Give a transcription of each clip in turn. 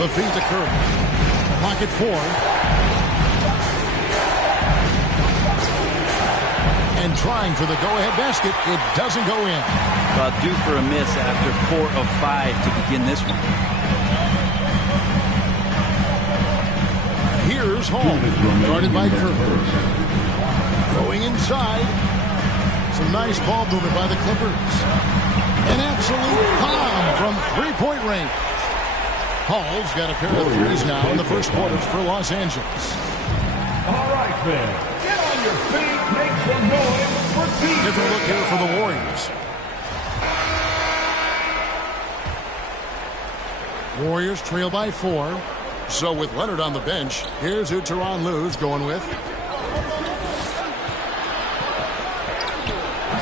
The feed to Curry. Pocket 4. And trying for the go-ahead basket. It doesn't go in. Well, due for a miss after 4 of 5 to begin this one. Here's Hall. Guarded by Curry. Going inside. Some nice ball movement by the Clippers. An absolute bomb from three-point range. Hall's got a pair of threes now in the first quarters for Los Angeles. All right, then. Get on your feet. Make some noise for DJ. Different look here for the Warriors. Warriors trail by 4. So with Leonard on the bench, here's who Tyronn Lue's going with.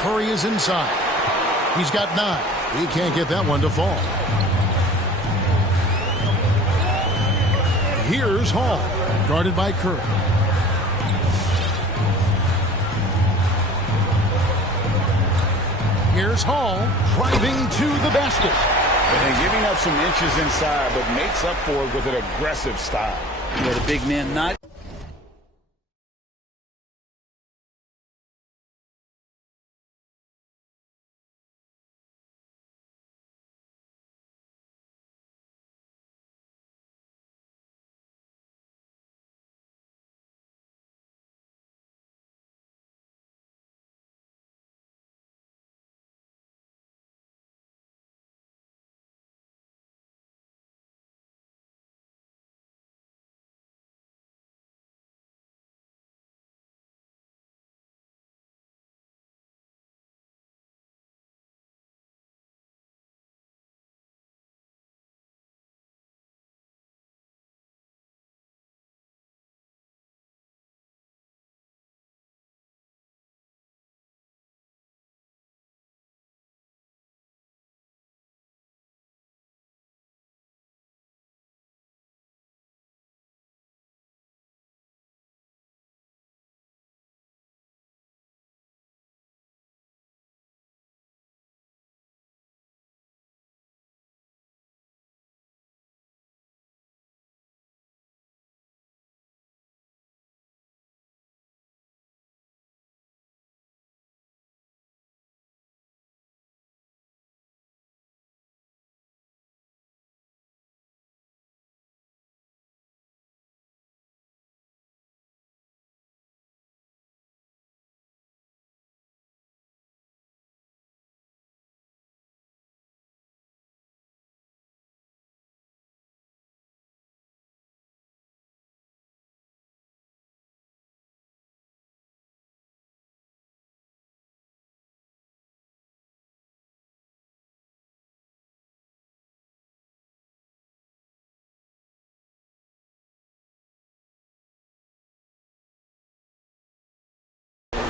Curry is inside. He's got 9. He can't get that one to fall. Here's Hall, guarded by Curry. Here's Hall, driving to the basket. And giving up some inches inside, but makes up for it with an aggressive style. Yeah, the big man not.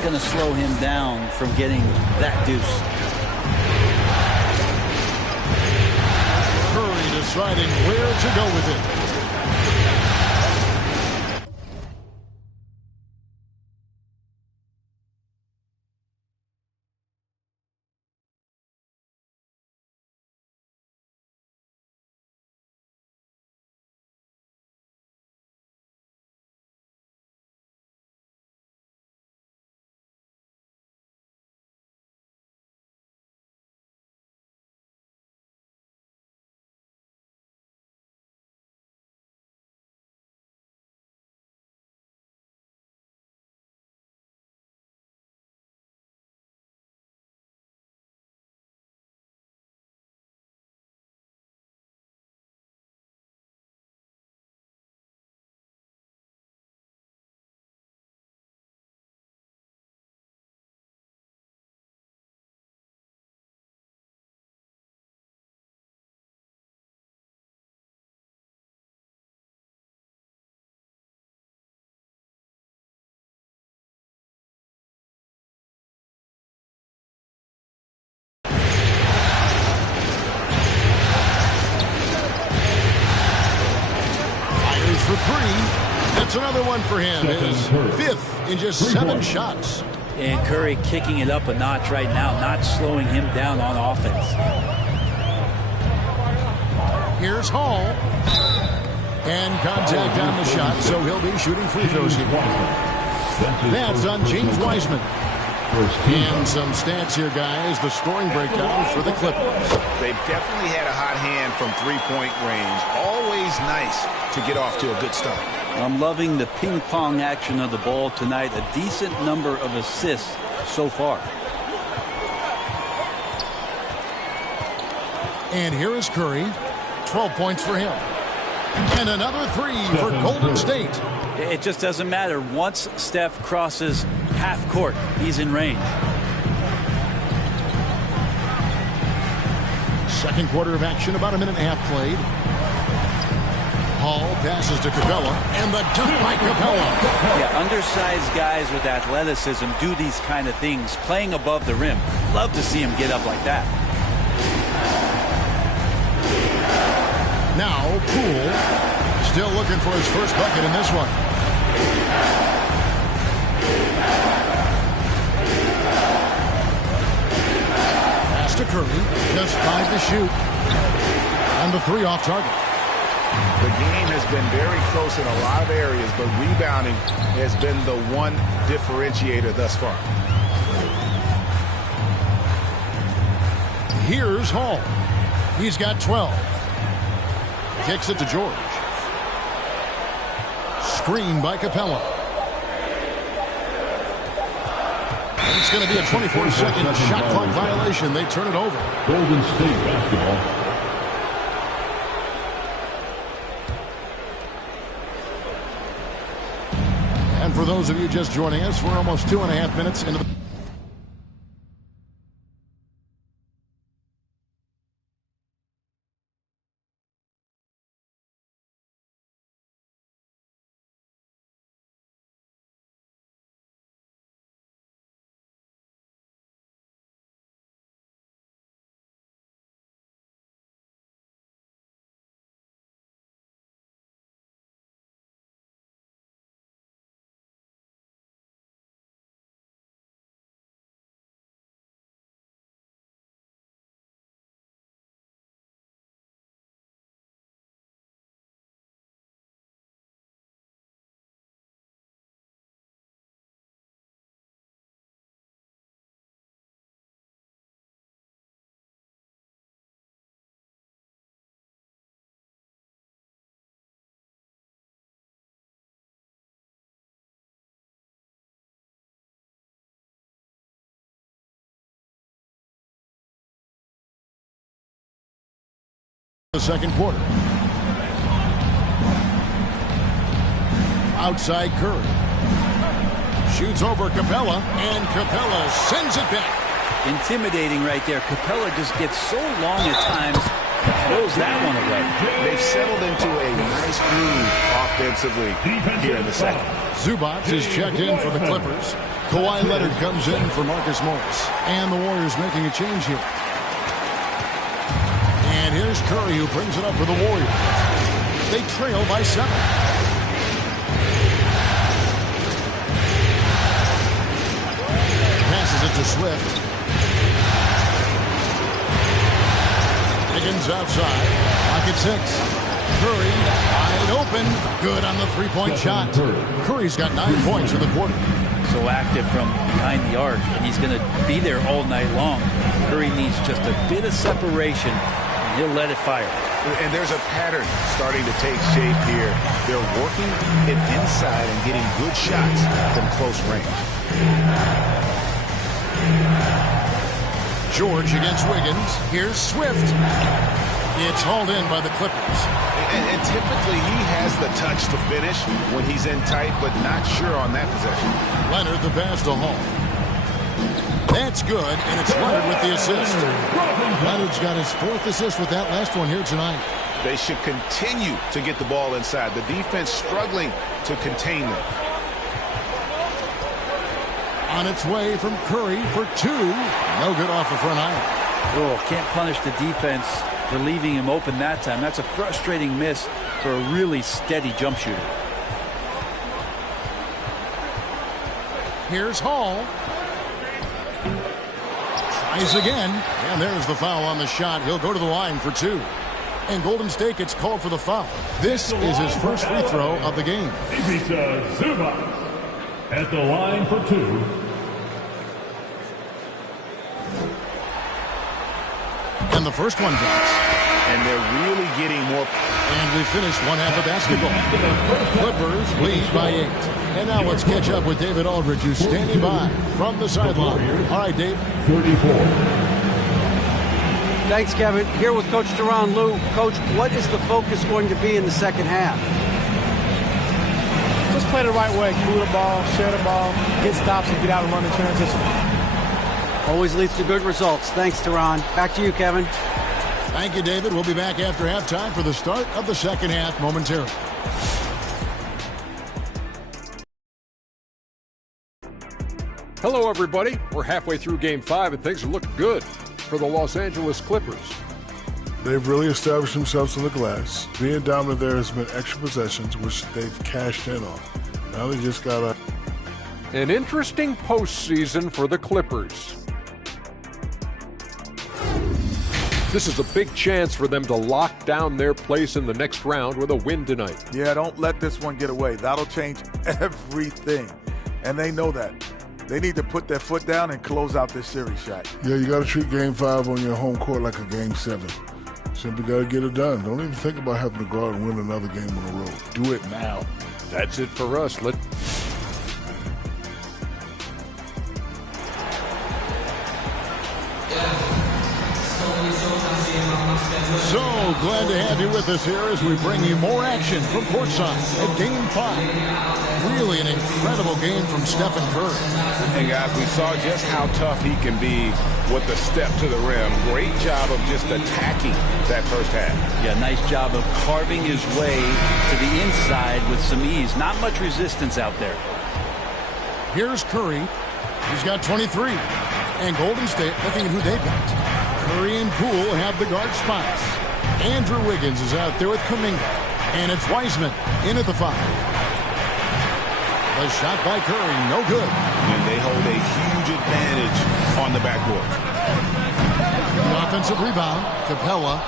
Going to slow him down from getting that deuce. Curry deciding where to go with it. For 3. That's another one for him. His 5th in just 7 shots. And Curry kicking it up a notch right now, not slowing him down on offense. Here's Hall. contact on the shot, so he'll be shooting free throws here. That's on James Wiseman. And some stats here, guys. The scoring breakdown for the Clippers. They've definitely had a hot hand from three-point range. Always nice to get off to a good start. I'm loving the ping-pong action of the ball tonight. A decent number of assists so far. And here is Curry. 12 points for him. And another three for Golden State. It just doesn't matter. Once Steph crosses half court, he's in range. Second quarter of action, about a minute and a half played. Hall passes to Capella, and the dunk by Capella. Yeah, undersized guys with athleticism do these kind of things, playing above the rim. Love to see him get up like that. Now, Poole, still looking for his first bucket in this one. Pass to Curry, just 5 to shoot. And the 3 off target. The game has been very close in a lot of areas, but rebounding has been the one differentiator thus far. Here's Hall. He's got 12. Kicks it to George. Screen by Capella. And it's going to be a 24-second shot clock violation. They turn it over. Golden State basketball. And for those of you just joining us, we're almost 2.5 minutes into the second quarter. Outside Curry. Shoots over Capella, and Capella sends it back. Intimidating right there. Capella just gets so long at times, throws that one away. They've settled into a nice groove offensively here in the second. Zubac is checked in for the Clippers. Kawhi Leonard comes in for Marcus Morris. And the Warriors making a change here. And here's Curry, who brings it up for the Warriors. They trail by 7. Passes it to Swift. Higgins outside. Pocket 6. Curry wide open. Good on the three-point shot. Curry's got 9 points in the quarter. So active from behind the arc, and he's going to be there all night long. Curry needs just a bit of separation. He'll let it fire. And there's a pattern starting to take shape here. They're working it inside and getting good shots from close range. George against Wiggins. Here's Swift. It's hauled in by the Clippers. And typically he has the touch to finish when he's in tight, but not sure on that possession. Leonard the pass to Hall. That's good, and it's Leonard with the assist. Leonard's got his 4th assist with that last one here tonight. They should continue to get the ball inside. The defense struggling to contain them. On its way from Curry for 2. No good off the front iron. Oh, can't punish the defense for leaving him open that time. That's a frustrating miss for a really steady jump shooter. Here's Hall. Tries again, and there's the foul on the shot. He'll go to the line for 2. And Golden State gets called for the foul. This is his first free throw of the game. Ivica Zubac at the line for 2. And the first one drops. And they're really getting more. And we finished one half of basketball. Clippers lead by 8. And now let's catch up with David Aldridge, who's standing by from the sideline. All right, Dave. 34. Thanks, Kevin. Here with Coach Tyronn Lue. Coach, what is the focus going to be in the second half? Just play the right way. Move the ball, share the ball, get stops, and get out and run in transition. Always leads to good results. Thanks, Tyronn. Back to you, Kevin. Thank you, David. We'll be back after halftime for the start of the second half momentarily. Hello, everybody. We're halfway through Game 5, and things are looking good for the Los Angeles Clippers. They've really established themselves on the glass. Being dominant there has been extra possessions, which they've cashed in on. Now they just got An interesting postseason for the Clippers. This is a big chance for them to lock down their place in the next round with a win tonight. Yeah, don't let this one get away. That'll change everything. And they know that. They need to put their foot down and close out this series, Shaq. Yeah, you got to treat Game 5 on your home court like a Game 7. Simply got to get it done. Don't even think about having to go out and win another game on the road. Do it now. That's it for us. So glad to have you with us here as we bring you more action from courtside at Game 5. Really an incredible game from Stephen Curry. And guys, we saw just how tough he can be with the step to the rim. Great job of just attacking that first half. Yeah, nice job of carving his way to the inside with some ease. Not much resistance out there. Here's Curry. He's got 23. And Golden State looking at who they've got. Curry and Poole have the guard spots. Andrew Wiggins is out there with Kuminga. And it's Wiseman in at the 5. A shot by Curry, no good. And they hold a huge advantage on the backboard. The offensive rebound, Capella.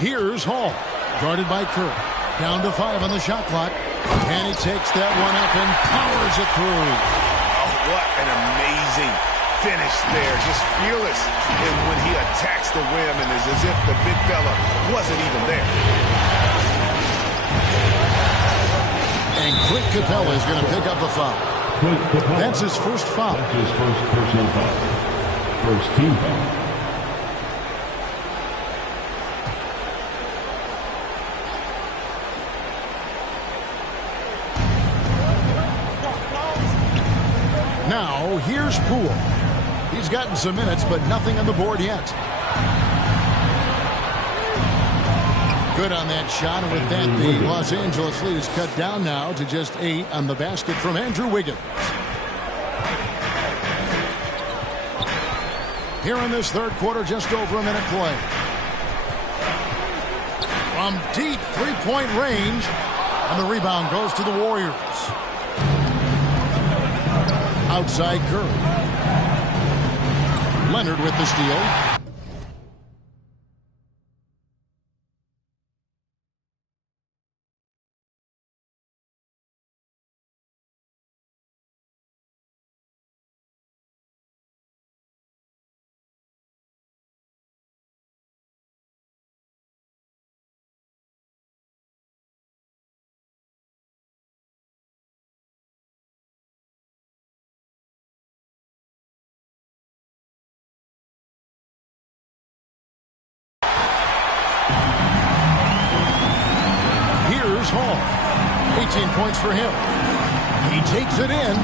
Here's Hall, guarded by Curry. Down to 5 on the shot clock. And he takes that one up and powers it through. Oh, what an amazing finish there. Just fearless when he attacks the rim, and it's as if the big fella wasn't even there. And Clint Capella is going to pick up a foul. That's his first foul. That's his first personal foul. First team foul. Now, here's Poole. He's gotten some minutes, but nothing on the board yet. Good on that shot, and with that, the Los Angeles lead is cut down now to just 8 on the basket from Andrew Wiggins. Here in this third quarter, just over a minute play. From deep three-point range, and the rebound goes to the Warriors. Outside Curry. Leonard with the steal. Hall. 18 points for him. He takes it in.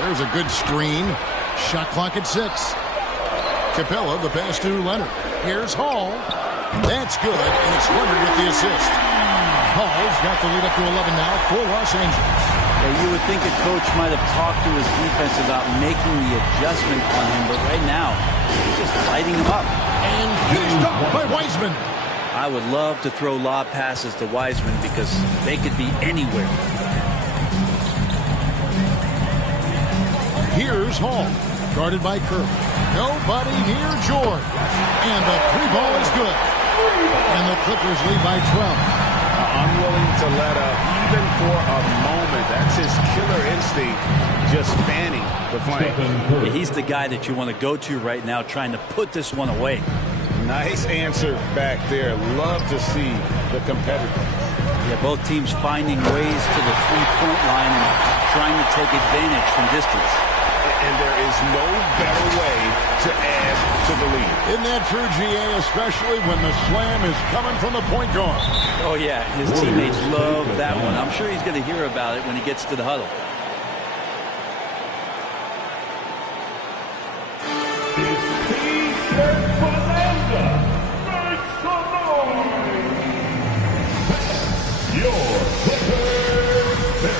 There's a good screen. Shot clock at 6. Capella, the pass to Leonard. Here's Hall. That's good, and it's Leonard with the assist. Hall's got the lead up to 11 now for Los Angeles. Yeah, you would think a coach might have talked to his defense about making the adjustment on him, but right now, he's just lighting him up. And finished up by Wiseman. I would love to throw lob passes to Wiseman because they could be anywhere. Here's Hall, guarded by Kirk. Nobody near George. And the three ball is good. And the Clippers lead by 12. Unwilling to let up even for a moment. That's his killer instinct, just fanning the flame. Yeah, he's the guy that you want to go to right now, trying to put this one away. Nice answer back there. Love to see the competitors. Yeah, both teams finding ways to the three-point line and trying to take advantage from distance. And there is no better way to add to the lead. Isn't that true, GA, especially when the slam is coming from the point guard? Oh, yeah, his teammates love that one. I'm sure he's going to hear about it when he gets to the huddle. It's T-shirt Bonanza. Make some noise. Your Clippers pick.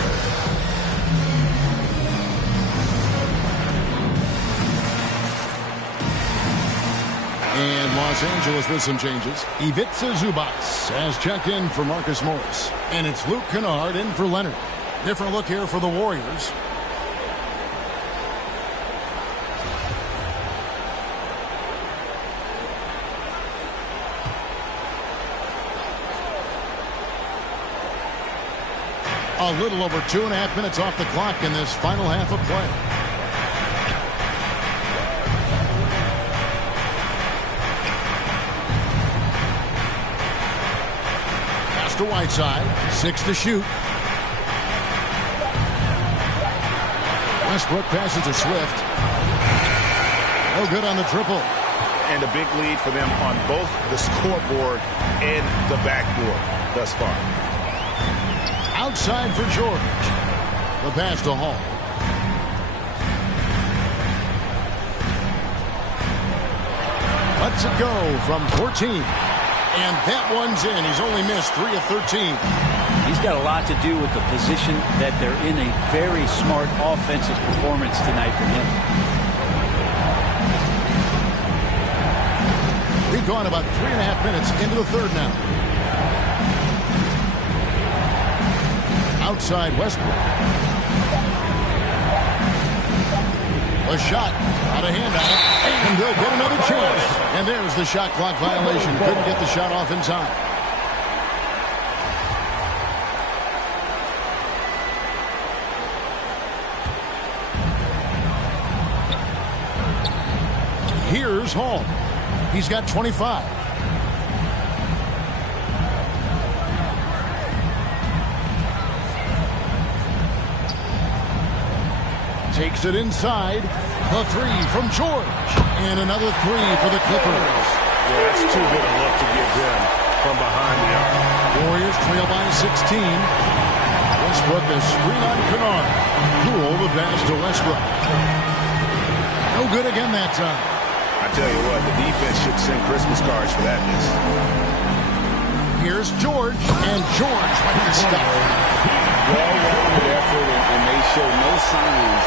And Los Angeles with some changes. Ivica Zubac has checked in for Marcus Morris. And it's Luke Kennard in for Leonard. Different look here for the Warriors. A little over 2.5 minutes off the clock in this final half of play. To Whiteside, 6 to shoot. Westbrook passes to Swift. No good on the triple. And a big lead for them on both the scoreboard and the backboard thus far. Outside for George. The pass to Hall. Lets it go from 14. And that one's in. He's only missed 3 of 13. He's got a lot to do with the position that they're in. A very smart offensive performance tonight from him. We've gone about 3.5 minutes into the third now. Outside Westbrook. A shot. Out of hand on it. And they'll get another chance. And there's the shot clock violation. Couldn't get the shot off in time. Here's Hall. He's got 25. Takes it inside. The three from George. And another three for the Clippers. Yeah, that's too good a look to give them from behind the arc. Warriors trail by 16. Westbrook a screen on Kennard. Poole the pass to Westbrook. No good again that time. I tell you what, the defense should send Christmas cards for that miss. Here's George. And George with the stuff. Well-rounded effort, and they show no signs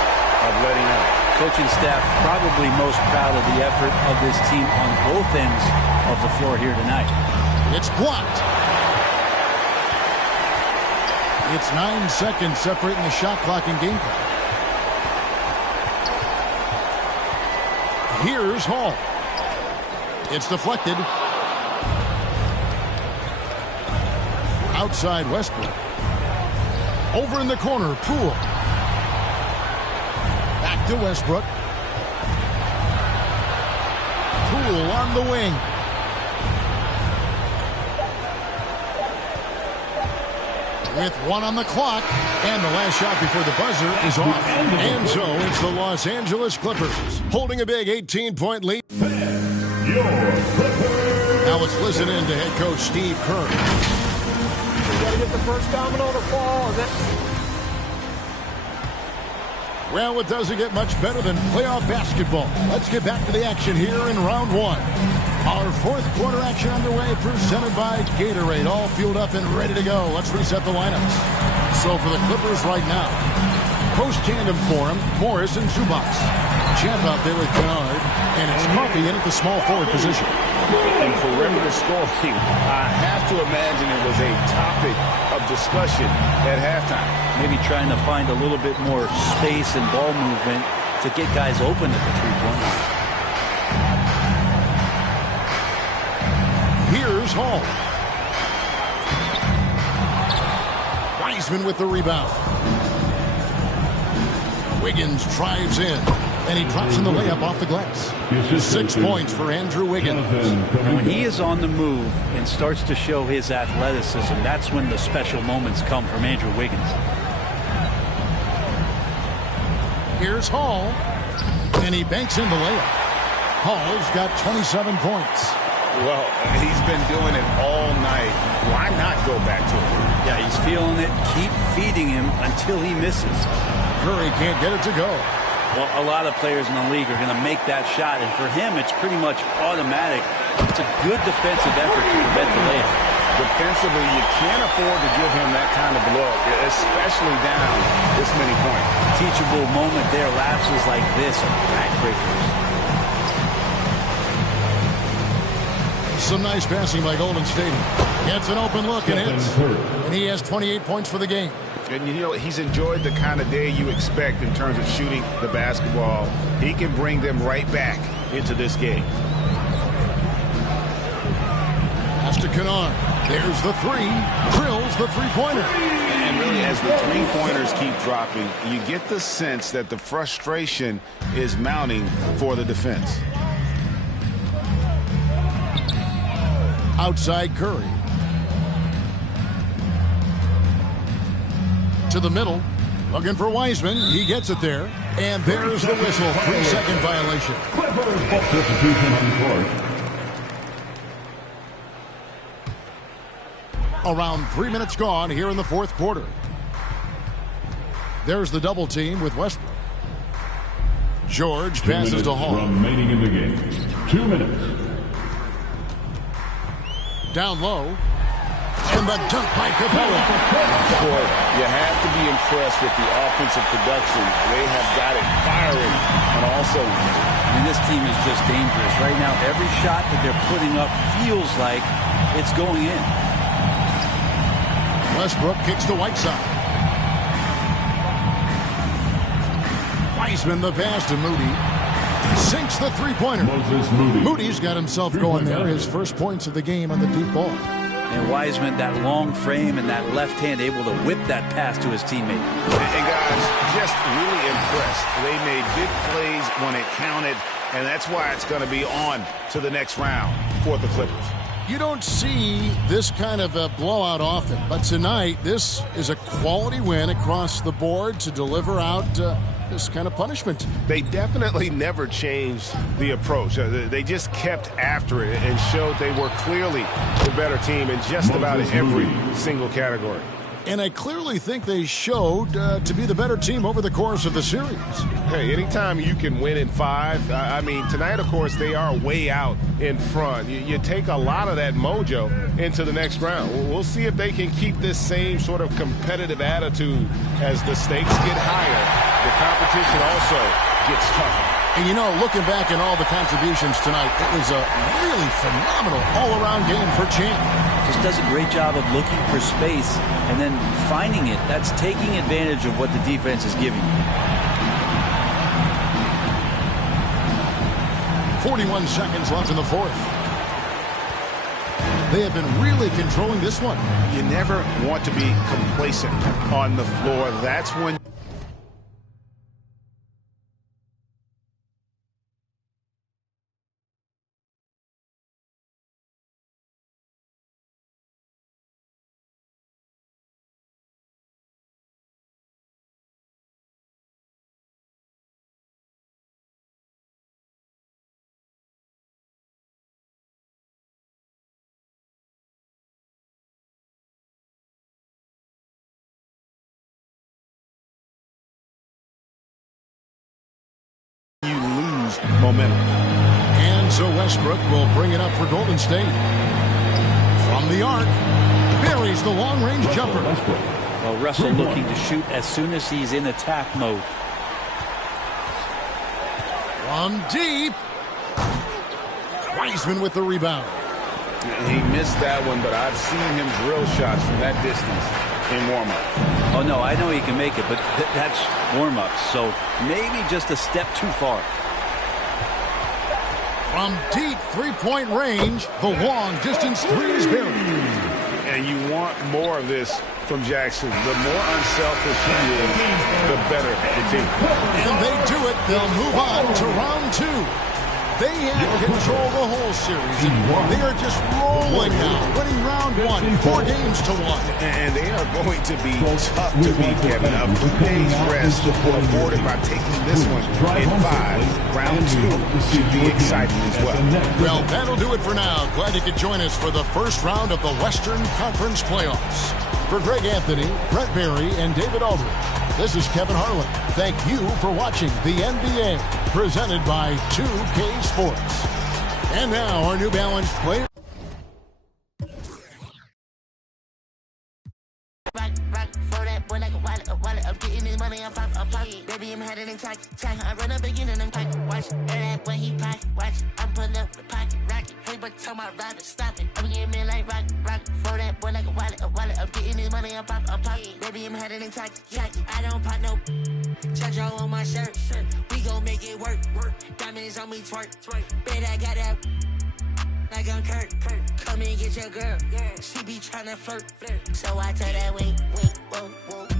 of letting up. Coaching staff probably most proud of the effort of this team on both ends of the floor here tonight. It's blocked. It's 9 seconds separating the shot clock and game clock. Here's Hall. It's deflected. Outside Westbrook. Over in the corner, Poole. Back to Westbrook. Poole on the wing. With 1 on the clock, and the last shot before the buzzer is off. And so it's the Los Angeles Clippers holding a big 18-point lead. Now let's listen in to head coach Steve Kerr. Got to get the first domino to fall. And then... Well, it doesn't get much better than playoff basketball. Let's get back to the action here in round 1. Our fourth quarter action underway, presented by Gatorade. All fueled up and ready to go. Let's reset the lineups. So for the Clippers right now, post-tandem for him, Morris and Zubac. Champ out there with Kennard, and it's Coffey in at the small forward position. And perimeter scoring, I have to imagine it was a topic of discussion at halftime. Maybe trying to find a little bit more space and ball movement to get guys open at the three-point line. Here's Hall. Wiseman with the rebound. Wiggins drives in, and he drops in the layup off the glass. 6 points for Andrew Wiggins. And when he is on the move and starts to show his athleticism, that's when the special moments come from Andrew Wiggins. Here's Hall, and he banks in the layup. Hall's got 27 points. Well, he's been doing it all night. Why not go back to it? Yeah, he's feeling it. Keep feeding him until he misses. Curry can't get it to go. Well, a lot of players in the league are going to make that shot, and for him, it's pretty much automatic. It's a good defensive effort to prevent the layup. Defensively, you can't afford to give him that kind of look, especially down this many points. Teachable moment there. Lapses like this are backbreakers. Some nice passing by Golden State. Gets an open look and hits. And he has 28 points for the game. And you know, he's enjoyed the kind of day you expect in terms of shooting the basketball. He can bring them right back into this game. Pass to Kennard. There's the three. Drills the three-pointer. And really, as the three-pointers keep dropping, you get the sense that the frustration is mounting for the defense. Outside Curry. To the middle. Looking for Wiseman. He gets it there. And there's the whistle. 3-second violation. Substitution on the court. Around 3 minutes gone here in the fourth quarter. There's the double team with Westbrook. George passes to Hall. Remaining in the game. 2 minutes. Down low. And the dunk by Capella. Boy, you have to be impressed with the offensive production. They have got it firing. And also, I mean, this team is just dangerous. Right now, every shot that they're putting up feels like it's going in. Westbrook kicks to Whiteside. Wiseman the pass to Moody. Sinks the three-pointer. Moody's got himself going there. His first points of the game on the deep ball. And Wiseman, that long frame and that left hand able to whip that pass to his teammate. and guys, just really impressed. They made big plays when it counted, and that's why it's going to be on to the next round for the Clippers. You don't see this kind of a blowout often, but tonight this is a quality win across the board to deliver out this kind of punishment. They definitely never changed the approach. They just kept after it and showed they were clearly the better team in just about every single category. And I clearly think they showed to be the better team over the course of the series. Hey, anytime you can win in 5, I mean, tonight, of course, they are way out in front. You take a lot of that mojo into the next round. We'll see if they can keep this same sort of competitive attitude as the stakes get higher. The competition also gets tougher. And you know, looking back at all the contributions tonight, it was a really phenomenal all-around game for Champ. Just does a great job of looking for space and then finding it. That's taking advantage of what the defense is giving you. 41 seconds left in the fourth. They have been really controlling this one. You never want to be complacent on the floor. That's when... you lose momentum. And so Westbrook will bring it up for Golden State. From the arc, buries the long-range jumper. Well, Russell looking to shoot as soon as he's in attack mode. From deep. Wiseman with the rebound. He missed that one, but I've seen him drill shots from that distance. in warm-up. Oh, no, I know he can make it, but that's warm-up. So maybe just a step too far. From deep three-point range, the long-distance three is buried. And you want more of this from Jackson. The more unselfish he is, the better the team. And they do it. They'll move on to round two. They have control the whole series. They are just rolling now, winning round one, 4 games to 1. And they are going to be tough to beat, Kevin. A few days rest afforded by taking this one in 5. Round 2 should be exciting as well. Well, that'll do it for now. Glad you could join us for the first round of the Western Conference Playoffs. For Greg Anthony, Brent Barry, and David Aldridge, this is Kevin Harlan. Thank you for watching the NBA, presented by 2K Sports. And now, our New Balance player. Baby, I'm headed in tack. I run up again and I'm pack. Watch that when he pack. Watch, I'm pulling up the pocket rocket. Hey, but tell my rider stop it. I'm getting me like rock. Throw that boy like a wallet. I'm getting this money, I'm pop. Baby, I'm headed in tack. I don't pop no. Check y'all on my shirt. We gon' make it work. Diamonds on me twerk. Bet I got that. Like I'm Kurt. Come and get your girl. She be tryna flirt. So I tell that wait, whoa,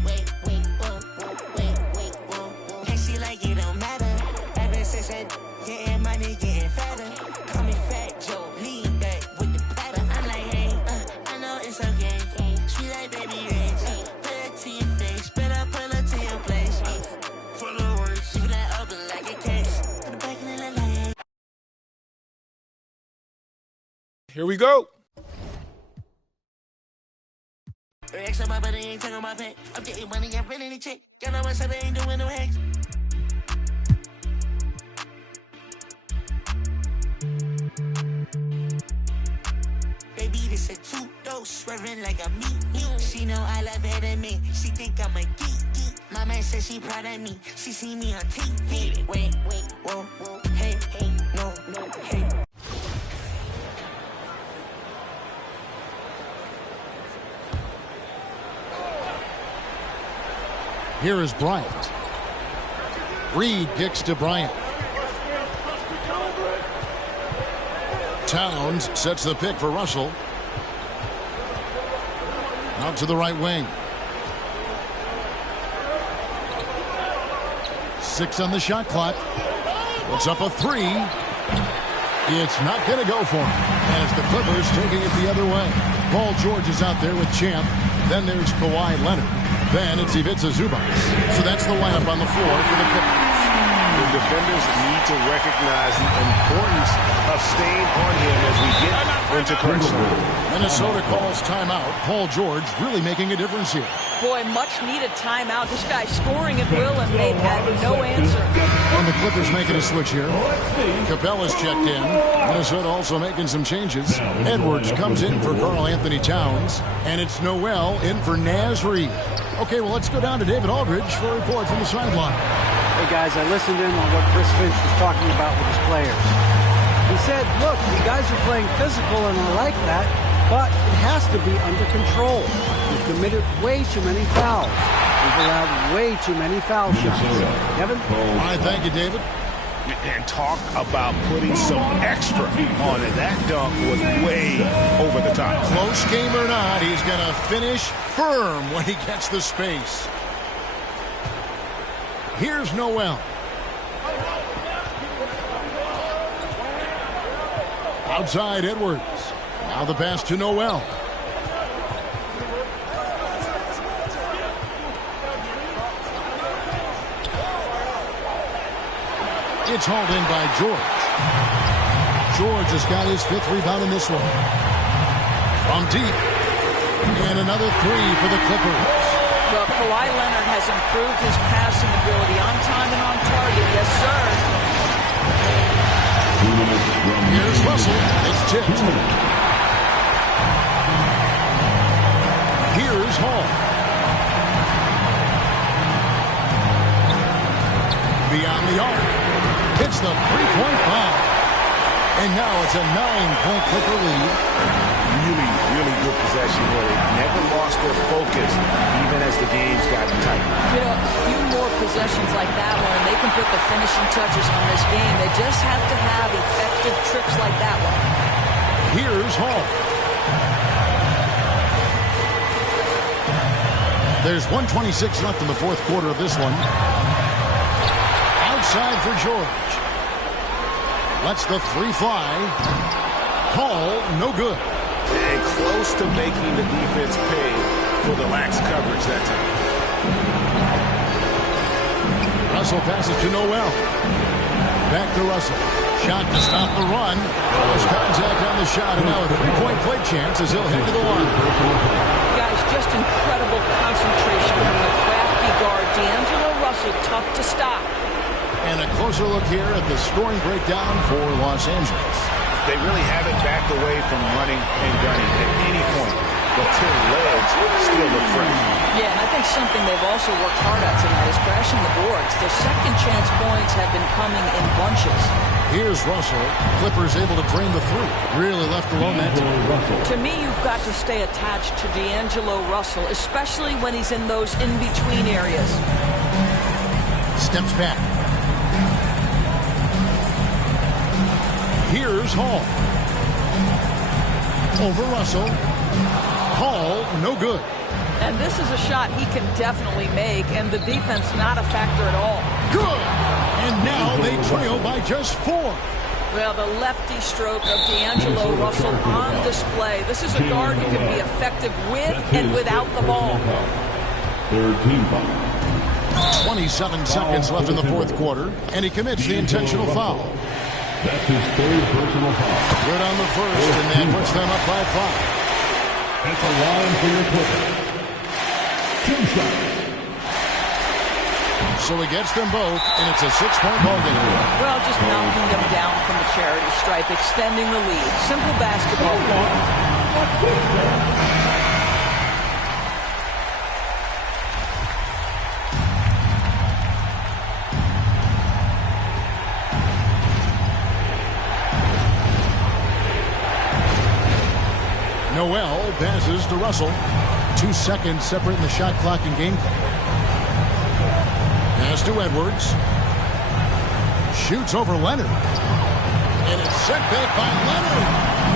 wait, whoa. And she like it don't matter. Ever since I getting money, getting fatter. Call me Fat Joe, lean back with the pattern. I'm like, hey, I know it's okay. She like baby rich. Put it to your face, better pull her to your place. For the worst, you that open like a case. Put it back in the line. Here we go. Extra my buddy ain't taking my pay. I'm getting money, I'm ready to check. Got on my side, ain't doing no hacks. Baby, this a 2-dose, swerving like a meat. She know I love her than me. She think I'm a geek. My man says she proud of me. She see me on TV. Wait, whoa, hey, no, hey. Here is Bryant. Reed kicks to Bryant. Towns sets the pick for Russell. Out to the right wing. 6 on the shot clock. Puts up a 3. It's not going to go for him as the Clippers taking it the other way. Paul George is out there with Champ. Then there's Kawhi Leonard. Then it's Ivica Zubac. So that's the lineup on the floor for the Clippers. The defenders need to recognize the importance of staying on him as we get into crunch time. Minnesota calls timeout. Paul George really making a difference here. Boy, much needed timeout. This guy's scoring at will, and they've had no answer. And the Clippers making a switch here. Capella's checked in. Minnesota also making some changes. Edwards comes in for Karl Anthony Towns. And it's Noel in for Naz Reid. Okay, well, let's go down to David Aldridge for a report from the sideline. Hey, guys, I listened in on what Chris Finch was talking about with his players. He said, look, you guys are playing physical, and I like that, but it has to be under control. We've committed way too many fouls. We've allowed way too many foul shots. Kevin? All right, thank you, David. And talk about putting some extra on it. That dunk was way over the top. Close game or not, he's going to finish firm when he gets the space. Here's Noel. Outside Edwards. Now the pass to Noel. It's hauled in by George. George has got his 5th rebound in this one. From deep. And another 3 for the Clippers. Well, Kawhi Leonard has improved his passing ability on time and on target. Yes, sir. Here's Russell. It's tipped. Here's Hall. Beyond the arc. Hits the 3-point bomb. And now it's a 9-point Clipper lead. really, really good possession here. They never lost their focus, even as the game's gotten tight. You know, a few more possessions like that one, and they can put the finishing touches on this game. They just have to have effective trips like that one. Here's Hall. There's 1:26 left in the fourth quarter of this one. Outside for George. Lets the three fly. Hall, no good. And close to making the defense pay for the lax coverage that time. Russell passes to Noel. Back to Russell. Shot to stop the run. Close contact on the shot, and now a three-point play chance as he'll head to the line. Guys, just incredible concentration from the crafty guard, D'Angelo Russell, tough to stop. And a closer look here at the scoring breakdown for Los Angeles. They really haven't backed away from running and gunning at any point, but their legs still look fresh. Yeah, and I think something they've also worked hard at tonight is crashing the boards. Their second chance points have been coming in bunches. Here's Russell. Clippers able to drain the three. Really left alone that time. To me, you've got to stay attached to D'Angelo Russell, especially when he's in those in-between areas. Steps back. Here's Hall. Over Russell. Hall, no good. And this is a shot he can definitely make, and the defense not a factor at all. Good! And now they trail by just 4. Well, the lefty stroke of D'Angelo Russell on display. This is a guard who can be effective with and without the ball. 27 seconds left in the fourth quarter, and he commits the intentional foul. That's his third personal foul. Good on the first, and that puts them up by 5. At the line for your Clippers. 2 shots. So he gets them both, and it's a 6-point ball game. Well, just knocking them down from the charity stripe, extending the lead. Simple basketball. Noel passes to Russell. 2 seconds separating the shot clock and game clock. Pass to Edwards. Shoots over Leonard. And it's set back by Leonard.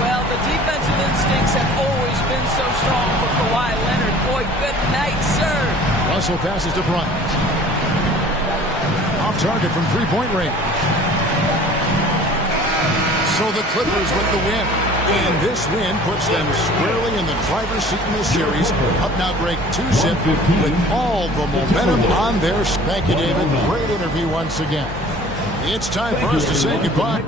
Well, the defensive instincts have always been so strong for Kawhi Leonard. Boy, good night, sir. Russell passes to Bryant. Off target from three-point range. So the Clippers with the win. And this win puts them squarely in the driver's seat in this series. Up now break 2-zip with all the momentum on their back. Thank you, David. Great interview once again. It's time for us to say goodbye.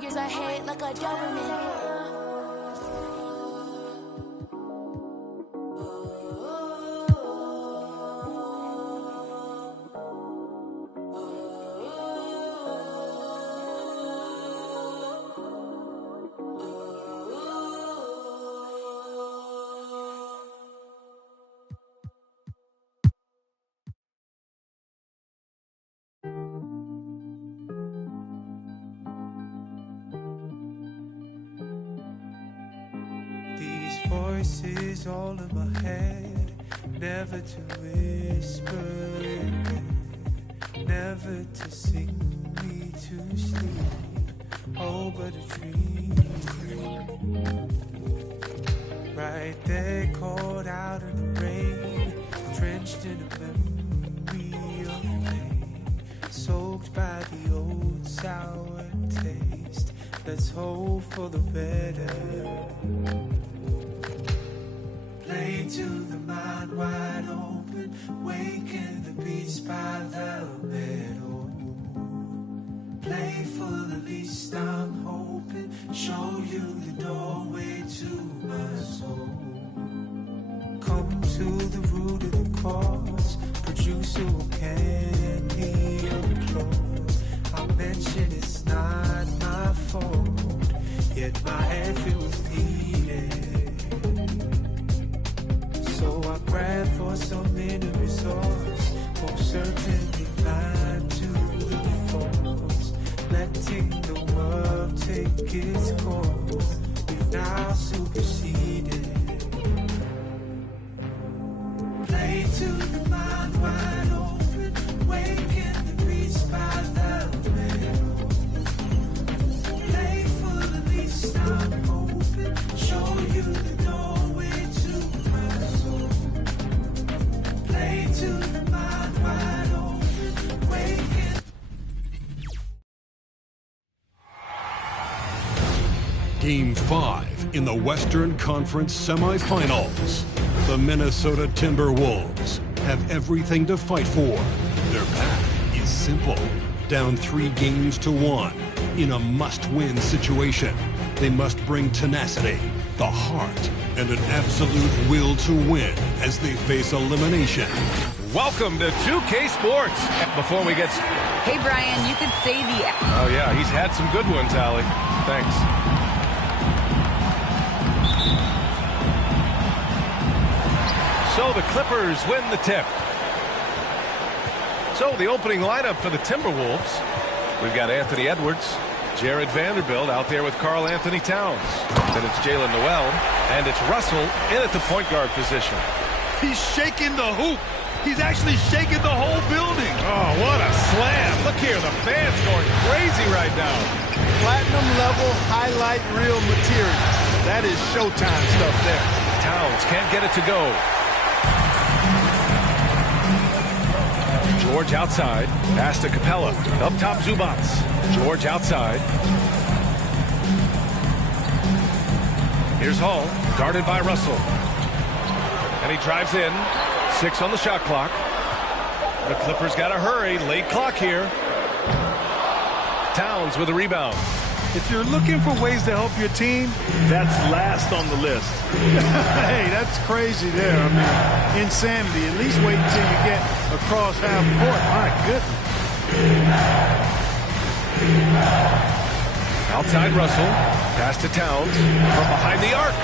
Years ahead like a government. Voices all in my head, never to whisper again, never to sing me to sleep, oh but a dream. Right there caught out in the rain, drenched in a memory of pain, soaked by the old sour taste. Let's hope for the better. Play to the mind wide open, waken the beats by the meadow. Play for the least I'm hoping, show you the doorway to my soul. Come to the root of the cause, producer who can't be applause. I mention it's not my fault, yet my head feels needed. So I grab for some inner resolve. superseded. Play to the mind wide open, waking the beast by the middle. Play for the least I'm open, show you the doorway to my soul. Play to the mind wide open, waking. Game 5 in the Western Conference semifinals. The Minnesota Timberwolves have everything to fight for. Their path is simple. Down 3 games to 1 in a must-win situation. They must bring tenacity, the heart, and an absolute will to win as they face elimination. Welcome to 2K Sports. Before we get... Hey, Brian, you could say the... Oh, yeah, he's had some good ones, Allie. Thanks. So the Clippers win the tip. So the opening lineup for the Timberwolves. We've got Anthony Edwards, Jared Vanderbilt out there with Karl Anthony Towns. Then it's Jalen Noel, and it's Russell in at the point guard position. He's shaking the hoop. He's actually shaking the whole building. Oh, what a slam. Look here, the fans going crazy right now. Platinum level highlight reel material. That is Showtime stuff there. Towns can't get it to go. George outside. Pass to Capella. Up top, Zubats. George outside. Here's Hall. Guarded by Russell. And he drives in. 6 on the shot clock. The Clippers got to hurry. Late clock here. Towns with a rebound. If you're looking for ways to help your team, that's last on the list. Hey, that's crazy there. I mean, insanity. At least wait until you get across half court. My goodness. Outside Russell. Pass to Towns. From behind the arc.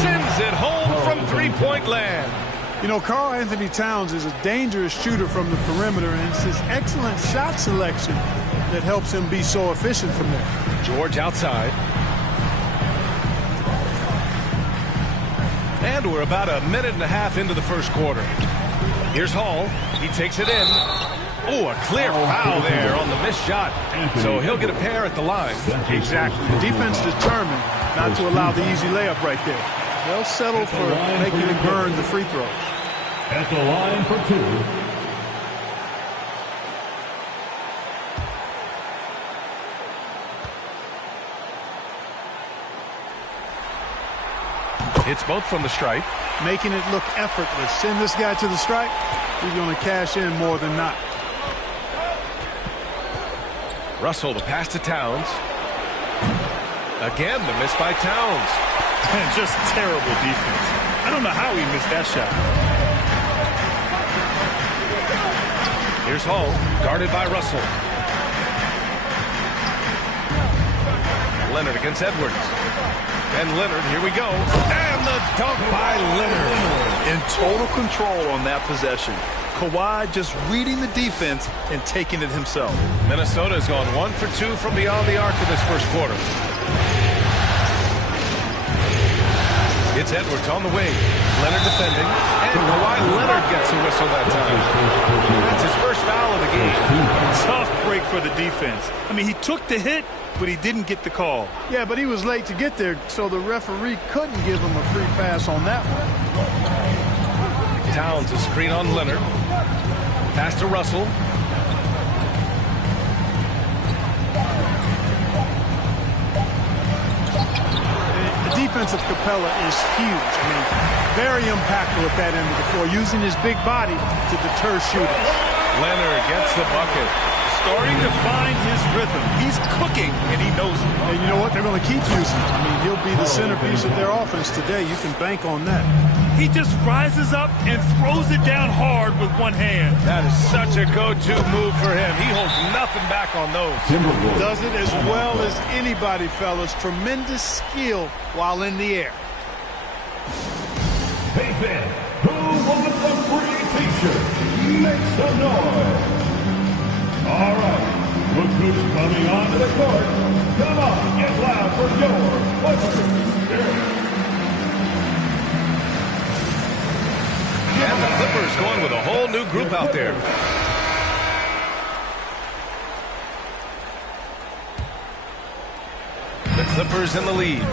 Sends it home from three-point land. You know, Karl Anthony Towns is a dangerous shooter from the perimeter, and it's his excellent shot selection that helps him be so efficient from there. George outside. And we're about a minute and a half into the first quarter. Here's Hall. He takes it in. Oh, a clear foul there on the missed shot. So he'll get a pair at the line. Exactly. The defense determined not to allow the easy layup right there. They'll settle for making him burn the free throws. At the line for 2. It's both from the stripe. Making it look effortless. Send this guy to the stripe. He's going to cash in more than not. Russell, the pass to Towns. Again, the miss by Towns. And just terrible defense. I don't know how he missed that shot. Here's Hall, guarded by Russell. Leonard against Edwards. And Leonard, here we go. And the dunk by Leonard. In total control on that possession. Kawhi just reading the defense and taking it himself. Minnesota has gone 1 for 2 from beyond the arc in this first quarter. It's Edwards on the wing. Leonard defending. And Kawhi Leonard gets a whistle that time. That's his first foul of the game. Tough break for the defense. I mean, he took the hit, but he didn't get the call. Yeah, but he was late to get there, so the referee couldn't give him a free pass on that one. Towns a screen on Leonard. Pass to Russell. The defense of Capella is huge. I mean, very impactful at that end of the floor, using his big body to deter shooters. Leonard gets the bucket. Starting to find his rhythm. He's cooking, and he knows it. And you know what? They're going to keep using him. I mean, he'll be the centerpiece of their offense today. You can bank on that. He just rises up and throws it down hard with one hand. That is such a go-to move for him. He holds nothing back on those. Does it as well as anybody, fellas. Tremendous skill while in the air. Hey, fans, who wants a free t-shirt? Make some noise. All right, Look who's coming onto the court. Come on, get loud for your Western Spirit. And the Clippers going with a whole new group out there. The Clippers in the lead.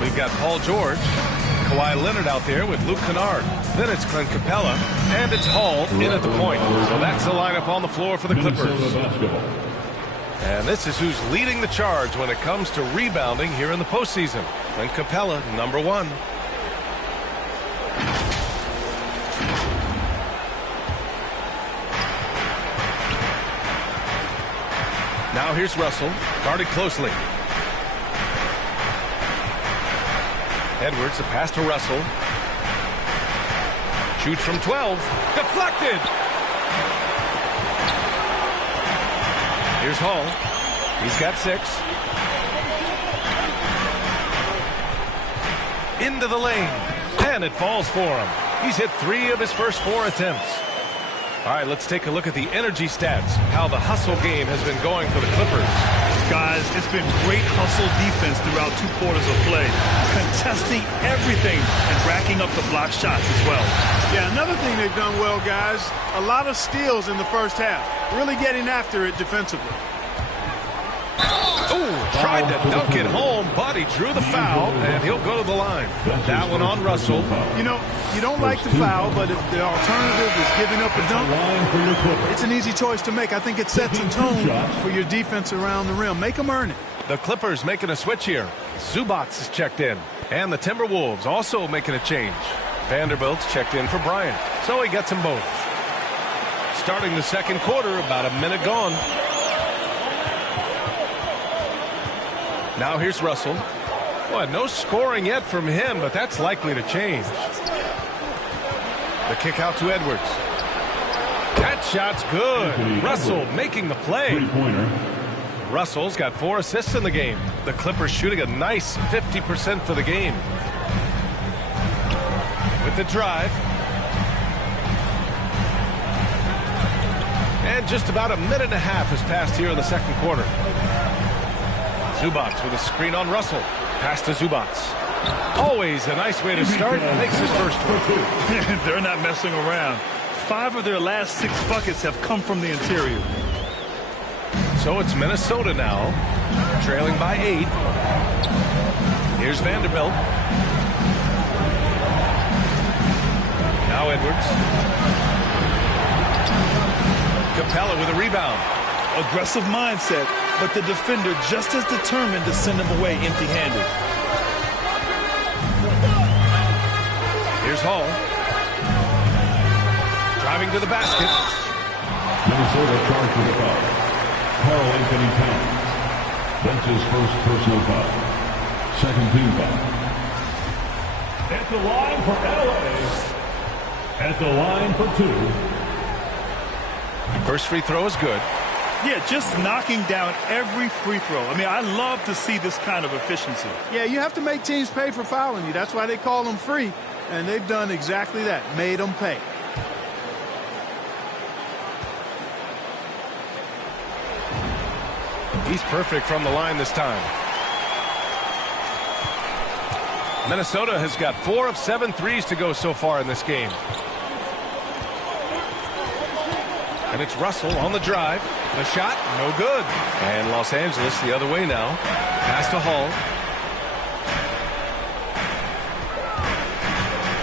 We've got Paul George, Kawhi Leonard out there with Luke Kennard. Then it's Clint Capella, and it's Hall in at the point. So that's the lineup on the floor for the Clippers. And this is who's leading the charge when it comes to rebounding here in the postseason. Clint Capella, number 1. Now here's Russell, guarded closely. Edwards, a pass to Russell. Shoots from 12. Deflected! Here's Hall. He's got 6. Into the lane. And it falls for him. He's hit 3 of his first 4 attempts. All right, let's take a look at the energy stats, how the hustle game has been going for the Clippers. Guys, it's been great hustle defense throughout 2 quarters of play, contesting everything and racking up the block shots as well. Yeah, another thing they've done well, guys, a lot of steals in the first half, really getting after it defensively. Oh, tried to dunk it home, but he drew the foul, and he'll go to the line. That one on Russell. You know, you don't like the foul, but if the alternative is giving up a dunk, it's an easy choice to make. I think it sets a tone for your defense around the rim. Make them earn it. The Clippers making a switch here. Zubac is checked in. And the Timberwolves also making a change. Vanderbilt's checked in for Bryant. So he gets them both. Starting the second quarter, about a minute gone. Now here's Russell. Boy, no scoring yet from him, but that's likely to change. The kick out to Edwards. That shot's good. Russell making the play. Russell's got 4 assists in the game. The Clippers shooting a nice 50% for the game. With the drive. And just about a minute and a half has passed here in the second quarter. Zubac with a screen on Russell. Pass to Zubac. Always a nice way to start. Makes his first one. They're not messing around. 5 of their last 6 buckets have come from the interior. So it's Minnesota now, trailing by 8. Here's Vanderbilt. Now Edwards. Capella with a rebound. Aggressive mindset, but the defender just as determined to send him away empty-handed. Here's Hall. Driving to the basket. Minnesota charged with a foul. Karl Anthony Towns. That's his first personal foul. Second team foul. At the line for LA. At the line for 2. First free throw is good. Yeah, just knocking down every free throw. I mean, I love to see this kind of efficiency. Yeah, you have to make teams pay for fouling you. That's why they call them free. And they've done exactly that, made them pay. He's perfect from the line this time. Minnesota has got 4 of 7 threes to go so far in this game. And it's Russell on the drive. The shot, no good. And Los Angeles the other way now. Pass to Hall.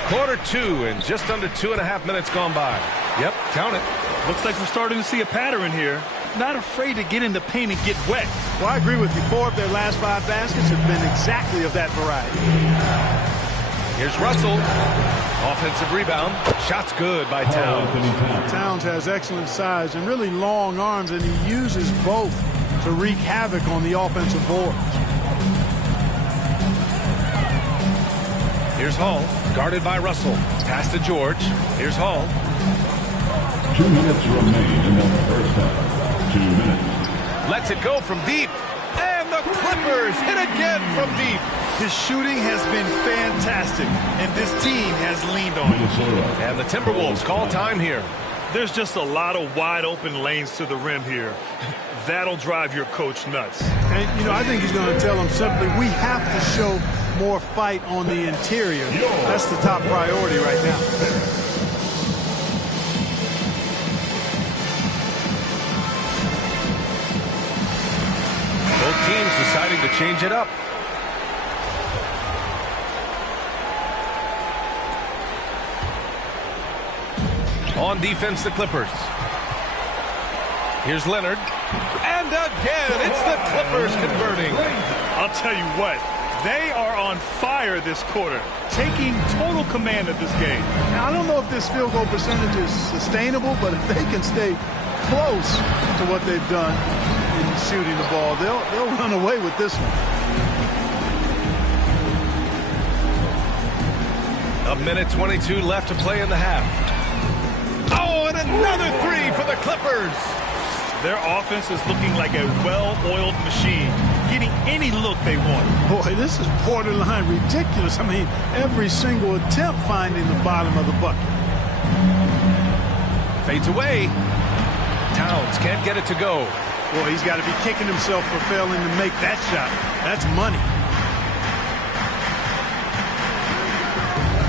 Quarter 2 and just under 2.5 minutes gone by. Yep, count it. Looks like we're starting to see a pattern here. Not afraid to get in the paint and get wet. Well, I agree with you. 4 of their last 5 baskets have been exactly of that variety. Here's Russell. Offensive rebound. Shot's good by Towns. Towns has excellent size and really long arms, and he uses both to wreak havoc on the offensive board. Here's Hall, guarded by Russell. Pass to George. Here's Hall. 2 minutes remain in the first half. 2 minutes. Lets it go from deep. And the Clippers hit again from deep. His shooting has been fantastic, and this team has leaned on him. And the Timberwolves call time here. There's just a lot of wide open lanes to the rim here. That'll drive your coach nuts. And, you know, I think he's going to tell them simply, we have to show more fight on the interior. That's the top priority right now. Both teams deciding to change it up. On defense, the Clippers. Here's Leonard. And again, it's the Clippers converting. I'll tell you what, they are on fire this quarter, taking total command of this game. Now, I don't know if this field goal percentage is sustainable, but if they can stay close to what they've done in shooting the ball, they'll run away with this one. A minute 22 left to play in the half. Oh, and another three for the Clippers. Their offense is looking like a well-oiled machine, getting any look they want. Boy, this is borderline ridiculous. I mean, every single attempt finding the bottom of the bucket. Fades away. Towns can't get it to go. Boy, he's got to be kicking himself for failing to make that shot. That's money.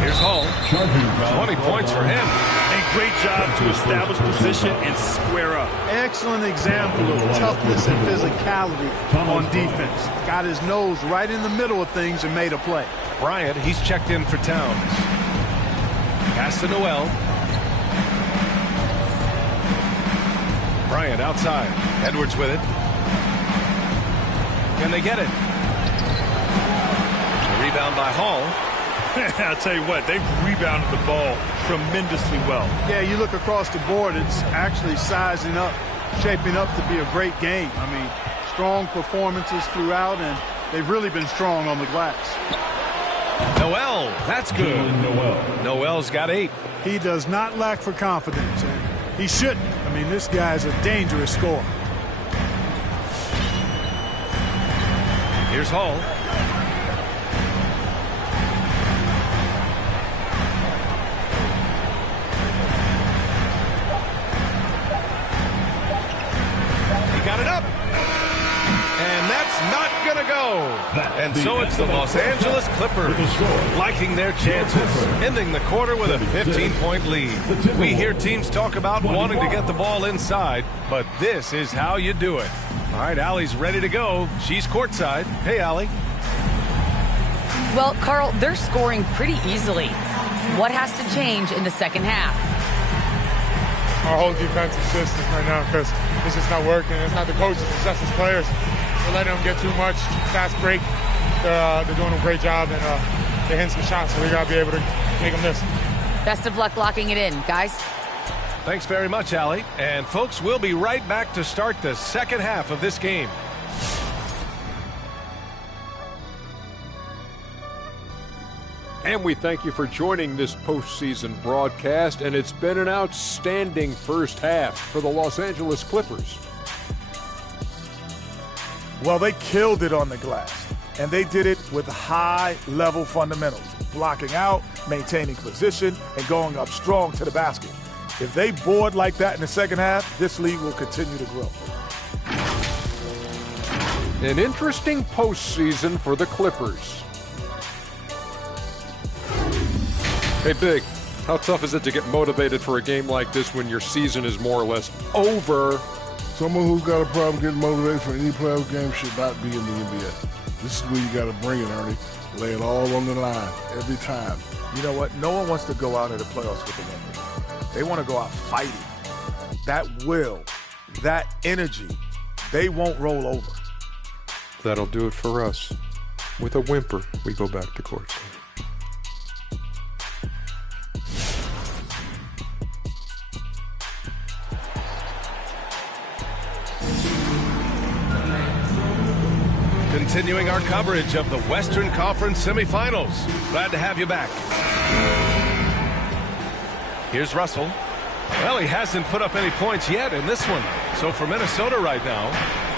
Here's Hall. 20 points for him. And great job to establish position and square up. Excellent example of toughness and physicality on defense. Got his nose right in the middle of things and made a play. Bryant, he's checked in for Towns. Pass to Noel. Bryant outside. Edwards with it. Can they get it? The rebound by Hall. I'll tell you what, they've rebounded the ball tremendously well. Yeah, you look across the board, it's actually sizing up, shaping up to be a great game. I mean, strong performances throughout, and they've really been strong on the glass. Noel, that's good. Noel's got 8. He does not lack for confidence, and he shouldn't. I mean, this guy's a dangerous scorer. Here's Hall. And so it's the Los Angeles Clippers liking their chances, ending the quarter with a 15-point lead. We hear teams talk about wanting to get the ball inside, but this is how you do it. All right, Allie's ready to go. She's courtside. Hey, Allie. Well, Carl, they're scoring pretty easily. What has to change in the second half? Our whole defensive system right now, because it's just not working. It's not the coaches, it's just the players. We're letting them get too much, fast break. They're doing a great job, and they're hitting some shots, so we got to be able to make them miss. Best of luck locking it in, guys. Thanks very much, Allie. And, folks, we'll be right back to start the second half of this game. And we thank you for joining this postseason broadcast, and it's been an outstanding first half for the Los Angeles Clippers. Well, they killed it on the glass, and they did it with high-level fundamentals, blocking out, maintaining position, and going up strong to the basket. If they board like that in the second half, this league will continue to grow. An interesting postseason for the Clippers. Hey, Big, how tough is it to get motivated for a game like this when your season is more or less over? Someone who's got a problem getting motivated for any playoff game should not be in the NBA. This is where you got to bring it, Ernie. Lay it all on the line every time. You know what? No one wants to go out of the playoffs with a win. They want to go out fighting. That will, that energy, they won't roll over. That'll do it for us. With a whimper, we go back to courtside. Continuing our coverage of the Western Conference semifinals. Glad to have you back. Here's Russell. Well, he hasn't put up any points yet in this one. So for Minnesota right now,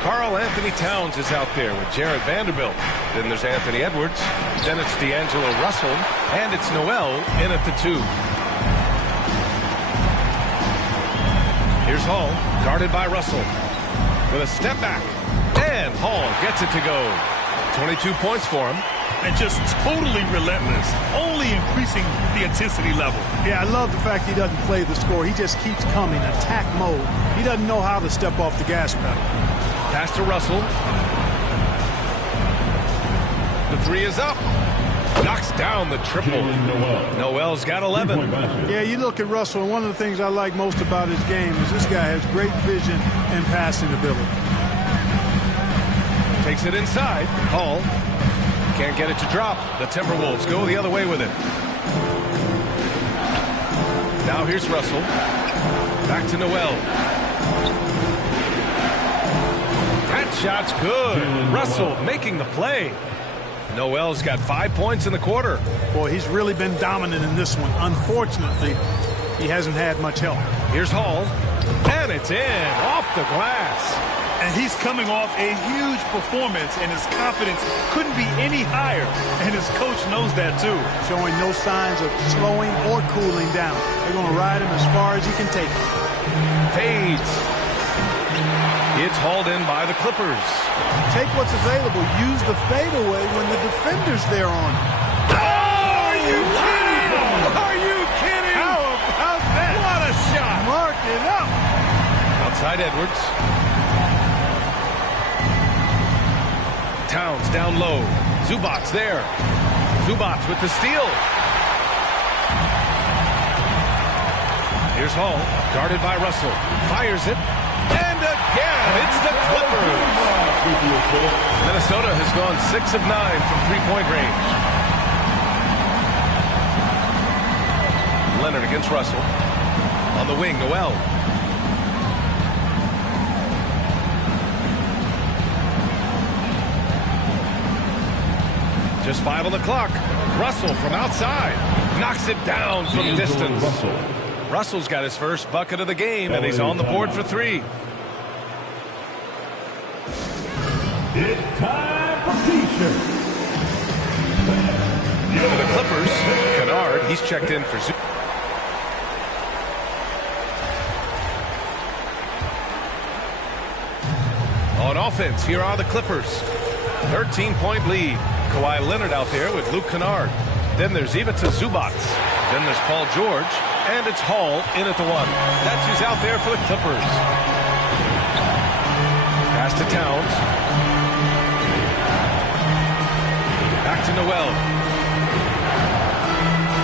Karl Anthony Towns is out there with Jarred Vanderbilt. Then there's Anthony Edwards. Then it's D'Angelo Russell. And it's Noel in at the 2. Here's Hall, guarded by Russell. With a step back. And Hall gets it to go. 22 points for him. And just totally relentless, only increasing the intensity level. Yeah, I love the fact he doesn't play the score. He just keeps coming, attack mode. He doesn't know how to step off the gas pedal. Pass to Russell. The three is up. Knocks down the triple. Noel's got 11. Yeah, you look at Russell, and one of the things I like most about his game is this guy has great vision and passing ability. Takes it inside. Hall can't get it to drop. The Timberwolves go the other way with it. Now here's Russell. Back to Noel. That shot's good. Russell making the play. Noel's got 5 points in the quarter. Boy, he's really been dominant in this one. Unfortunately, he hasn't had much help. Here's Hall. And it's in. Off the glass. And he's coming off a huge performance, and his confidence couldn't be any higher. And his coach knows that, too. Showing no signs of slowing or cooling down. They're going to ride him as far as he can take him. Fades. It's hauled in by the Clippers. Take what's available. Use the fadeaway when the defender's there on him. Oh, are you kidding? Are you kidding? How about that? What a shot. Mark it up. Outside Edwards. Towns down low. Zubac's there. Zubac with the steal. Here's Hall, guarded by Russell. Fires it. And again, it's the Clippers. Minnesota has gone 6 of 9 from three-point range. Leonard against Russell. On the wing, Noel. Just 5 on the clock. Russell from outside. Knocks it down from distance. Russell's got his first bucket of the game, and he's on the board for 3. It's time for T-shirt. For the Clippers, Kennard, he's checked in for Zubac. On offense, here are the Clippers. 13-point lead. Kawhi Leonard out there with Luke Kennard. Then there's Ivica Zubac. Then there's Paul George. And it's Hall in at the 1. That's who's out there for the Clippers. Pass to Towns. Back to Noel.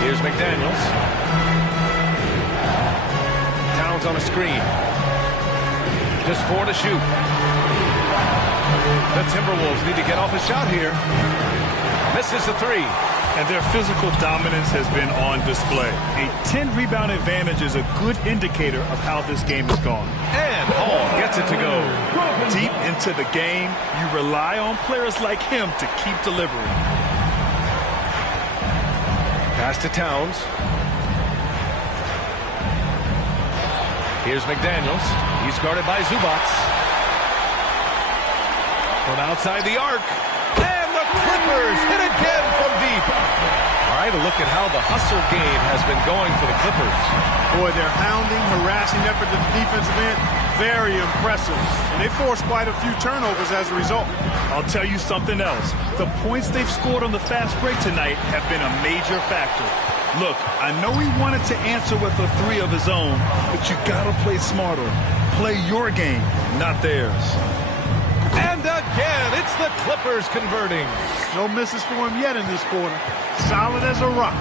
Here's McDaniels. Towns on a screen. Just 4 to shoot. The Timberwolves need to get off a shot here. Misses the 3. And their physical dominance has been on display. A 10-rebound advantage is a good indicator of how this game has gone. And Hall gets it to go. Deep into the game, you rely on players like him to keep delivering. Pass to Towns. Here's McDaniels. He's guarded by Zubac. From outside the arc. And the Clippers hit again from deep. All right, a look at how the hustle game has been going for the Clippers. Boy, their hounding, harassing effort at the defensive end, very impressive. And they forced quite a few turnovers as a result. I'll tell you something else. The points they've scored on the fast break tonight have been a major factor. Look, I know he wanted to answer with a 3 of his own, but you gotta play smarter. Play your game, not theirs. And again, it's the Clippers converting. No misses for him yet in this quarter. Solid as a rock.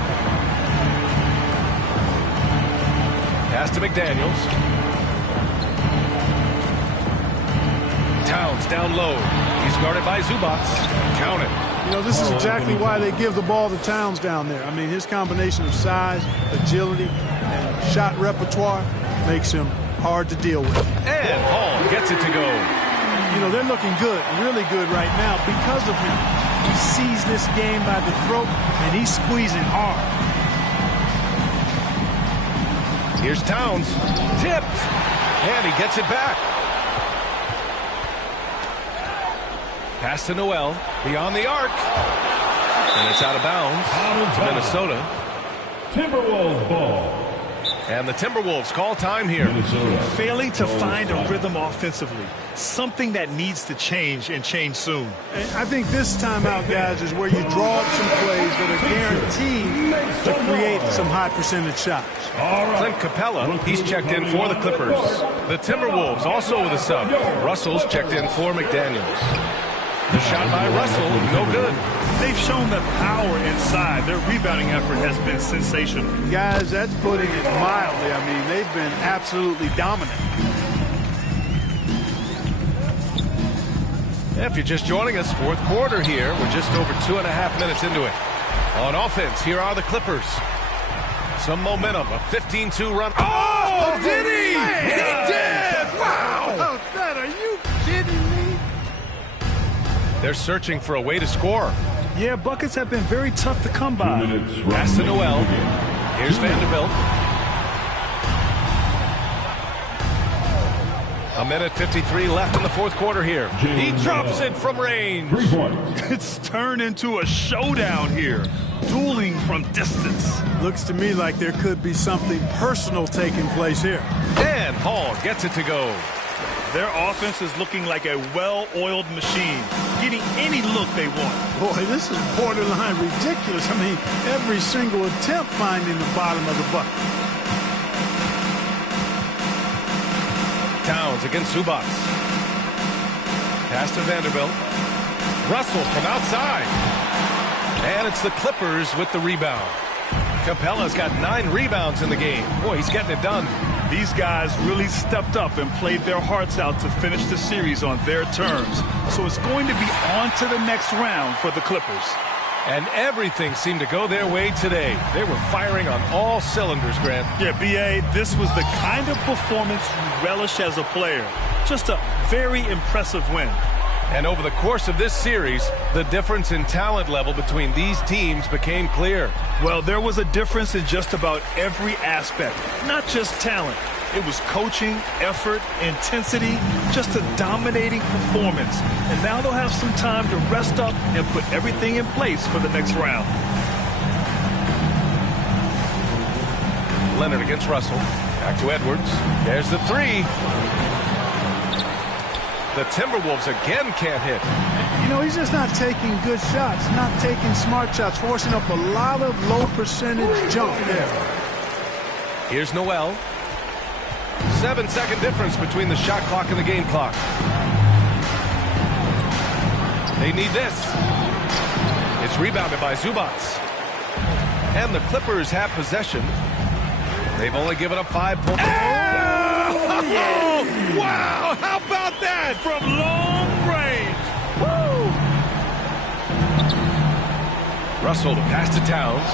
Pass to McDaniels. Towns down low. He's guarded by Zubac. Count it. You know, this is exactly why they give the ball to Towns down there. I mean, his combination of size, agility, and shot repertoire makes him hard to deal with. And Hall gets it to go. You know, they're looking good, really good right now because of him. He sees this game by the throat, and he's squeezing hard. Here's Towns. Tipped. And he gets it back. Pass to Noel. Beyond the arc. And it's out of bounds to Minnesota. Timberwolves ball. And the Timberwolves call time here. Failing to find a rhythm offensively. Something that needs to change and change soon. And I think this timeout, guys, is where you draw up some plays that are guaranteed to create some high percentage shots. Clint Capella, he's checked in for the Clippers. The Timberwolves also with a sub. Russell's checked in for McDaniels. The shot by Russell, no good. They've shown the power inside. Their rebounding effort has been sensational. Guys, that's putting it mildly. I mean, they've been absolutely dominant. If you're just joining us, fourth quarter here. We're just over 2.5 minutes into it. On offense, here are the Clippers. Some momentum, a 15-2 run. Oh, did he? He did! Wow! Oh, that, are you kidding me? They're searching for a way to score. Yeah, buckets have been very tough to come by. Pass to Noel. Here's Vanderbilt. A minute 53 left in the fourth quarter here. He drops it from range. It's turned into a showdown here. Dueling from distance. Looks to me like there could be something personal taking place here. And Hall gets it to go. Their offense is looking like a well-oiled machine, getting any look they want. Boy, this is borderline ridiculous. I mean, every single attempt finding the bottom of the bucket. Towns against Zubac. Pass to Vanderbilt. Russell from outside. And it's the Clippers with the rebound. Capella's got 9 rebounds in the game. Boy, he's getting it done. These guys really stepped up and played their hearts out to finish the series on their terms. So it's going to be on to the next round for the Clippers. And everything seemed to go their way today. They were firing on all cylinders, Grant. Yeah, B.A., this was the kind of performance you relish as a player. Just a very impressive win. And over the course of this series, the difference in talent level between these teams became clear. Well, there was a difference in just about every aspect, not just talent. It was coaching, effort, intensity, just a dominating performance. And now they'll have some time to rest up and put everything in place for the next round. Leonard against Russell. Back to Edwards. There's the three. The Timberwolves again can't hit. You know, he's just not taking good shots, not taking smart shots, forcing up a lot of low percentage jump there. Here's Noel. 7-second difference between the shot clock and the game clock. They need this. It's rebounded by Zubac. And the Clippers have possession. They've only given up 5 points. Oh, yeah. Wow, how about that? From long range. Woo! Russell to pass to Towns.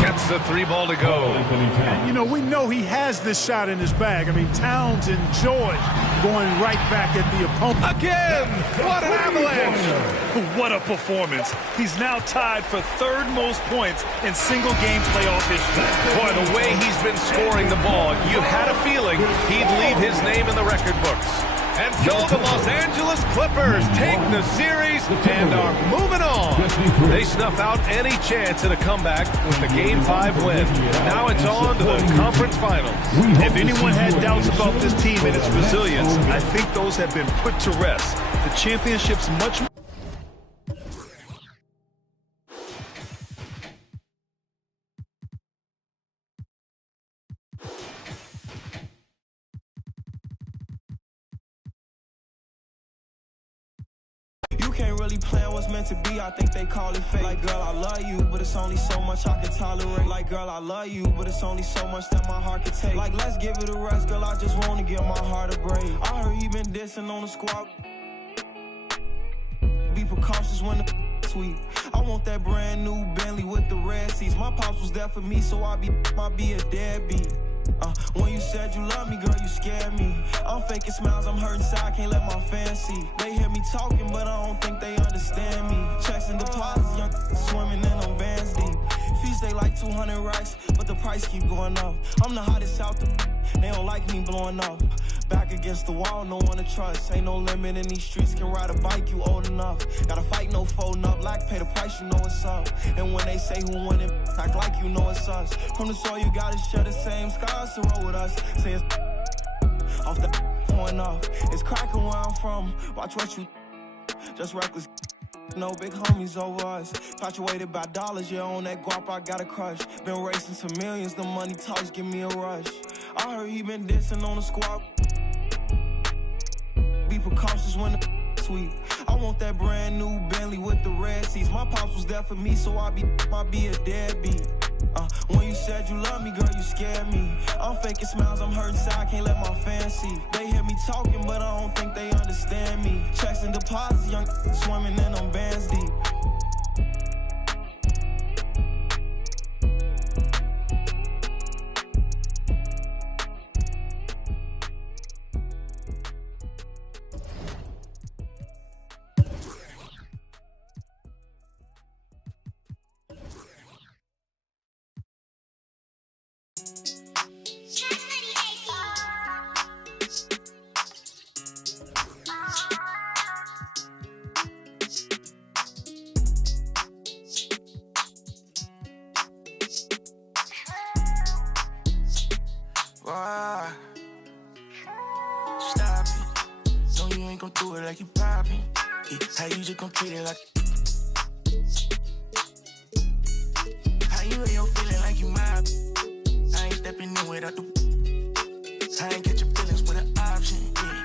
Gets the 3-ball to go. And, you know, we know he has this shot in his bag. I mean, Towns enjoys going right back at the opponent. Again! What an avalanche! What a performance. He's now tied for 3rd most points in single-game playoff history. Boy, the way he's been scoring the ball, you had a feeling he'd leave his name in the record books. And so the Los Angeles Clippers take the series and are moving on. They snuff out any chance at a comeback with the Game 5 win. Now it's on to the conference finals. If anyone had doubts about this team and its resilience, I think those have been put to rest. The championship's much more. Plan what's meant to be, I think they call it fate. Like, girl, I love you, but it's only so much I can tolerate. Like, girl, I love you, but it's only so much that my heart can take. Like, let's give it a rest, girl, I just wanna give my heart a break. I heard he been dissing on the squad. Be precautious when the sweet. I want that brand new Bentley with the red seats. My pops was there for me, so I be a deadbeat. When you said you love me, girl, you scared me. I'm faking smiles, I'm hurting inside, can't let my fans see. They hear me talking, but I don't think they understand me. Checks and deposits, young swimming in them bands deep. Fees they like 200 racks, but the price keep going up. I'm the hottest out the they don't like me blowing up. Back against the wall, no one to trust. Ain't no limit in these streets, can ride a bike, you old enough. Gotta fight, no folding up, like pay the price, you know what's up. And when they say who won it, act like you know it's us. From the soil, you gotta share the same scars to roll with us. Say it's off the point off. It's cracking where I'm from. Watch what you just reckless. No big homies over us. Fluctuated by dollars, yeah, on that guap I got a crush. Been racing to millions, the money talks give me a rush. I heard he been dissing on the squad. Be precautious when the sweet. I want that brand new Bentley with the red seats. My pops was there for me, so I be a deadbeat. When you said you love me, girl, you scared me. I'm faking smiles, I'm hurting inside, I can't let my fans see. They hear me talking, but I don't think they understand me. Checks and deposits, young swimming in them bands deep. Stop it. No, you ain't gon' do it like you poppin'. Yeah, how you just gon' treat it like. How you ain't your feeling like you mob. I ain't stepping in without the. I ain't catch your feelings with an option. Yeah,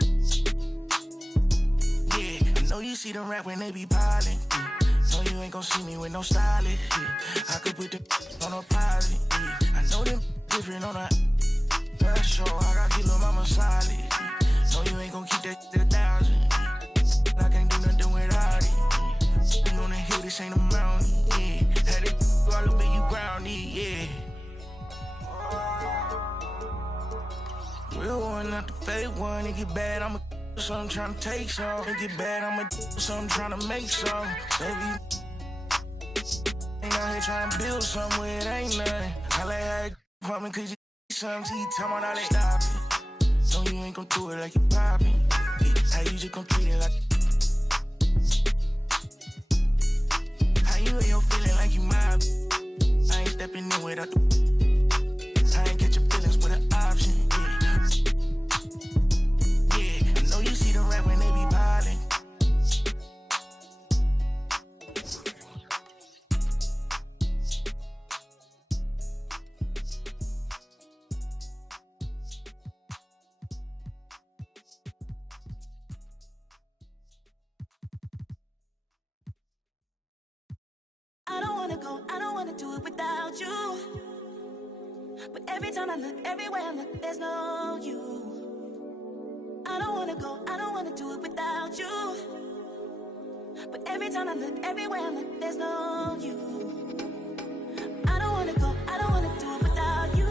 yeah. I know you see them rap when they be piling. Yeah. No, you ain't gon' see me with no stylist. Yeah. I could put the on a pilot. Yeah. I know them different on a. Show, I got kilo mama solid. No, you ain't gon' keep that 1,000. I can't do nothing without it. You on the hill, this ain't a mountain. Yeah, had it all up in you groundy. Yeah. Real one, not the fake one. It get bad, I'ma so I'm tryna take some. It get bad, I'ma so I'm tryna make some. Baby, ain't out here tryna build somewhere, it ain't nothing. I like how it me cause you something, tell me all that stop it. No, you ain't gon' do it like you poppin'. Yeah, how you just gon' treat it like. How you ain't your feeling like you mob. I ain't stepping in without the. I ain't catch your feelings with an option. Yeah, yeah. I know you see the rap when they be piling. I don't wanna do it without you. But every time I look, everywhere I look, there's no you. I don't wanna go, I don't wanna do it without you. But every time I look, everywhere I look, there's no you. I don't wanna go, I don't wanna do it without you.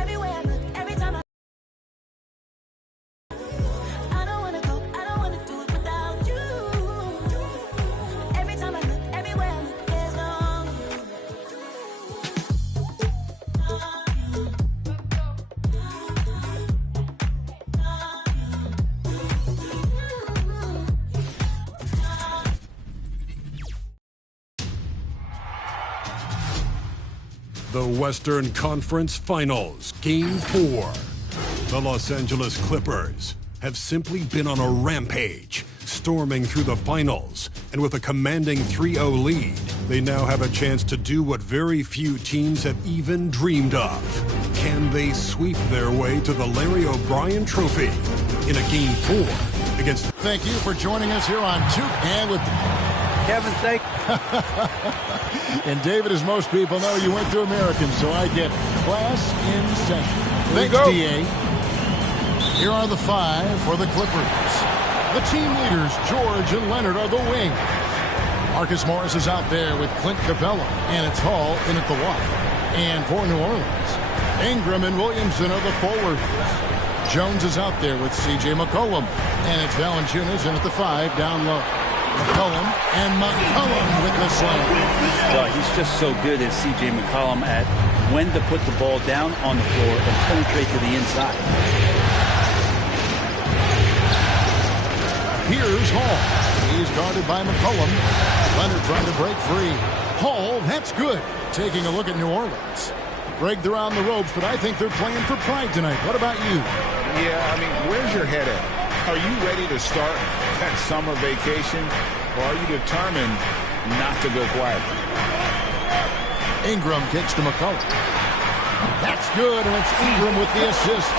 Everywhere I look, every time I The Western Conference Finals, Game 4. The Los Angeles Clippers have simply been on a rampage, storming through the finals, and with a commanding 3-0 lead, they now have a chance to do what very few teams have even dreamed of. Can they sweep their way to the Larry O'Brien Trophy in a Game 4 against... Thank you for joining us here on Duke and with... Kevin, thank And David, as most people know, you went to American, so I get class in session. Thanks, DA. Here are the 5 for the Clippers. The team leaders, George and Leonard, are the wing. Marcus Morris is out there with Clint Capella, and it's Hall in at the wide. And for New Orleans, Ingram and Williamson are the forwards. Jones is out there with C.J. McCollum, and it's Valanciunas in at the 5 down low. McCollum with the slam. Well, he's just so good as C.J. McCollum at when to put the ball down on the floor and penetrate to the inside. Here's Hall. He's guarded by McCollum. Leonard trying to break free. Hall, that's good. Taking a look at New Orleans. Greg, they're on the ropes, but I think they're playing for pride tonight. What about you? Yeah, I mean, where's your head at? Are you ready to start that summer vacation, or are you determined not to go quietly? Ingram kicks to McCollum. That's good, and it's Ingram with the assist.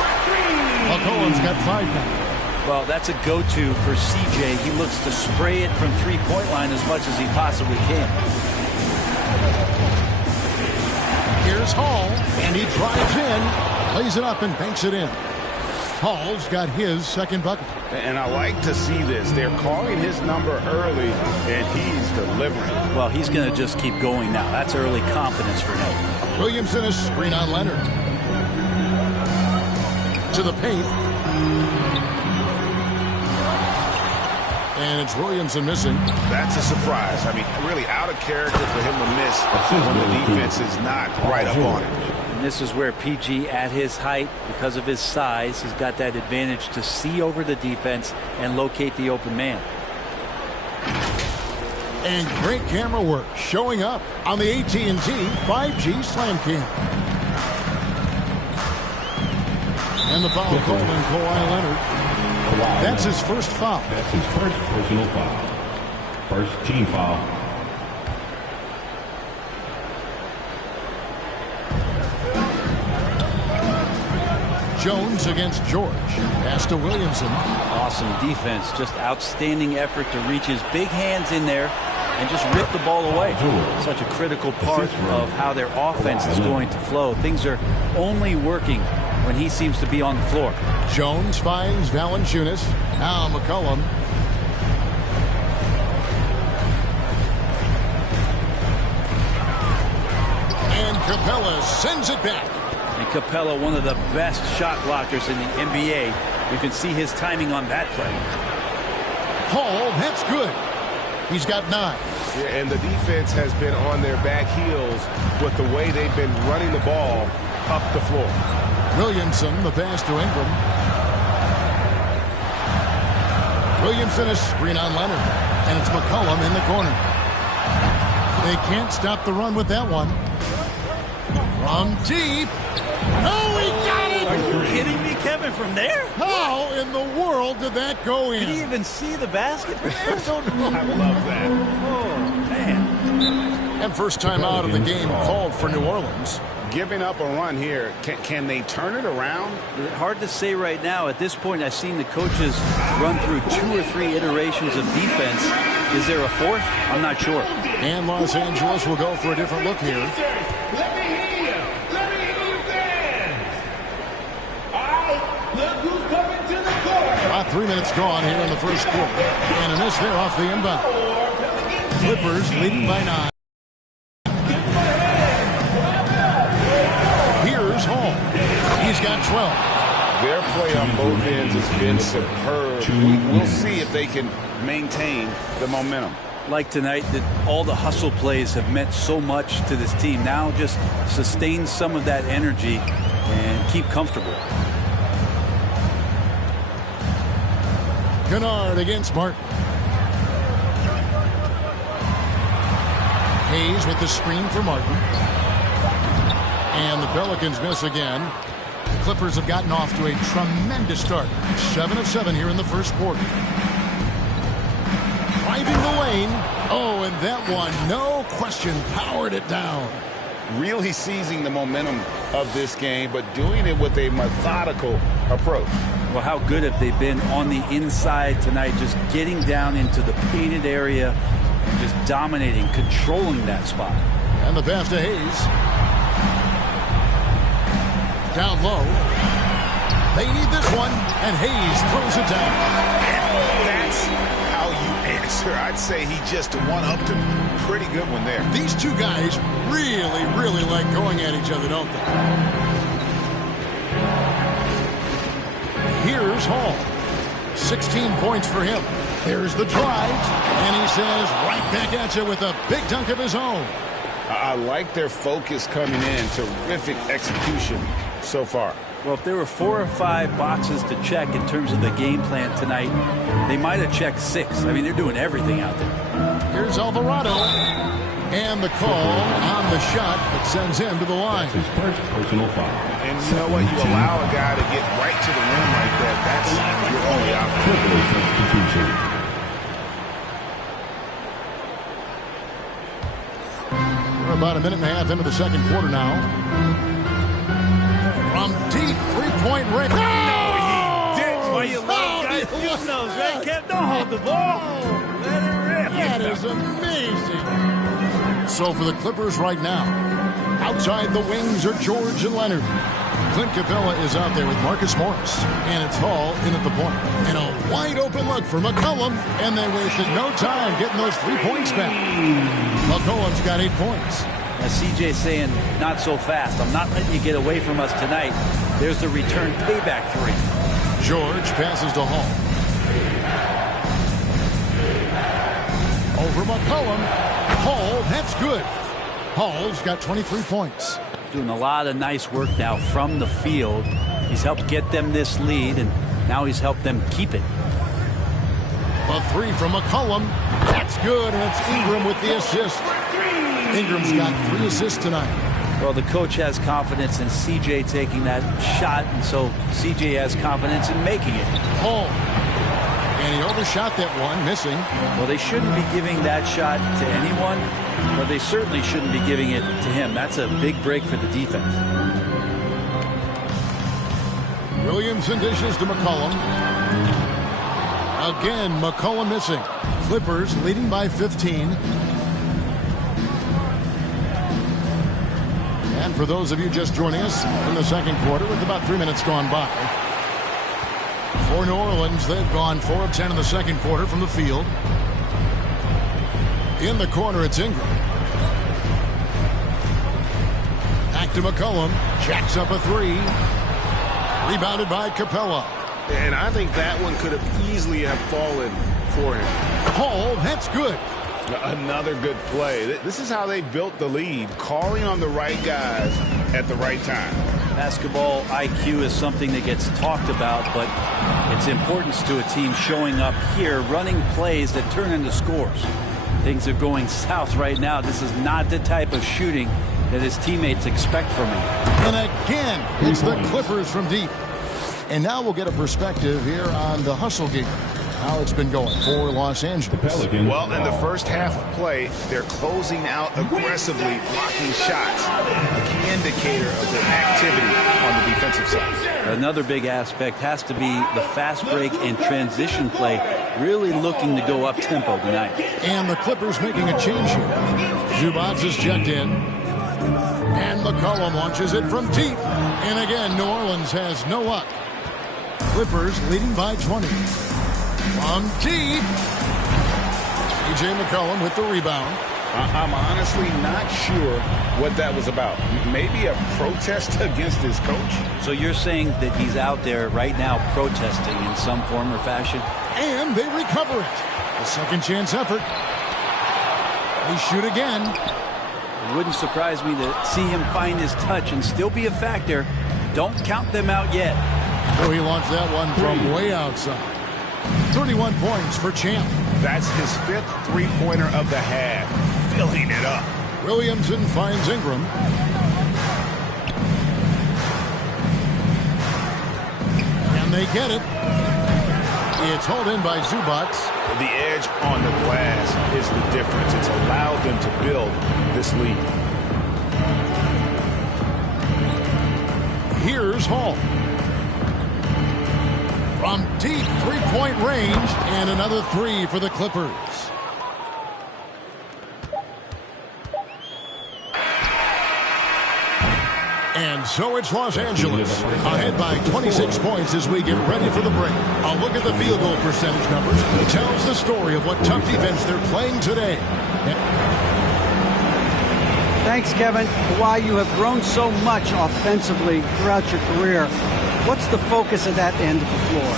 McCollum's got 5 now. Well, that's a go-to for CJ. He looks to spray it from three-point line as much as he possibly can. Here's Hall, and he drives in, lays it up, and banks it in. Hall's got his second bucket. And I like to see this. They're calling his number early, and he's delivering. Well, he's going to just keep going now. That's early confidence for him. Williamson is screen on Leonard. To the paint. And it's Williamson missing. That's a surprise. I mean, really out of character for him to miss when the defense is not right up on it. And this is where PG, at his height, because of his size, has got that advantage to see over the defense and locate the open man. And great camera work showing up on the AT&T 5G Slam Cam. And the foul called on Kawhi Leonard. That's his first foul. That's his first personal foul. First team foul. Jones against George. Pass to Williamson. Awesome defense. Just outstanding effort to reach his big hands in there and just rip the ball away. Such a critical part of how their offense is going to flow. Things are only working when he seems to be on the floor. Jones finds Valanciunas. Now McCollum. And Capella sends it back. And Capella, one of the best shot blockers in the NBA. You can see his timing on that play. Hall, that's good. He's got 9. Yeah, and the defense has been on their back heels with the way they've been running the ball up the floor. Williamson, the pass to Ingram. Williamson is screen on Leonard. And it's McCollum in the corner. They can't stop the run with that one. From deep. Oh, he got it! Are you kidding me, Kevin, from there? How in the world did that go in? Did he even see the basket from there? I love that. Oh, man. And first time out of the game called for New Orleans. Giving up a run here. Can they turn it around? Hard to say right now. At this point, I've seen the coaches run through 2 or 3 iterations of defense. Is there a fourth? I'm not sure. And Los Angeles will go for a different look here. Let me hear you. Let me hear you dance. All right, look who's coming to the court. About 3 minutes gone here in the first quarter. And a miss there off the inbound. Clippers leading by 9. Here's Hall. He's got 12. Their play on both ends has been superb. We'll see if they can maintain the momentum. Like tonight, that all the hustle plays have meant so much to this team. Now just sustain some of that energy and keep comfortable. Kennard against Martin. Hayes with the screen for Martin. And the Pelicans miss again. The Clippers have gotten off to a tremendous start. 7 of 7 here in the first quarter. Driving the lane. Oh, and that one, no question, powered it down. Really seizing the momentum of this game, but doing it with a methodical approach. Well, how good have they been on the inside tonight, just getting down into the painted area and just dominating, controlling that spot. And the pass to Hayes. Down low. They need this one, and Hayes throws it down. And that's how you answer. I'd say he just one-upped him. Pretty good one there. These two guys really, really like going at each other, don't they? Here's Hall. 16 points for him. There's the drive, and he says right back at you with a big dunk of his own. I like their focus coming in. Terrific execution so far. Well, if there were 4 or 5 boxes to check in terms of the game plan tonight, they might have checked 6. I mean, they're doing everything out there. Here's Alvarado. And the call on the shot that sends him to the line. His first personal foul. And you know what? You allow a guy to get right to the rim like that. That's your only option. Triple substitution. We're about a minute and a half into the second quarter now. From deep three-point range. No, he didn't. Why you love guys? You know, right, Kev? Don't hold the ball. Let it rip. That is amazing. So for the Clippers right now, outside the wings are George and Leonard. Clint Capella is out there with Marcus Morris. And it's Hall in at the point. And a wide open look for McCollum. And they wasted no time getting those 3 points back. McCollum's got 8 points. As CJ's saying, not so fast. I'm not letting you get away from us tonight. There's the return payback three. George passes to Hall. Over McCollum. Hall, that's good. Hall's got 23 points. Doing a lot of nice work now from the field. He's helped get them this lead, and now he's helped them keep it. A three from McCollum. That's good, and it's Ingram with the assist. Ingram's got 3 assists tonight. Well, the coach has confidence in CJ taking that shot, and so CJ has confidence in making it. Hall. And he overshot that one, missing. Well, they shouldn't be giving that shot to anyone, but they certainly shouldn't be giving it to him. That's a big break for the defense. Williamson dishes to McCollum. Again, McCollum missing. Clippers leading by 15. And for those of you just joining us in the second quarter with about 3 minutes gone by. For New Orleans, they've gone 4 of 10 in the second quarter from the field. In the corner, it's Ingram. Back to McCollum. Jacks up a 3. Rebounded by Capella. And I think that one could have easily have fallen for him. Hall, that's good. Another good play. This is how they built the lead, calling on the right guys at the right time. Basketball IQ is something that gets talked about, but its importance to a team showing up here, running plays that turn into scores. Things are going south right now. This is not the type of shooting that his teammates expect from him. And again, it's the Clippers from deep. And now we'll get a perspective here on the hustle game. How it's been going for Los Angeles. Well, in the first half of play, they're closing out aggressively, blocking shots. A key indicator of their activity on the defensive side. Another big aspect has to be the fast break and transition play, really looking to go up tempo tonight. And the Clippers making a change here. Zubac is checked in. And McCollum launches it from deep. And again, New Orleans has no luck. Clippers leading by 20. From deep. C.J. McCollum with the rebound. I'm honestly not sure what that was about. Maybe a protest against his coach? So you're saying that he's out there right now protesting in some form or fashion? And they recover it. A second chance effort. They shoot again. It wouldn't surprise me to see him find his touch and still be a factor. Don't count them out yet. So he launched that one from way outside. 31 points for Champ. That's his 5th three-pointer of the half. Filling it up. Williamson finds Ingram. And they get it. It's hauled in by Zubac. The edge on the glass is the difference. It's allowed them to build this lead. Here's Hall. From deep three-point range, and another 3 for the Clippers. And so it's Los Angeles, ahead by 26 points as we get ready for the break. A look at the field goal percentage numbers tells the story of what tough defense they're playing today. Thanks, Kevin. Kawhi, you have grown so much offensively throughout your career. What's the focus of that end of the floor?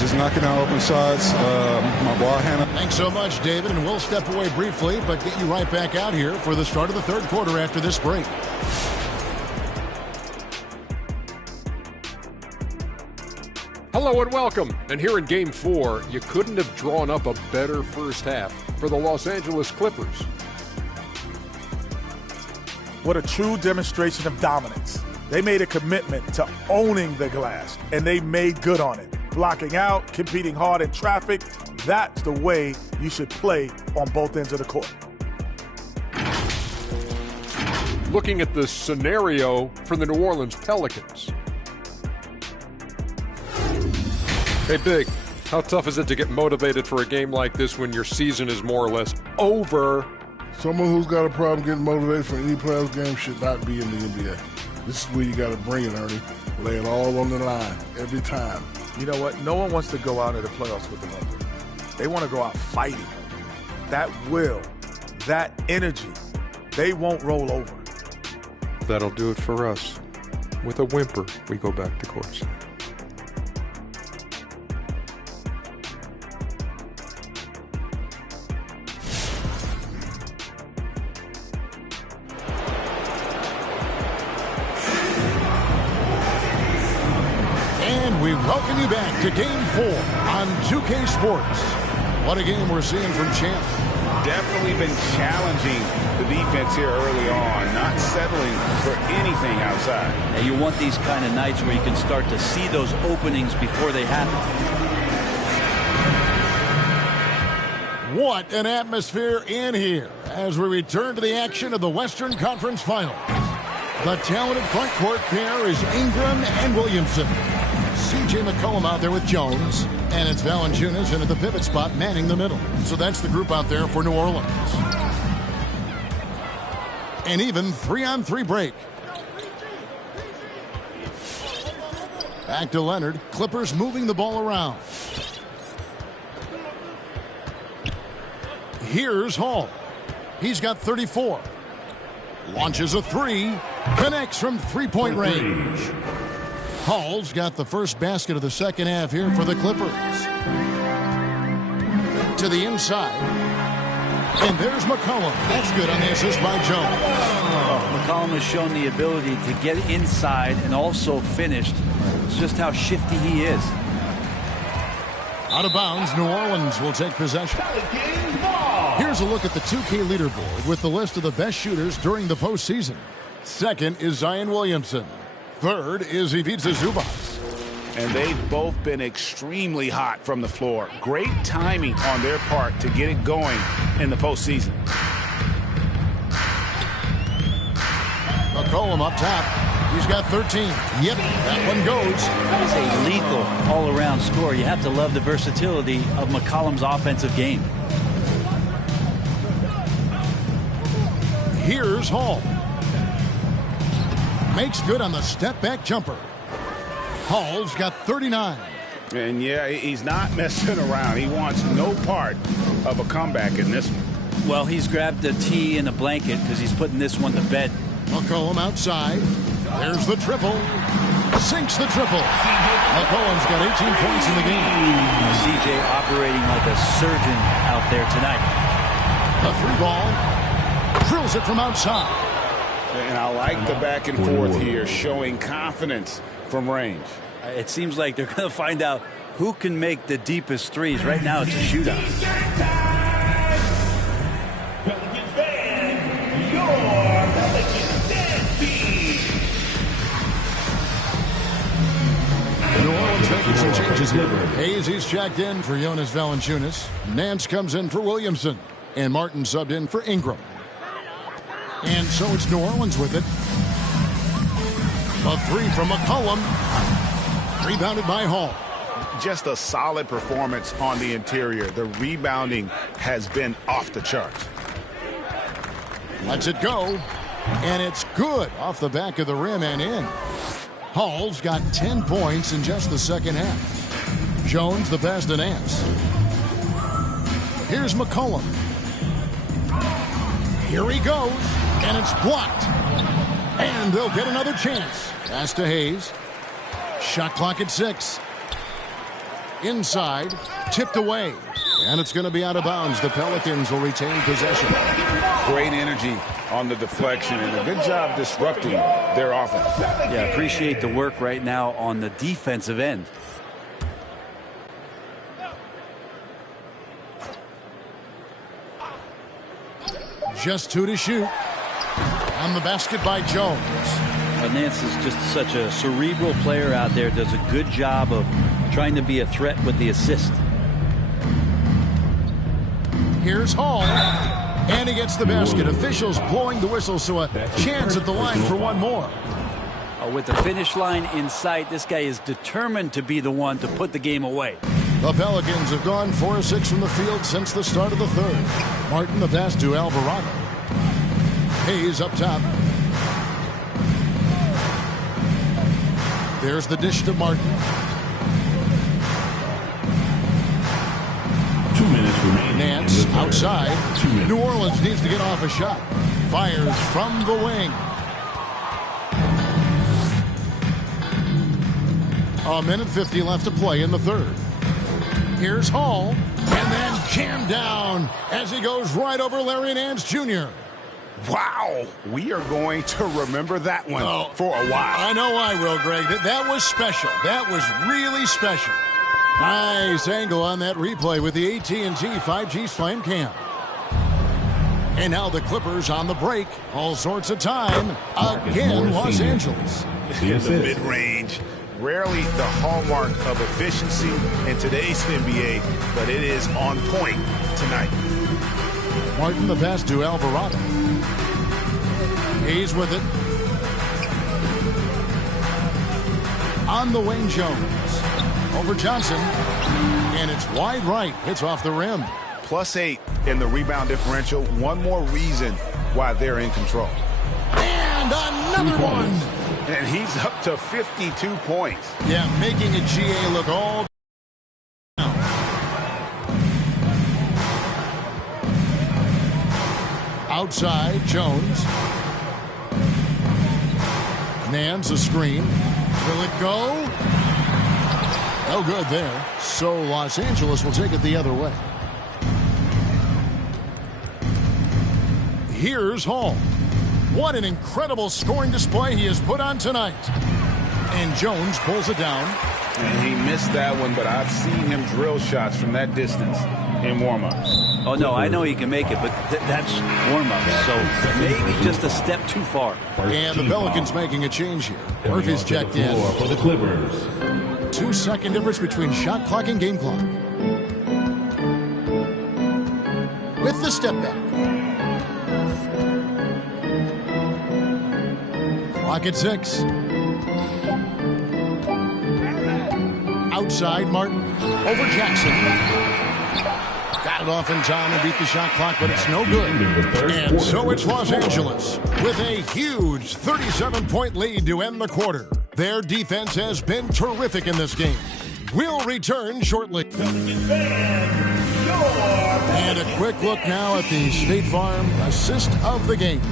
Just knocking out open shots, my ball handle. Thanks so much, David, and we'll step away briefly, but get you right back out here for the start of the third quarter after this break. Hello and welcome. And here in Game 4, you couldn't have drawn up a better first half for the Los Angeles Clippers. What a true demonstration of dominance. They made a commitment to owning the glass, and they made good on it. Blocking out, competing hard in traffic, that's the way you should play on both ends of the court. Looking at the scenario for the New Orleans Pelicans. Hey, Big, how tough is it to get motivated for a game like this when your season is more or less over? Someone who's got a problem getting motivated for any playoff game should not be in the NBA. This is where you got to bring it, Ernie. Lay it all on the line every time. You know what? No one wants to go out of the playoffs with a number. They want to go out fighting. That will, that energy, they won't roll over. That'll do it for us. With a whimper, we go back to course. We welcome you back to Game 4 on 2K Sports. What a game we're seeing from Champ. Definitely been challenging the defense here early on, not settling for anything outside. And you want these kind of nights where you can start to see those openings before they happen. What an atmosphere in here as we return to the action of the Western Conference Finals. The talented front court pair is Ingram and Williamson. C.J. McCollum out there with Jones, and it's Valanciunas in at the pivot spot manning the middle. So that's the group out there for New Orleans. An even 3-on-3 break. Back to Leonard. Clippers moving the ball around. Here's Hall. He's got 34. Launches a three. Connects from three-point range. Hall's got the first basket of the second half here for the Clippers. To the inside. And there's McCollum. That's good on the assist by Jones. McCollum has shown the ability to get inside and also finished. It's just how shifty he is. Out of bounds, New Orleans will take possession. Here's a look at the 2K leaderboard with the list of the best shooters during the postseason. Second is Zion Williamson. Third is Ivica Zubac. And they've both been extremely hot from the floor. Great timing on their part to get it going in the postseason. McCollum up top. He's got 13. Yep, that one goes. That is a lethal all-around score. You have to love the versatility of McCollum's offensive game. Here's Hall. Makes good on the step-back jumper. Hall's got 39. And yeah, he's not messing around. He wants no part of a comeback in this one. Well, he's grabbed a tee and a blanket because he's putting this one to bed. McCollum outside. There's the triple. Sinks the triple. McCollum's got 18 points in the game. CJ operating like a surgeon out there tonight. The three ball. Drills it from outside. And I like the back and forth here, showing confidence from range. It seems like they're going to find out who can make the deepest threes. Right now it's a shootout. Pelicans fan, your Pelicans dance team. New Orleans making some changes here. Hayes, he's checked in for Jonas Valanciunas. Nance comes in for Williamson. And Martin subbed in for Ingram. And so it's New Orleans with it. A three from McCollum. Rebounded by Hall. Just a solid performance on the interior. The rebounding has been off the charts. Lets it go. And it's good off the back of the rim and in. Hall's got 10 points in just the second half. Jones the best in Nance. Here's McCollum. Here he goes. And it's blocked. And they'll get another chance. Pass to Hayes. Shot clock at 6. Inside. Tipped away. And it's going to be out of bounds. The Pelicans will retain possession. Great energy on the deflection and a good job disrupting their offense. Yeah, appreciate the work right now on the defensive end. Just 2 to shoot. On the basket by Jones. Nance is just such a cerebral player out there. Does a good job of trying to be a threat with the assist. Here's Hall. And he gets the basket. Officials blowing the whistle, so a chance at the line for one more. With the finish line in sight, this guy is determined to be the one to put the game away. The Pelicans have gone 4 of 6 from the field since the start of the third. Martin the pass to Alvarado. Hayes up top. There's the dish to Martin. 2 minutes remaining. Nance outside. New Orleans needs to get off a shot. Fires from the wing. A minute 50 left to play in the third. Here's Hall. And then jammed down as he goes right over Larry Nance Jr. Wow, we are going to remember that one for a while. I know I will, Greg. That was special. That was really special. Nice angle on that replay with the AT&T 5G Slam Cam. And now the Clippers on the break. All sorts of time. Again, Los Angeles. The mid-range. Rarely the hallmark of efficiency in today's NBA, but it is on point tonight. Martin the pass to Alvarado. Hayes with it. On the wing, Jones. Over Johnson. And it's wide right. It's off the rim. +8 in the rebound differential. One more reason why they're in control. And another one. And he's up to 52 points. Yeah, making a GA look all down. Outside, Jones. Nance a screen. Will it go? No good there. So Los Angeles will take it the other way. Here's Hall. What an incredible scoring display he has put on tonight. And Jones pulls it down. And he missed that one, but I've seen him drill shots from that distance in warm-ups. Oh, no, I know he can make it, but that's warm-up. So maybe just a step too far. And the Pelicans making a change here. Murphy's checked in. For the Clippers. 2-second difference between shot clock and game clock. With the step back. Clock at 6. Outside, Martin. Over Jackson. Got it off in time and beat the shot clock, but it's no good. And so it's Los Angeles with a huge 37-point lead to end the quarter. Their defense has been terrific in this game. We'll return shortly. And a quick look now at the State Farm assist of the game.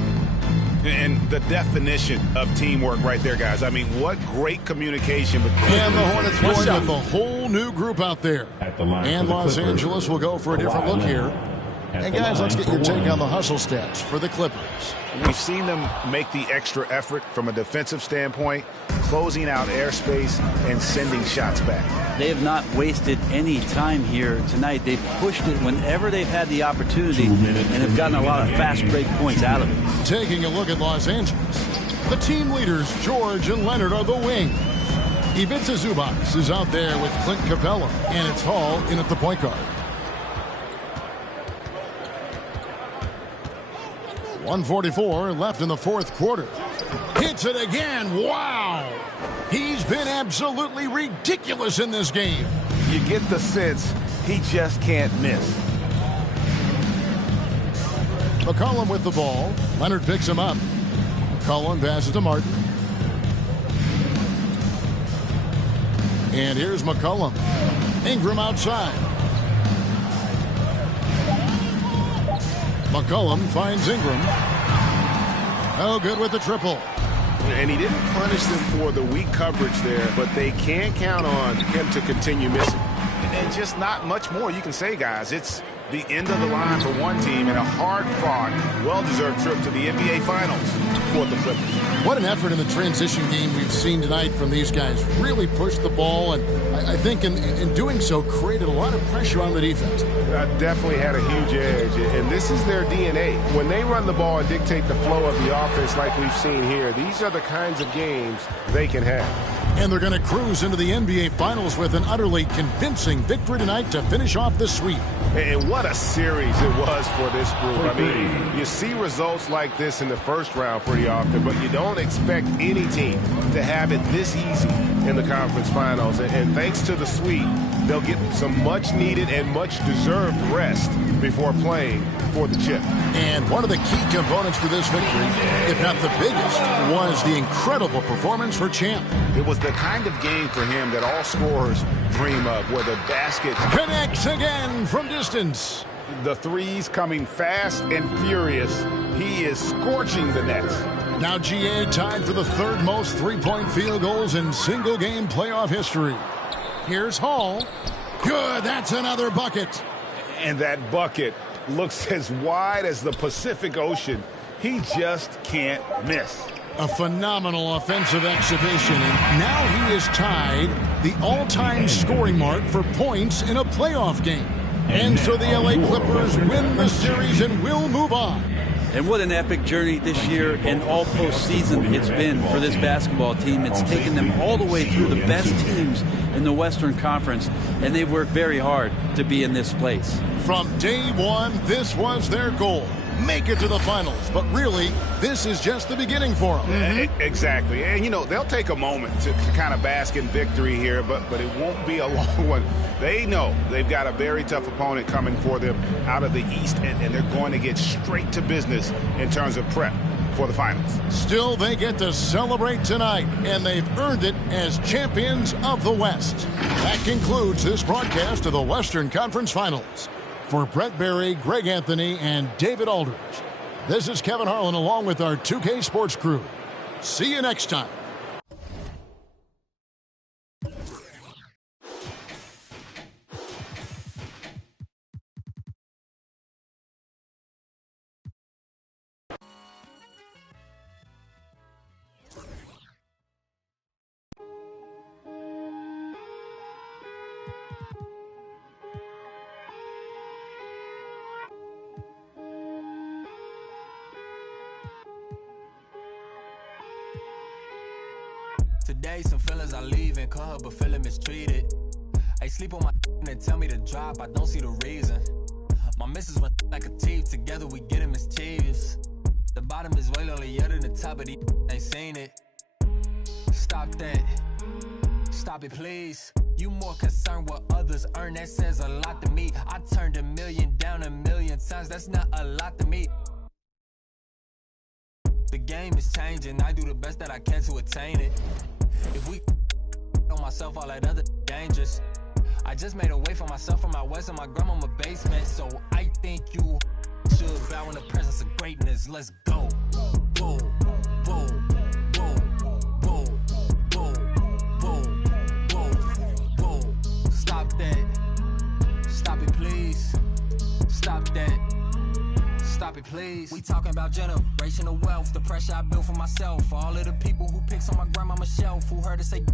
And the definition of teamwork right there, guys. I mean, what great communication. And the Hornets going with a whole new group out there. And Los Angeles will go for a different look here. And guys, let's get your take on the hustle stats for the Clippers. We've seen them make the extra effort from a defensive standpoint, closing out airspace and sending shots back. They have not wasted any time here tonight. They've pushed it whenever they've had the opportunity and have gotten a lot of fast break points out of it. Taking a look at Los Angeles, the team leaders, George and Leonard, are the wing. Ivica Zubac is out there with Clint Capella, and it's Hall in at the point guard. 1:44 left in the fourth quarter. Hits it again. Wow. He's been absolutely ridiculous in this game. You get the sense he just can't miss. McCollum with the ball. Leonard picks him up. McCollum passes to Martin. And here's McCollum. Ingram outside. McCollum finds Ingram. Oh, good with the triple. And he didn't punish them for the weak coverage there, but they can count on him to continue missing. And just not much more you can say, guys. It's the end of the line for one team and a hard-fought, well-deserved trip to the NBA Finals for the Clippers. What an effort in the transition game we've seen tonight from these guys. Really pushed the ball, and I think in doing so created a lot of pressure on the defense. Definitely had a huge edge, and this is their DNA. When they run the ball and dictate the flow of the offense like we've seen here, these are the kinds of games they can have. And they're going to cruise into the NBA Finals with an utterly convincing victory tonight to finish off the sweep. And what a series it was for this group. I mean, you see results like this in the first round pretty often, but you don't expect any team to have it this easy in the conference finals. And thanks to the sweep, they'll get some much-needed and much-deserved rest before playing for the chip. And one of the key components to this victory, if not the biggest, was the incredible performance for Champ. It was the kind of game for him that all scorers dream of, where the basket connects again from distance. The threes coming fast and furious. He is scorching the nets. Now GA tied for the third most three-point field goals in single-game playoff history. Here's Hall. Good, that's another bucket. And that bucket looks as wide as the Pacific Ocean. He just can't miss. A phenomenal offensive exhibition, and now he is tied the all-time scoring mark for points in a playoff game. And so the LA Clippers win the series and will move on. And what an epic journey this year and all postseason it's been for this basketball team. It's taken them all the way through the best teams in the Western Conference, and they've worked very hard to be in this place. From day one, this was their goal. Make it to the finals, but really, this is just the beginning for them. Exactly. And, you know, they'll take a moment to kind of bask in victory here, but it won't be a long one. They know they've got a very tough opponent coming for them out of the East, and they're going to get straight to business in terms of prep for the finals. Still, they get to celebrate tonight, and they've earned it as champions of the West. That concludes this broadcast of the Western Conference Finals. For Brett Berry, Greg Anthony, and David Aldridge, this is Kevin Harlan along with our 2K Sports crew. See you next time. Today, some feelings I leave in club, but feeling mistreated. I sleep on my and tell me to drop, I don't see the reason. My missus went like a teeth, together we getting mischievous. The bottom is way lonelier than the top of the ain't seen it. Stop that, stop it please. You more concerned what others earn, that says a lot to me. I turned 1 million down 1 million times, that's not a lot to me. The game is changing, I do the best that I can to attain it. If we on myself, all that other dangerous. I just made a way for myself from my west and my grandmama basement. So I think you should bow in the presence of greatness. Let's go. Boom, boom, boom, boom, boom, boom, boom, boom. Stop that. Stop it, please. Stop that. Stop it, please. We talking about generational wealth, the pressure I built for myself. For all of the people who picks on my grandmama's shelf, who heard her say,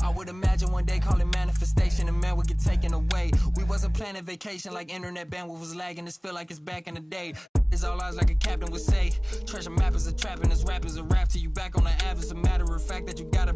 I would imagine one day calling manifestation and man would get taken away. We wasn't planning vacation like internet bandwidth was lagging. This feel like it's back in the day. It's all eyes like a captain would say. Treasure map is a trap and this rap is a rap till you back on the app. It's a matter of fact that you gotta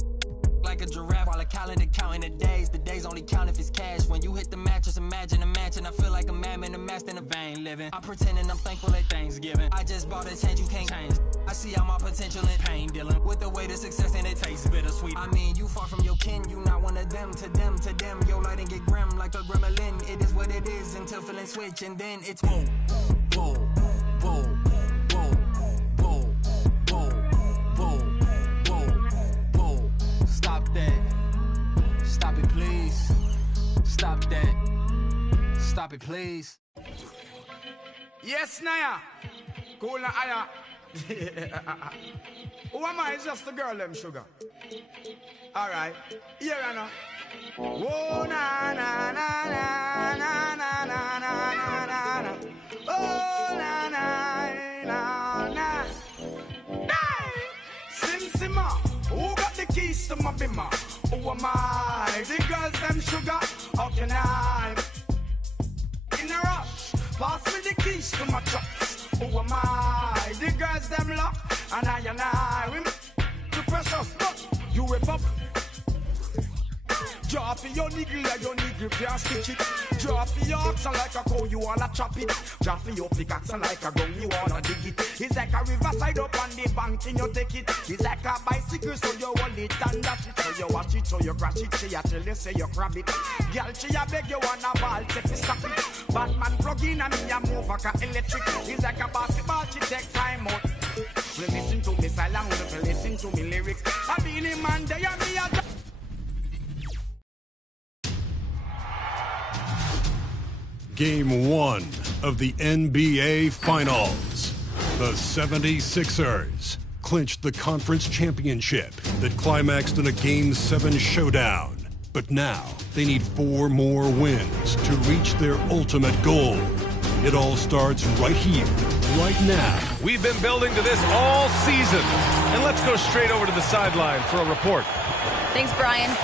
like a giraffe while a calendar counting the days. The days only count if it's cash. When you hit the mattress, imagine a match, and I feel like a madman, a master in a vain living. I'm pretending I'm thankful at Thanksgiving. I just bought a change you can't change. I see all my potential in pain dealing with the way to success and it tastes bittersweet. I mean, you far from your kin, you not one of them. To them, to them, your light and get grim like a gremlin. It is what it is until feeling switch, and then it's whoa, whoa, whoa, whoa, whoa, whoa, whoa, whoa, whoa. Stop that. Stop it, please. Stop that. Stop it, please. Yes, Naya. Cool na aya. Who am I? It's just the girl, them sugar. All right. Here I know. Oh, na, na, na, na, na, na, na, na, na, na. Oh, na, na, na, na. Hey! Sim, simmer. Who got the keys to my bimmer? Who am I? The girls, them sugar. How can I? In a rush. Pass me the keys to my trucks. Who am I? The girls, them lock. And I. We too precious, but you whip up. Drop your niggle like your niggle can't stitch it. Drop your oxen like a cow, you wanna chop it. Drop your pickaxe like a gun, you wanna dig it. It's like a riverside up on the bank and you take it. It's like a bicycle, so you hold it and dash it. So you watch it, so you crash it. She a tell you, say you grab it. Girl, she a beg you wanna ball, take it, stop it. Batman plug in and me a move like a electric. It's like a basketball, she take time out. We listen to me silent, we listen to me lyrics. I be in man, they are me a Game 1 of the NBA Finals. The 76ers clinched the conference championship that climaxed in a Game 7 showdown. But now they need 4 more wins to reach their ultimate goal. It all starts right here, right now. We've been building to this all season. And let's go straight over to the sideline for a report. Thanks, Brian.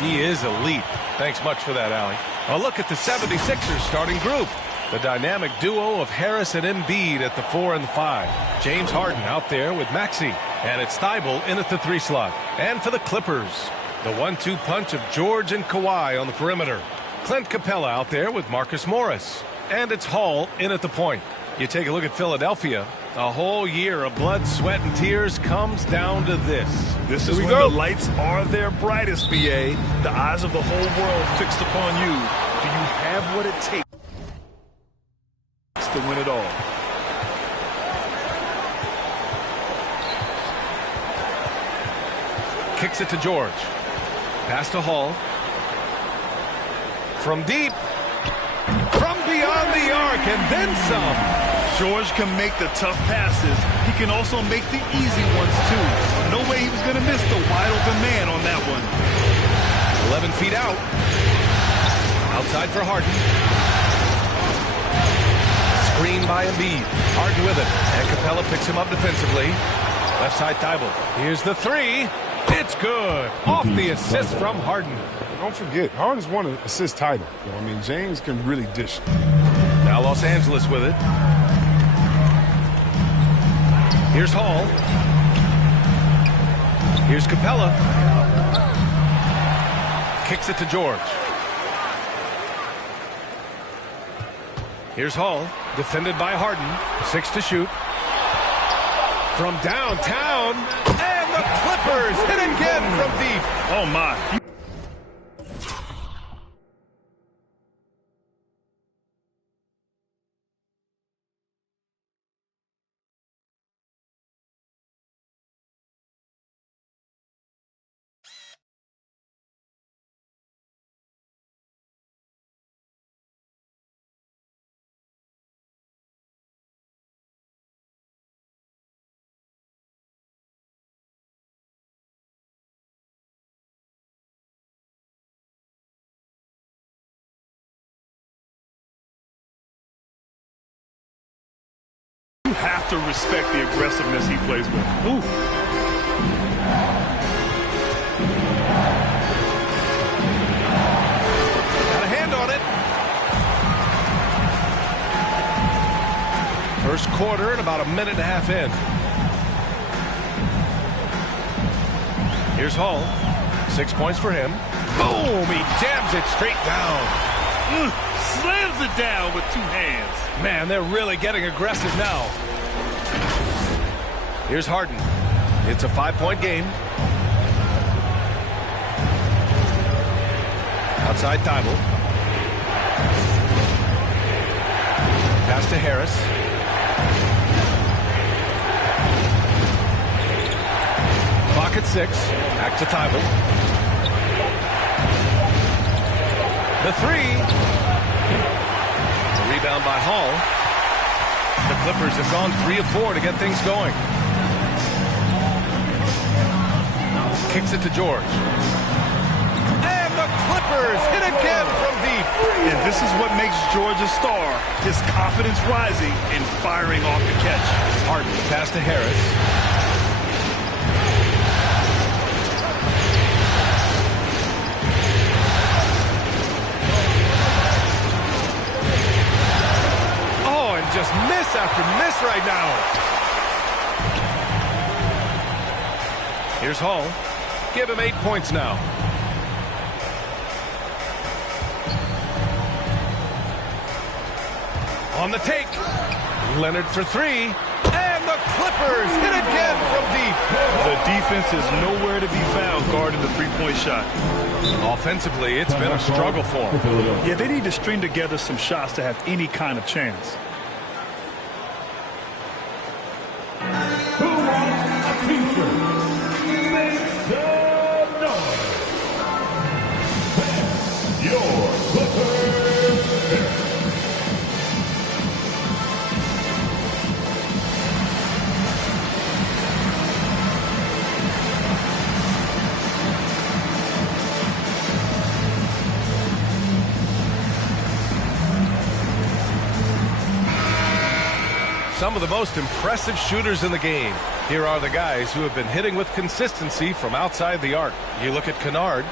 He is elite. Thanks much for that, Allie. A look at the 76ers starting group. The dynamic duo of Harris and Embiid at the 4 and the 5. James Harden out there with Maxey. And it's Thibault in at the 3 slot. And for the Clippers, the 1-2 punch of George and Kawhi on the perimeter. Clint Capella out there with Marcus Morris. And it's Hall in at the point. You take a look at Philadelphia. A whole year of blood, sweat, and tears comes down to this. This is when the lights are their brightest, BA. The eyes of the whole world fixed upon you. Do you have what it takes to win it all? Kicks it to George. Pass to Hall. From deep. From beyond the arc, and then some. George can make the tough passes. He can also make the easy ones, too. No way he was going to miss the wide-open man on that one. 11 feet out. Outside for Harden. Screen by Embiid. Harden with it. And Capella picks him up defensively. Left side Thibault. Here's the 3. It's good. Off the assist from Harden. Don't forget, Harden's won an assist title. I mean, James can really dish. Now Los Angeles with it. Here's Hall. Here's Capella. Kicks it to George. Here's Hall. Defended by Harden. 6 to shoot. From downtown. And the Clippers hit again from deep. Oh, my. You have to respect the aggressiveness he plays with. Ooh. Got a hand on it. First quarter and about a minute and a half in. Here's Hall. 6 points for him. Boom! He jams it straight down. Slams it down with 2 hands. Man, they're really getting aggressive now. Here's Harden. It's a 5-point game. Outside Thibault. Pass to Harris. Clock at 6. Back to Thibault. The 3. The rebound by Hall. The Clippers have gone 3 of 4 to get things going. Kicks it to George. And the Clippers hit again from deep. And this is what makes George a star. His confidence rising and firing off the catch. Harden pass to Harris. Oh, and just miss after miss right now. Here's Hall. Give him 8 points now. On the take. Leonard for 3. And the Clippers hit again from deep. The defense is nowhere to be found guarding the three-point shot. Offensively, it's been a struggle for them. Yeah, they need to string together some shots to have any kind of chance. Who wants a t-shirt? Make some noise. Your Clippers. Some of the most impressive shooters in the game. Here are the guys who have been hitting with consistency from outside the arc. You look at Kennard,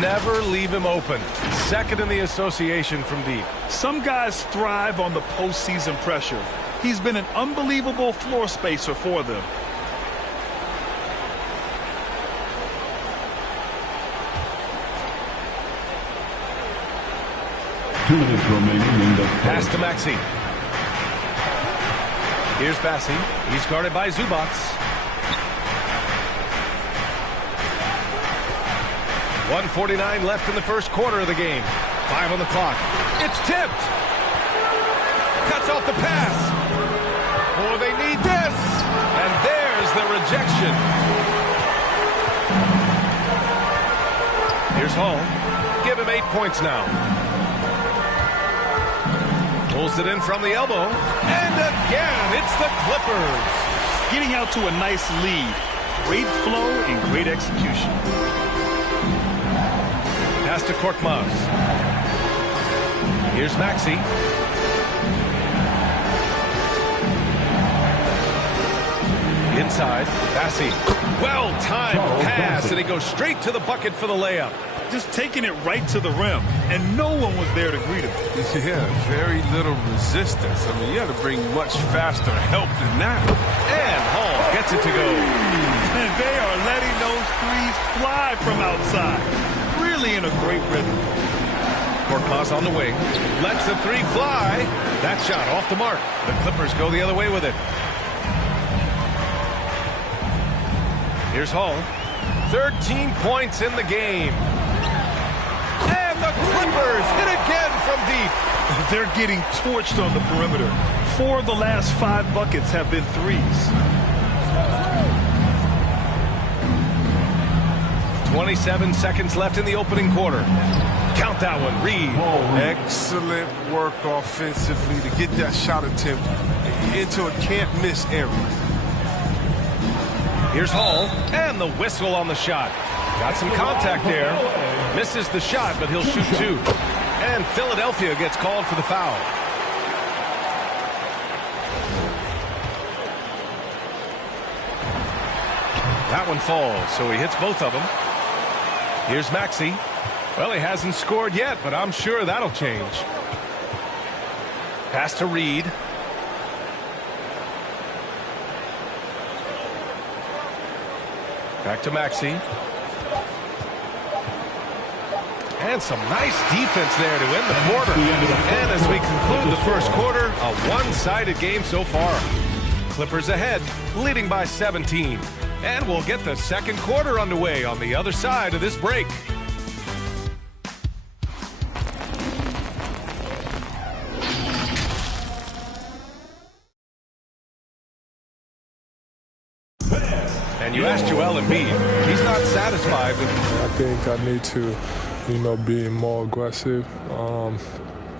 never leave him open. Second in the association from deep. Some guys thrive on the postseason pressure. He's been an unbelievable floor spacer for them. Two minutes remaining in the pass to Maxey. Here's Bassey. He's guarded by Zubac. 1:49 left in the first quarter of the game. 5 on the clock. It's tipped. Cuts off the pass. Oh, they need this. And there's the rejection. Here's Hall. Give him 8 points now. Pulls it in from the elbow. And again, it's the Clippers. Getting out to a nice lead. Great flow and great execution. Pass to Korkmaz. Here's Maxey. Inside, Bassey. Well-timed pass, and he goes straight to the bucket for the layup. Just taking it right to the rim, and no one was there to greet him. Yeah, very little resistance. I mean, you have to bring much faster help than that. And Hall gets it to go. And they are letting those threes fly from outside. Really in a great rhythm. Korkmaz on the wing. Lets the three fly. That shot off the mark. The Clippers go the other way with it. Here's Hall. 13 points in the game. And the Clippers hit again from deep. They're getting torched on the perimeter. 4 of the last 5 buckets have been threes. 27 seconds left in the opening quarter. Count that one, Reed. Excellent work offensively to get that shot attempt into a can't-miss area. Here's Hall, and the whistle on the shot. Got some contact there. Misses the shot, but he'll shoot 2. And Philadelphia gets called for the foul. That one falls, so he hits both of them. Here's Maxey. Well, he hasn't scored yet, but I'm sure that'll change. Pass to Reed. Back to Maxey. And some nice defense there to end the quarter. And as we conclude the first quarter, a one-sided game so far. Clippers ahead, leading by 17. And we'll get the second quarter underway on the other side of this break. And you asked Joel Embiid. He's not satisfied with... I think I need to, be more aggressive.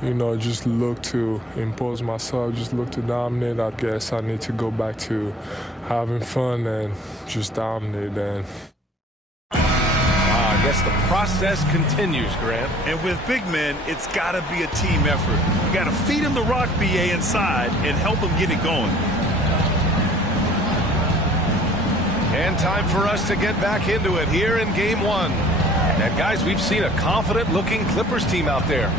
just look to impose myself, just look to dominate. I guess I need to go back to having fun and just dominate. And I guess the process continues, Grant. And with big men, it's got to be a team effort. You got to feed him the rock, BA, inside and help him get it going. And time for us to get back into it here in Game 1. And guys, we've seen a confident-looking Clippers team out there.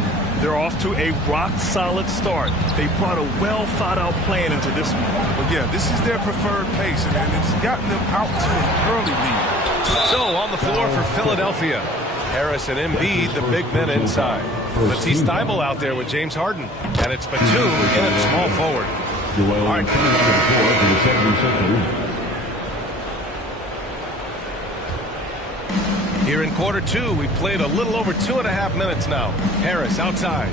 They're off to a rock-solid start. They brought a well-thought-out plan into this one. But yeah, this is their preferred pace, and it's gotten them out to an early lead. So on the floor for Philadelphia, Harris and Embiid, the big men inside. Matisse Thybulle out there with James Harden, and it's Batum in at small forward. Joel All right. coming out of the floor for the 76ers. Here in quarter 2, we played a little over 2.5 minutes now. Harris outside.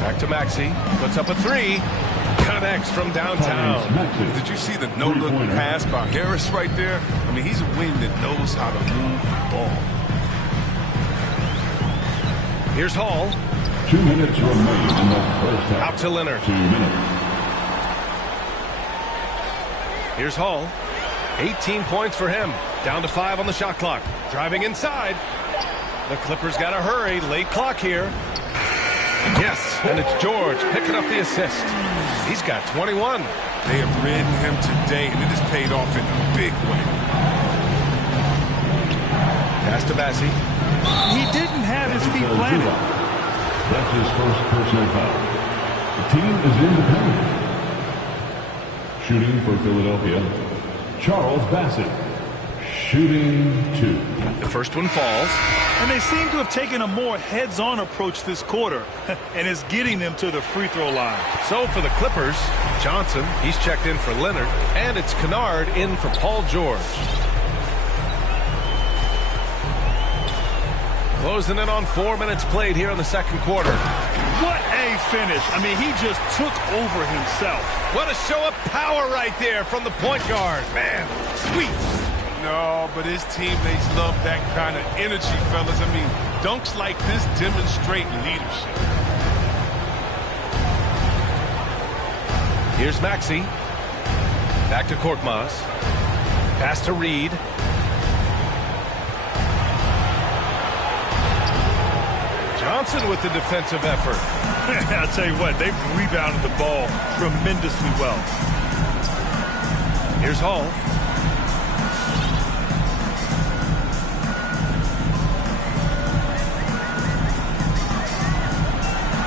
Back to Maxey. Puts up a 3. Connects from downtown. Did you see the no-look pass by Harris right there? I mean, he's a wing that knows how to move the ball. Here's Hall. 2 minutes remain in the first half. Out to Leonard. 2 minutes. Here's Hall. 18 points for him. Down to 5 on the shot clock. Driving inside. The Clippers got to hurry. Late clock here. Yes, and it's George picking up the assist. He's got 21. They have ridden him today, and it has paid off in a big way. Pass to Bassi. He didn't have his feet planted. That's his first personal foul. The team is in the penalty. Shooting for Philadelphia, Charles Bassett. Shooting 2. The first one falls. And they seem to have taken a more heads-on approach this quarter, and it's getting them to the free throw line. So for the Clippers, Johnson, he's checked in for Leonard, and it's Kennard in for Paul George. Closing in on 4 minutes played here in the second quarter. What a finish. I mean, he just took over himself. What a show of power right there from the point guard. Man, sweet. No, but his teammates love that kind of energy, fellas. I mean, dunks like this demonstrate leadership. Here's Maxey. Back to Korkmaz. Pass to Reed. Johnson with the defensive effort. I'll tell you what, they've rebounded the ball tremendously well. Here's Hall.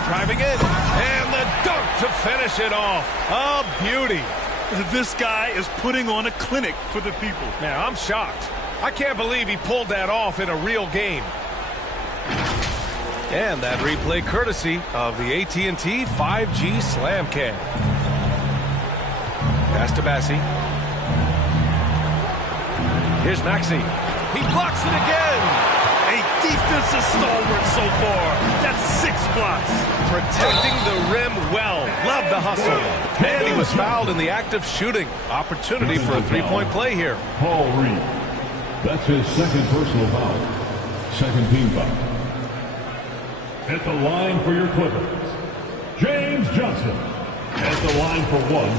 Driving in, and the dunk to finish it off. A beauty. This guy is putting on a clinic for the people. Man, I'm shocked. I can't believe he pulled that off in a real game. And that replay courtesy of the AT&T 5G Slam Cam. Pass to Bassi. Here's Maxey. He blocks it again. A defensive stalwart so far. That's 6 blocks. Protecting the rim well. Love the hustle. And he was fouled in the act of shooting. Opportunity for a three-point play here. Paul Reed. That's his second personal foul. Second team foul. At the line for your Clippers, James Johnson. At the line for 1.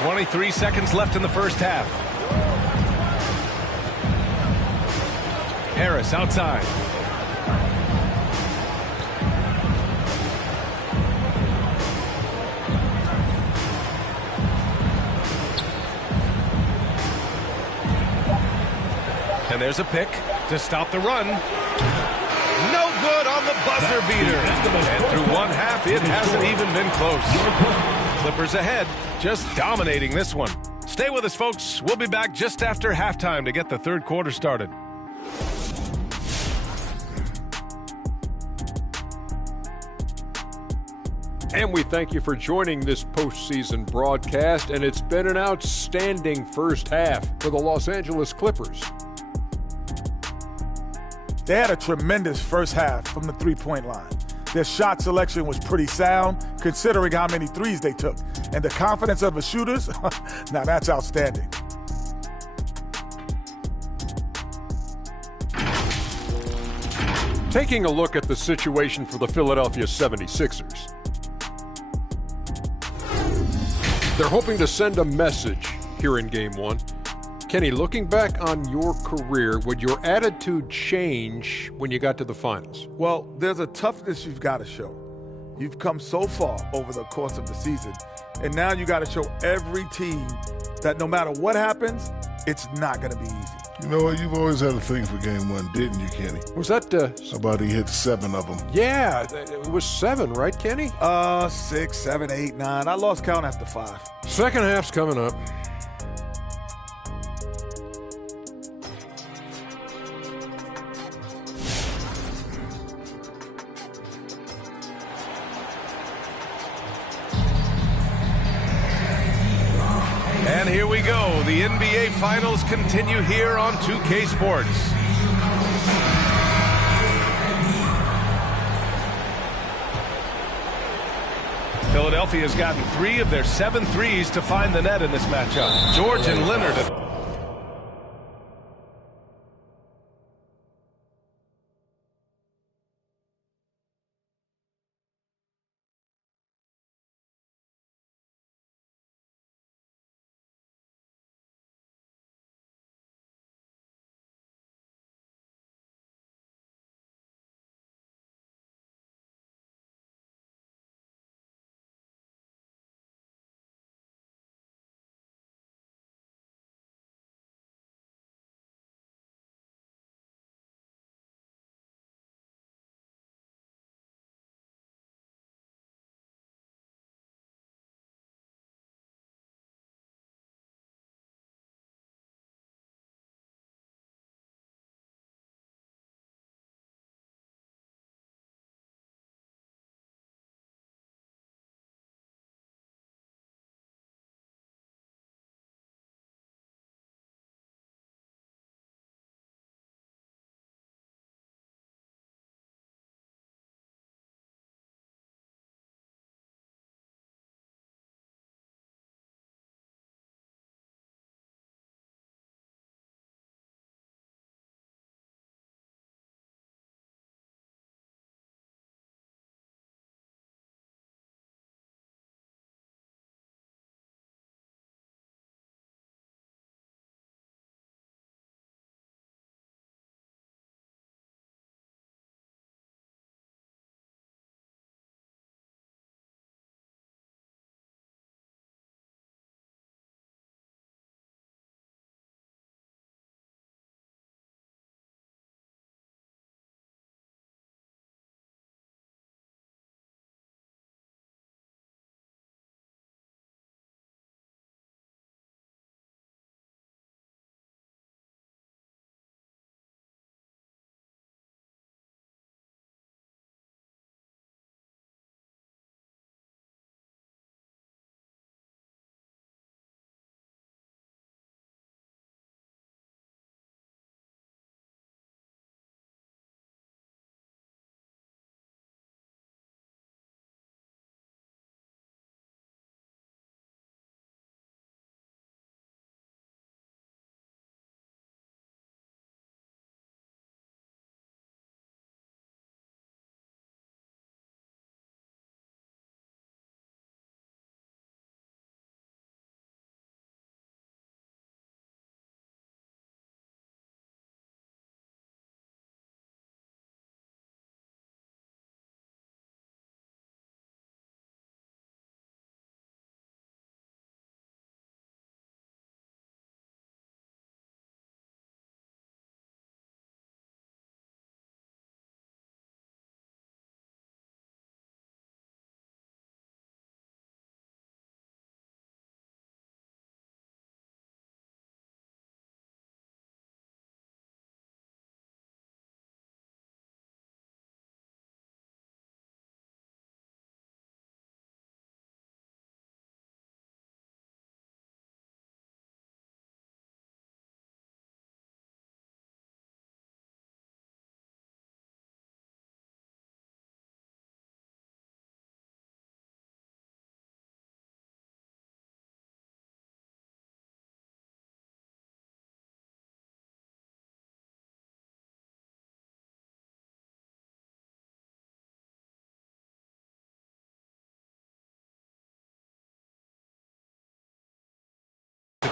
.23 seconds left in the first half. Harris outside. And there's a pick to stop the run. No good on the buzzer beater. And through one half, it hasn't even been close. Clippers ahead, just dominating this one. Stay with us, folks. We'll be back just after halftime to get the third quarter started. And we thank you for joining this postseason broadcast, and it's been an outstanding first half for the Los Angeles Clippers. They had a tremendous first half from the three-point line. Their shot selection was pretty sound, considering how many threes they took. And the confidence of the shooters, now that's outstanding. Taking a look at the situation for the Philadelphia 76ers. They're hoping to send a message here in Game 1. Kenny, looking back on your career, would your attitude change when you got to the finals? Well, there's a toughness you've got to show. You've come so far over the course of the season, and now you got to show every team that no matter what happens, it's not going to be easy. You know what? You've always had a thing for Game 1, didn't you, Kenny? Was that... About he hit 7 of them. Yeah, it was 7, right, Kenny? 6, 7, 8, 9. I lost count after 5. Second half's coming up. And here we go. The NBA Finals continue here on 2K Sports. Philadelphia's gotten 3 of their 7 threes to find the net in this matchup. George and Leonard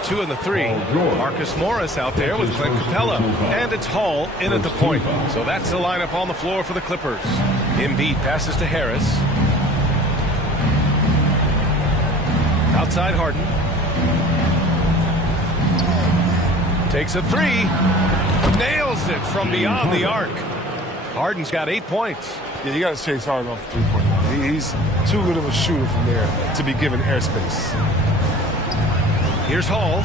2 and the 3. Marcus Morris out there with Clint Capella. And it's Hall in at the point. So that's the lineup on the floor for the Clippers. Embiid passes to Harris. Outside Harden. Takes a 3. Nails it from beyond the arc. Harden's got 8 points. Yeah, you got to chase Harden off the three-point line. He's too good of a shooter from there to be given airspace. Here's Hall.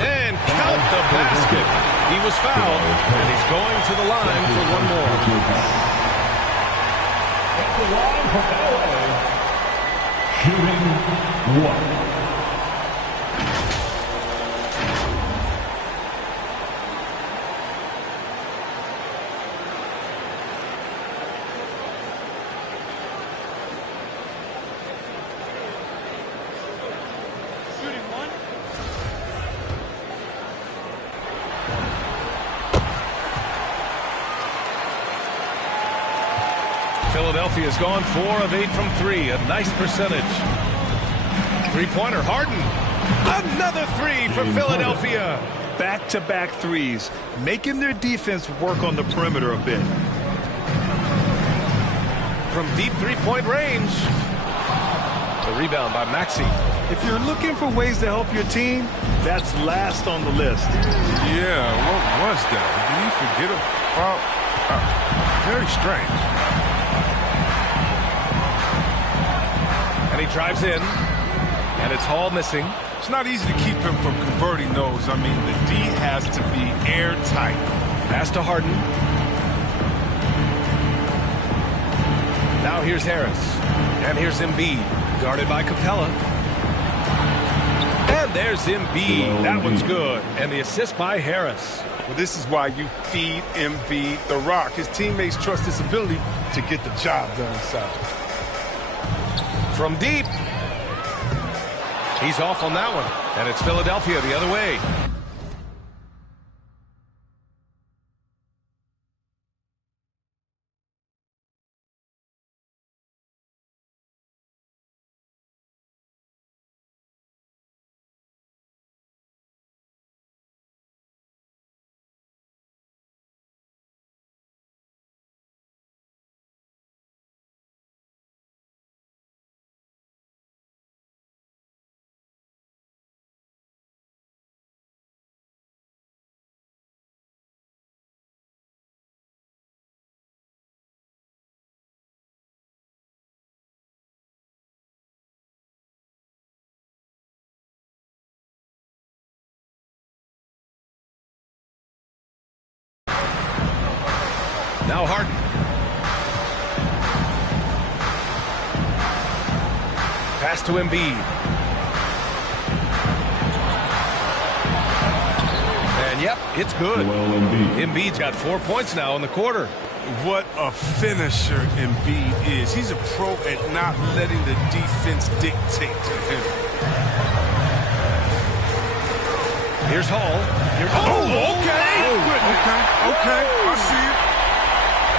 And count the basket. He was fouled, and he's going to the line for one more. At the line for LA, shooting 1. Philadelphia's gone 4 of 8 from 3. A nice percentage. Three-pointer, Harden. Another 3 for Philadelphia. Back-to-back threes, making their defense work on the perimeter a bit. From deep three-point range. The rebound by Maxey. If you're looking for ways to help your team, that's last on the list. Yeah, what was that? Did he forget it? Very strange. And he drives in, and it's Hall missing. It's not easy to keep him from converting those. I mean, the D has to be airtight. Pass to Harden. Now here's Harris. And here's Embiid, guarded by Capella. And there's Embiid. That one's good. And the assist by Harris. Well, this is why you feed Embiid the rock. His teammates trust his ability to get the job done inside. From deep. He's off on that one. And it's Philadelphia the other way. Now Harden. Pass to Embiid. And yep, it's good. Embiid's got 4 points now in the quarter. What a finisher Embiid is. He's a pro at not letting the defense dictate to him. Here's Hall. Okay. Okay. I see it.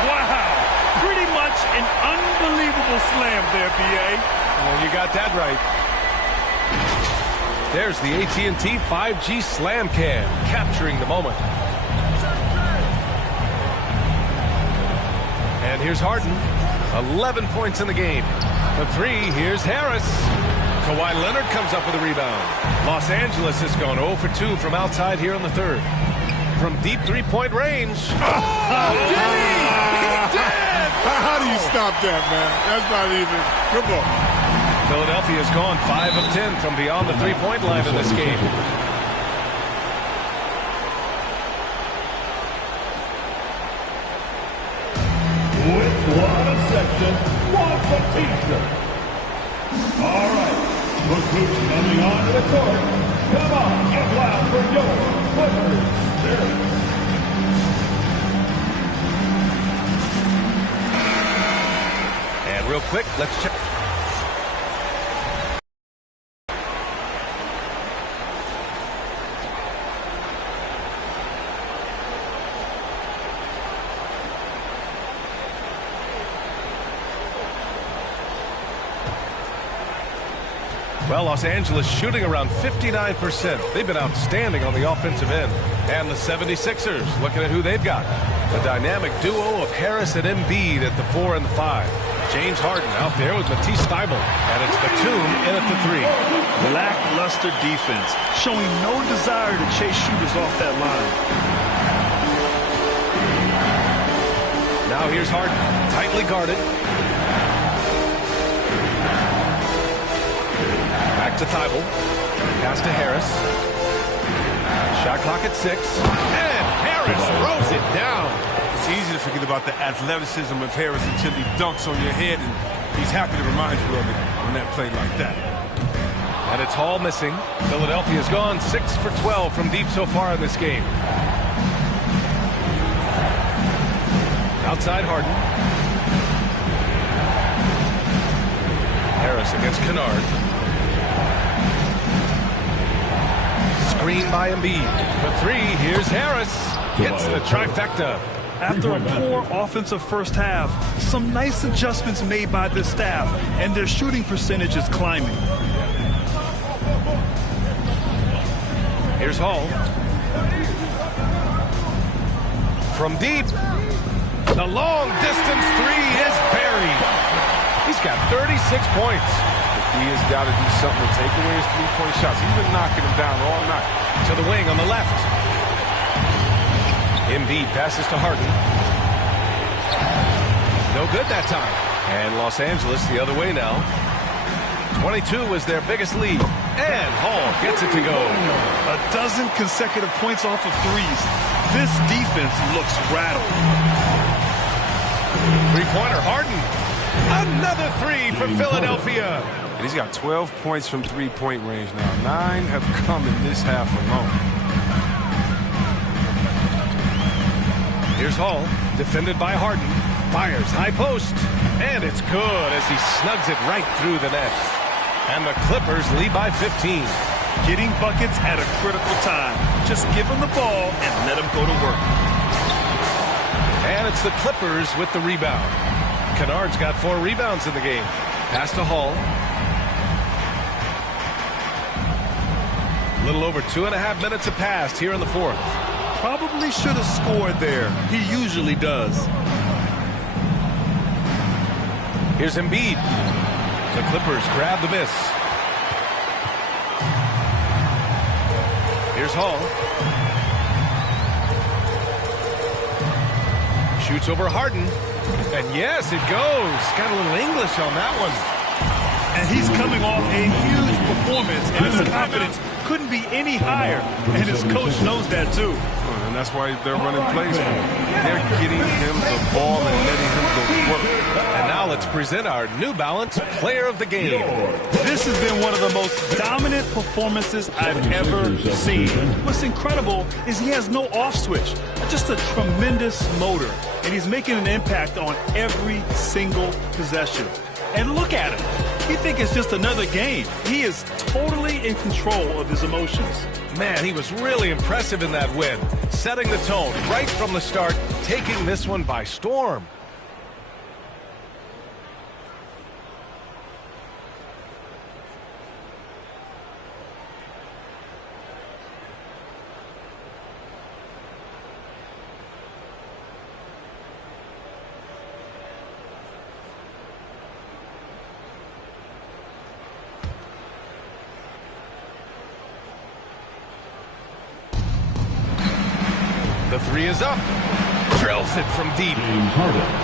Wow. Pretty much an unbelievable slam there, B.A. Well, you got that right. There's the AT&T 5G Slam Cam, capturing the moment. And here's Harden. 11 points in the game. For 3, here's Harris. Kawhi Leonard comes up with a rebound. Los Angeles has gone 0 for 2 from outside here in the third. From deep three-point range. Oh, did he? He did! How do you stop that, man? That's not even. Come on. Philadelphia has gone 5 of 10 from beyond the three-point line in this game. With one section, one for T-shirt. All right, the coach coming onto the court. Come on, get loud for your Clippers. And real quick, let's check. Well, Los Angeles shooting around 59%. They've been outstanding on the offensive end. And the 76ers, looking at who they've got. The dynamic duo of Harris and Embiid at the 4 and the 5. James Harden out there with Matisse Thybulle. And it's Batum in at the 3. Lackluster defense, showing no desire to chase shooters off that line. Now here's Harden, tightly guarded. Back to Thybulle. Pass to Harris. Shot clock at 6. And Harris throws it down. It's easy to forget about the athleticism of Harris until he dunks on your head, and he's happy to remind you of it on that play like that. And it's Hall missing. Philadelphia's gone 6 for 12 from deep so far in this game. Outside Harden. Harris against Kennard. Screen by Embiid. For 3, here's Harris. Hits the trifecta. After a poor offensive first half, some nice adjustments made by the staff, and their shooting percentage is climbing. Here's Hall. From deep. The long distance 3 is buried. He's got 36 points. He has got to do something to take away his three-point shots. He's been knocking them down all night. To the wing on the left. Embiid passes to Harden. No good that time. And Los Angeles the other way now. 22 was their biggest lead. And Hall gets it to go. A dozen consecutive points off of threes. This defense looks rattled. Three-pointer, Harden. Another 3 for Philadelphia. And he's got 12 points from three-point range now. 9 have come in this half alone. Here's Hall, defended by Harden. Fires high post. And it's good as he snugs it right through the net. And the Clippers lead by 15. Getting buckets at a critical time. Just give him the ball and let him go to work. And it's the Clippers with the rebound. Kennard's got 4 rebounds in the game. Pass to Hall. A little over 2.5 minutes have passed here in the 4th. Probably should have scored there. He usually does. Here's Embiid. The Clippers grab the miss. Here's Hall. Shoots over Harden. And yes, it goes. Got a little English on that one. And he's coming off a huge performance, and his confidence couldn't be any higher. And his coach knows that too. And that's why they're running plays for him. They're getting him the ball and letting him go to work. And now let's present our New Balance Player of the Game. This has been one of the most dominant performances I've ever seen. What's incredible is he has no off switch, just a tremendous motor, and he's making an impact on every single possession. And look at him. You think it's just another game. He is totally in control of his emotions. Man, he was really impressive in that win, setting the tone right from the start, taking this one by storm. The 3 is up. Drills it from deep.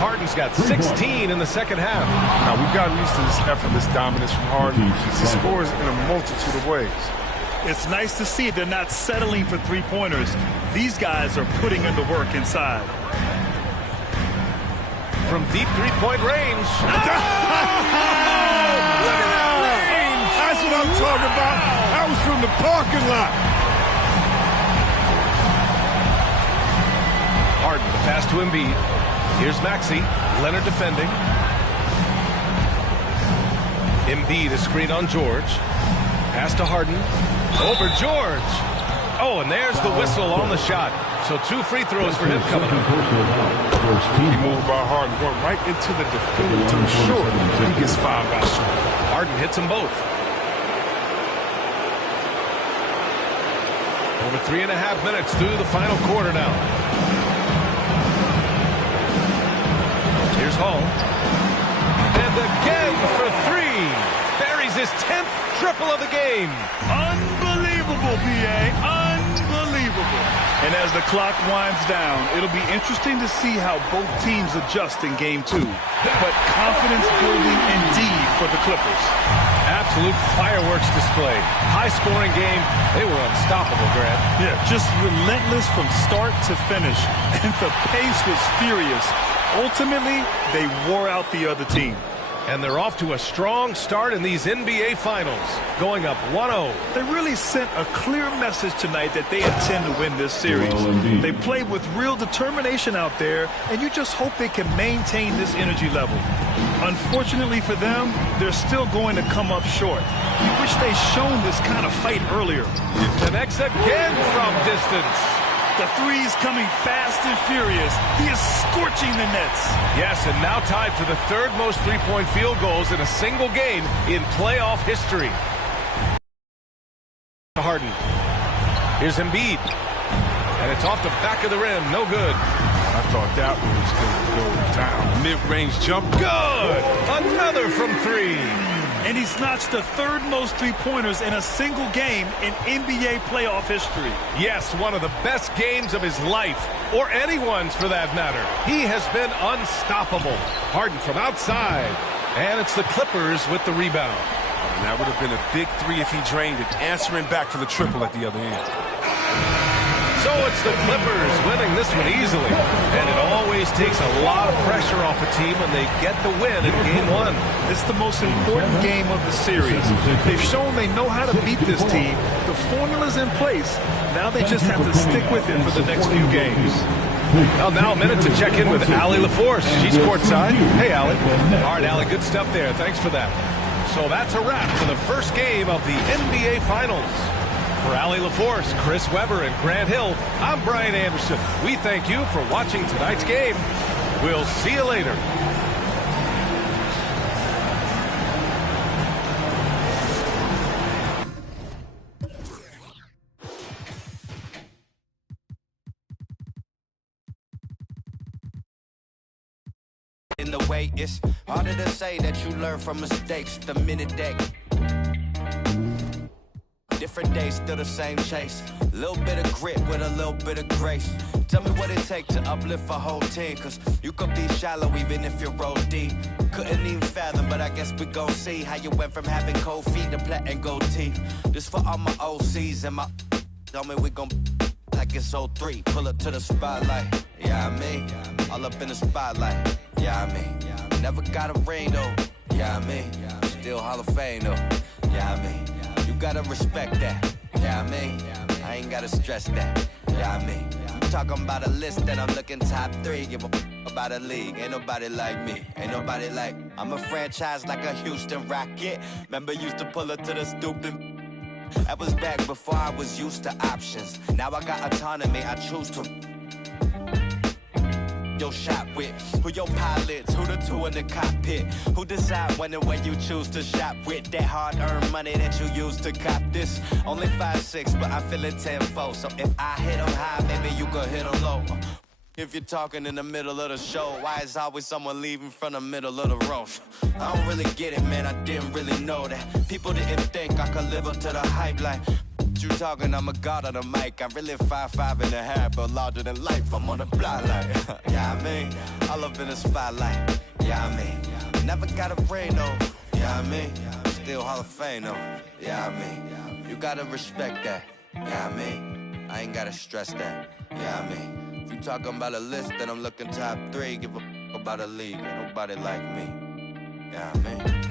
Harden's got 16 in the second half. Now, we've gotten used to this effortless dominance from Harden. He scores in a multitude of ways. It's nice to see they're not settling for three-pointers. These guys are putting in the work inside. From deep three-point range. Look at that range! That's what I'm talking about. That was from the parking lot. Harden, the pass to Embiid. Here's Maxey. Leonard defending. Embiid is screened on George. Pass to Harden. Over George. Oh, and there's the whistle on the shot. So 2 free throws for him coming up. He moved by Harden, going right into the defender to ensure he gets 5 by shot. Harden hits them both. Over 3.5 minutes through the final quarter now. Here's Hall. And again for three. Buries his 10th triple of the game. Unbelievable, B.A. Unbelievable. And as the clock winds down, it'll be interesting to see how both teams adjust in Game 2. But confidence building indeed for the Clippers. Absolute fireworks display. High-scoring game. They were unstoppable, Grant. Yeah, just relentless from start to finish. And the pace was furious. Ultimately, they wore out the other team. And they're off to a strong start in these NBA Finals, going up 1-0. They really sent a clear message tonight that they intend to win this series. They played with real determination out there, and you just hope they can maintain this energy level. Unfortunately for them, they're still going to come up short. You wish they'd shown this kind of fight earlier. It connects again from distance. The three's coming fast and furious. He is scorching the nets. Yes, and now tied for the third most three-point field goals in a single game in playoff history. Harden. Here's Embiid. And it's off the back of the rim. No good. I thought that one was going to go down. Mid-range jump. Good! Another from three. And he's notched the third most three-pointers in a single game in NBA playoff history. Yes, one of the best games of his life, or anyone's for that matter. He has been unstoppable. Harden from outside, and it's the Clippers with the rebound. And that would have been a big three if he drained it, answering back for the triple at the other end. So it's the Clippers winning this one easily. And it always takes a lot of pressure off a team when they get the win in Game 1. It's the most important game of the series. They've shown they know how to beat this team. The formula's in place. Now they just have to stick with it for the next few games. Well, now a minute to check in with Allie LaForce. She's courtside. Hey, Allie. All right, Allie, good stuff there. Thanks for that. So that's a wrap for the first game of the NBA Finals. For Allie LaForce, Chris Webber, and Grant Hill, I'm Brian Anderson. We thank you for watching tonight's game. We'll see you later. In the way, it's harder to say that you learn from mistakes the minute that different days, still the same chase. A little bit of grit with a little bit of grace. Tell me what it takes to uplift a whole team, cause you could be shallow even if you're roll deep. Couldn't even fathom, but I guess we gon' see how you went from having cold feet to platinum gold teeth. This for all my OCs and my tell me we gon' like it's 03. Pull up to the spotlight, yeah, I mean, all up in the spotlight, yeah, I mean, never got a ring though, yeah, I mean, still Hall of Fame though, yeah, I mean, you gotta respect that, yeah, I mean, I ain't gotta stress that, yeah, I mean, I'm talking about a list that I'm looking top 3, give a about a league, ain't nobody like me, ain't nobody like, I'm a franchise like a Houston Rocket, remember used to pull up to the stupid. That was back before I was used to options. Now I got autonomy, I choose to your shot with. Who your pilots, who the two in the cockpit. Who decide when and where you choose to shop with. That hard-earned money that you use to cop this. Only 5'6", but I'm feeling 10-4. So if I hit them high, maybe you could hit them low. If you're talking in the middle of the show, why is always someone leaving from the middle of the road? I don't really get it, man, I didn't really know that. People didn't think I could live up to the hype like you talking, I'm a god on the mic. I'm really 5'5.5", but larger than life, I'm on the block like yeah, I mean, all up in the spotlight, yeah, I mean, never got a ring though, yeah, I mean, still Hall of Fame though, yeah, I mean, you gotta respect that, yeah, I mean, I ain't gotta stress that, yeah, I mean, if you talking about a list, then I'm looking top 3. Give a about a league, ain't nobody like me. Yeah, I mean.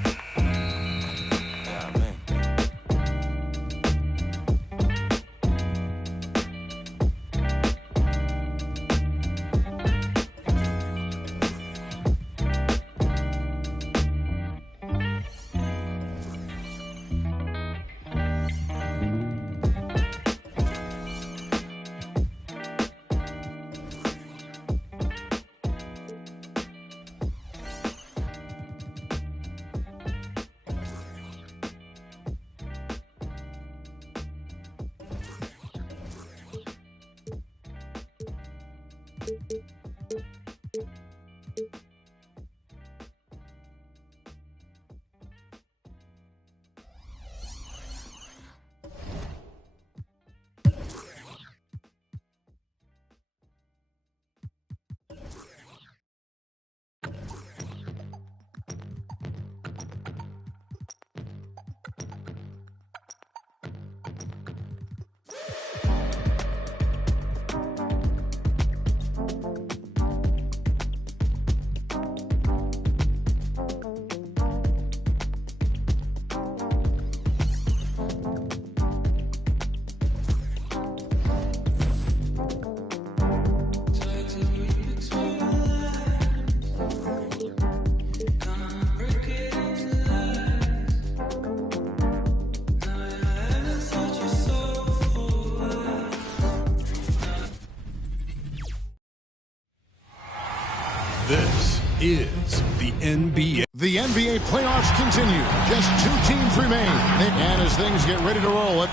is the NBA. The NBA playoffs continue. Just 2 teams remain. And as things get ready to roll it.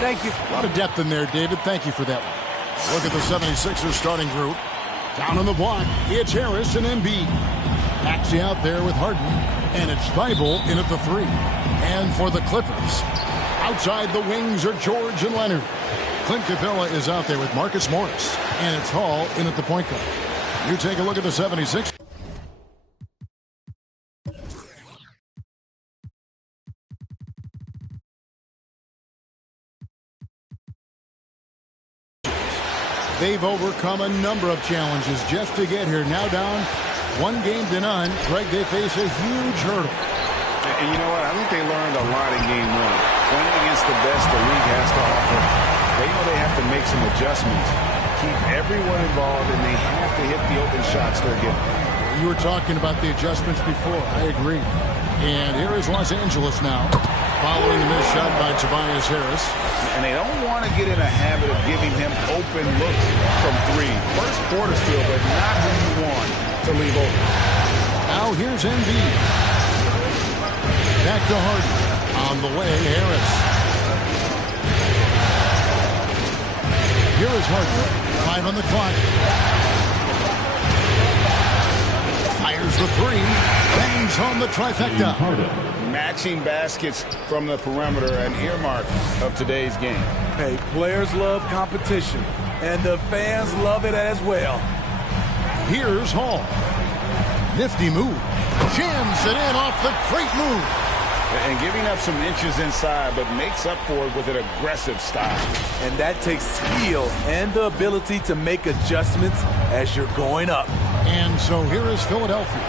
Thank you. A lot of depth in there, David. Thank you for that one. Look at the 76ers starting group. Down on the block, it's Harris and Embiid. Maxey out there with Harden. And it's Thibault in at the 3. And for the Clippers, outside the wings are George and Leonard. Clint Capella is out there with Marcus Morris. And it's Hall in at the point guard. You take a look at the 76ers. They've overcome a number of challenges just to get here. Now down 1-0. Greg, they face a huge hurdle. And you know what? I think they learned a lot in game 1. Playing against the best the league has to offer. They know they have to make some adjustments. Keep everyone involved, and they have to hit the open shots they're getting. You were talking about the adjustments before. I agree. And here is Los Angeles now, following the missed shot by Tobias Harris. And they don't want to get in a habit of giving him open looks from 3. First quarter still, but not who you want to leave open. Now here's Embiid. Back to Harden. On the way, Harris. Here is Harden. 5 on the clock. Fires the 3. Bangs home the trifecta. Matching baskets from the perimeter, an earmark of today's game. Hey, players love competition, and the fans love it as well. Here's Hall. Nifty move. Jams it in off the great move. And giving up some inches inside, but makes up for it with an aggressive style. And that takes skill and the ability to make adjustments as you're going up. And so here is Philadelphia.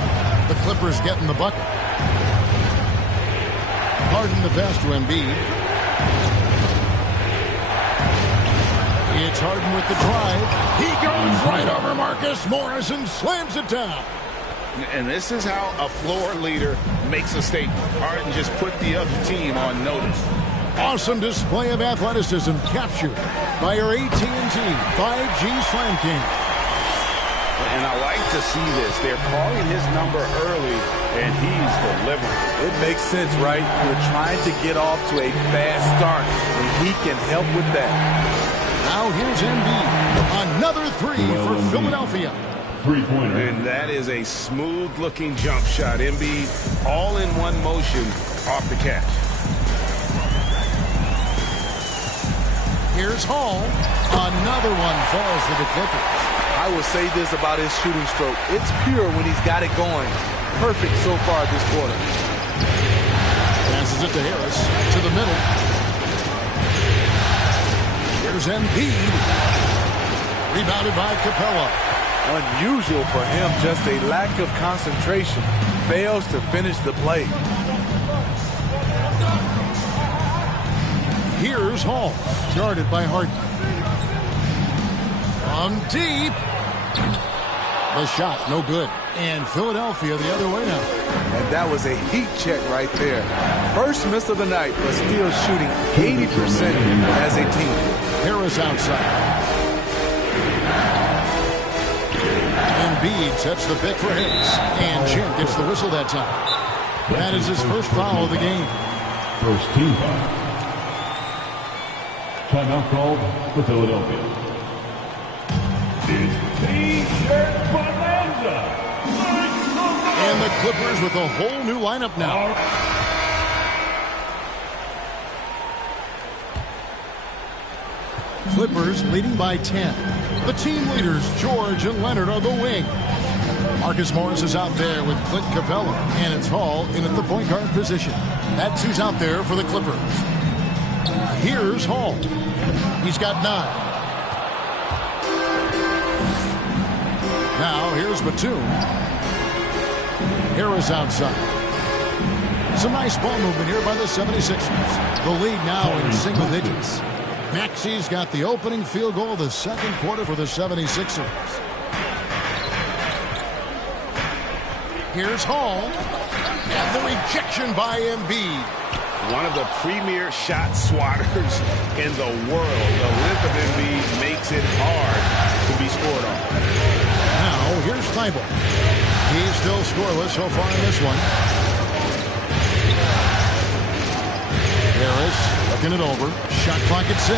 The Clippers getting the bucket. Harden the pass to Embiid. It's Harden with the drive. He goes right over Marcus Morris and slams it down. And this is how a floor leader makes a statement. Harden just put the other team on notice. Awesome display of athleticism captured by our AT&T 5G Slam King. And I like to see this. They're calling his number early, and he's delivering. It makes sense, right? You're trying to get off to a fast start, and he can help with that. Now here's Embiid. Another 3 for Philadelphia. Three-pointer. And that is a smooth-looking jump shot. Embiid all in one motion off the catch. Here's Hall. Another one falls for the Clippers. I will say this about his shooting stroke. It's pure when he's got it going. Perfect so far this quarter. Passes it to Harris. To the middle. Here's Embiid. Rebounded by Capella. Unusual for him, just a lack of concentration. Fails to finish the play. Here's Hall. Guarded by Harden. From deep. The shot, no good. And Philadelphia the other way now. And that was a heat check right there. First miss of the night, but still shooting 80% as a team. Harris outside. Embiid sets the pick for Harris. And Jim gets the whistle that time. That is his first foul of the game. First team foul. Timeout called for Philadelphia. It's T-shirt Bonanza. And the Clippers with a whole new lineup now. Clippers leading by 10. The team leaders, George and Leonard, are the wing. Marcus Morris is out there with Clint Capella. And it's Hall in at the point guard position. That's who's out there for the Clippers. Here's Hall. He's got 9. Now here's Batum. Harris outside. Some nice ball movement here by the 76ers. The lead now in single digits. Maxey's got the opening field goal of the second quarter for the 76ers. Here's Hall. And the rejection by Embiid. One of the premier shot swatters in the world. The length of Embiid makes it hard to be scored on. Now here's Thibault. He's still scoreless so far in this one. Harris looking it over. Shot clock at 6.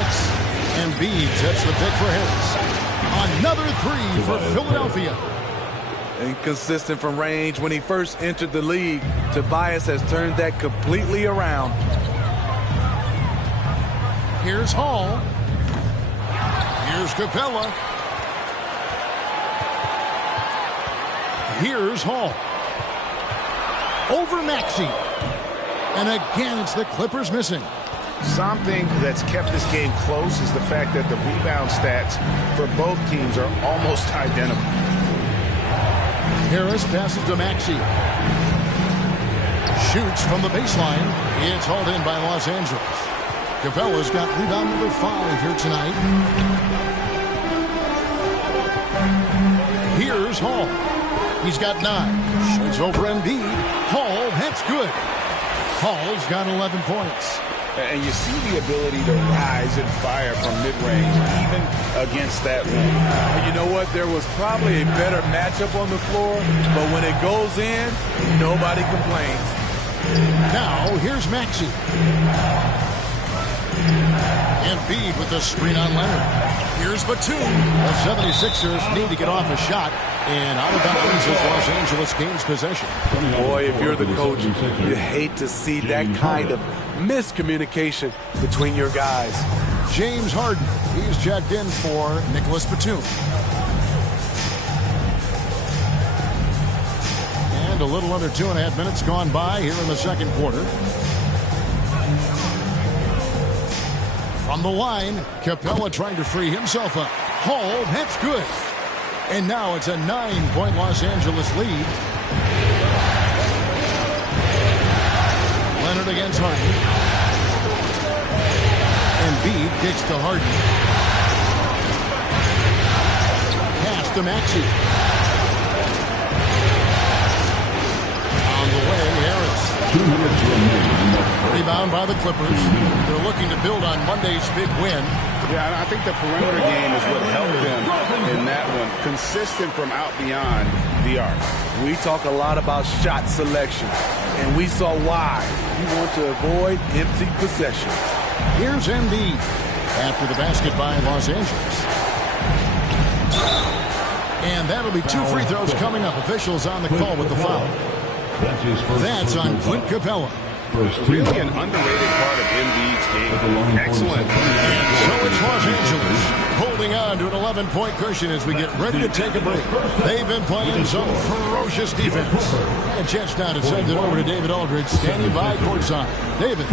Embiid sets the pick for Harris. Another 3 for Philadelphia. Inconsistent from range when he first entered the league. Tobias has turned that completely around. Here's Hall. Here's Capella. Here's Hall. Over Maxey. And again, it's the Clippers missing. Something that's kept this game close is the fact that the rebound stats for both teams are almost identical. Harris passes to Maxey. Shoots from the baseline. It's hauled in by Los Angeles. Capella's got rebound number 5 here tonight. Here's Hall. He's got 9. Shoots over Embiid. Hall, that's good. Hall's got 11 points. And you see the ability to rise and fire from mid-range, even against that wind. And you know what? There was probably a better matchup on the floor, but when it goes in, nobody complains. Now, here's Maxey. Embiid with the screen on Leonard. Here's Batum. The 76ers need to get off a shot, and out of bounds as Los Angeles gains possession. Boy, if you're the coach, you hate to see that kind of miscommunication between your guys. James Harden, he's checked in for Nicholas Batum. And a little under 2.5 minutes gone by here in the second quarter. From the line, Capella trying to free himself up. Hall, that's good. And now it's a 9-point Los Angeles lead. Leonard against Harden. Embiid kicks to Harden. Pass to Maxey. On the way, Harris. 2 minutes remaining. Rebound by the Clippers. They're looking to build on Monday's big win. Yeah, I think the perimeter game is what helped them in that one. Consistent from out beyond the arc. We talk a lot about shot selection, and we saw why. You want to avoid empty possessions. Here's Embiid after the basket by Los Angeles. And that'll be 2 free throws coming up. Officials on the call with the foul. That's on Clint Capella. Really an underrated part of Embiid's game. Excellent. So it's Los Angeles holding on to an 11-point cushion as we get ready to take a break. They've been playing some ferocious defense. A chance now to send it over to David Aldridge, standing by courtside. David.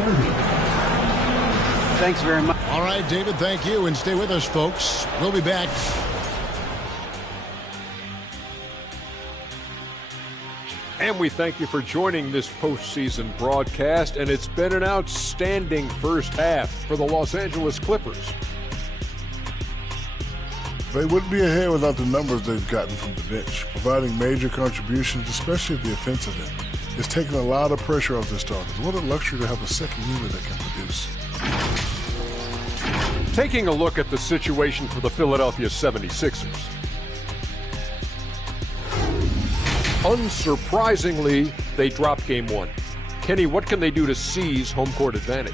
Thanks very much. All right, David, thank you. And stay with us, folks. We'll be back. And we thank you for joining this postseason broadcast, and it's been an outstanding first half for the Los Angeles Clippers. They wouldn't be ahead without the numbers they've gotten from the bench, providing major contributions, especially at the offensive end. It's taken a lot of pressure off the starters. What a luxury to have a second unit that can produce. Taking a look at the situation for the Philadelphia 76ers. Unsurprisingly, they dropped game 1. Kenny, what can they do to seize home court advantage?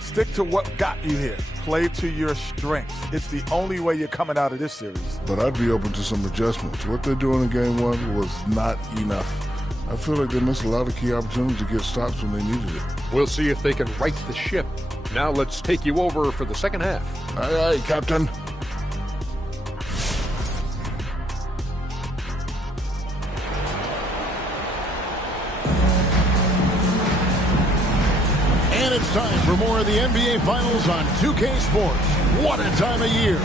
Stick to what got you here. Play to your strengths. It's the only way you're coming out of this series. But I'd be open to some adjustments. What they're doing in game 1 was not enough. I feel like they missed a lot of key opportunities to get stops when they needed it. We'll see if they can right the ship. Now let's take you over for the second half. Aye, aye, Captain. And it's time for more of the NBA Finals on 2K Sports. What a time of year.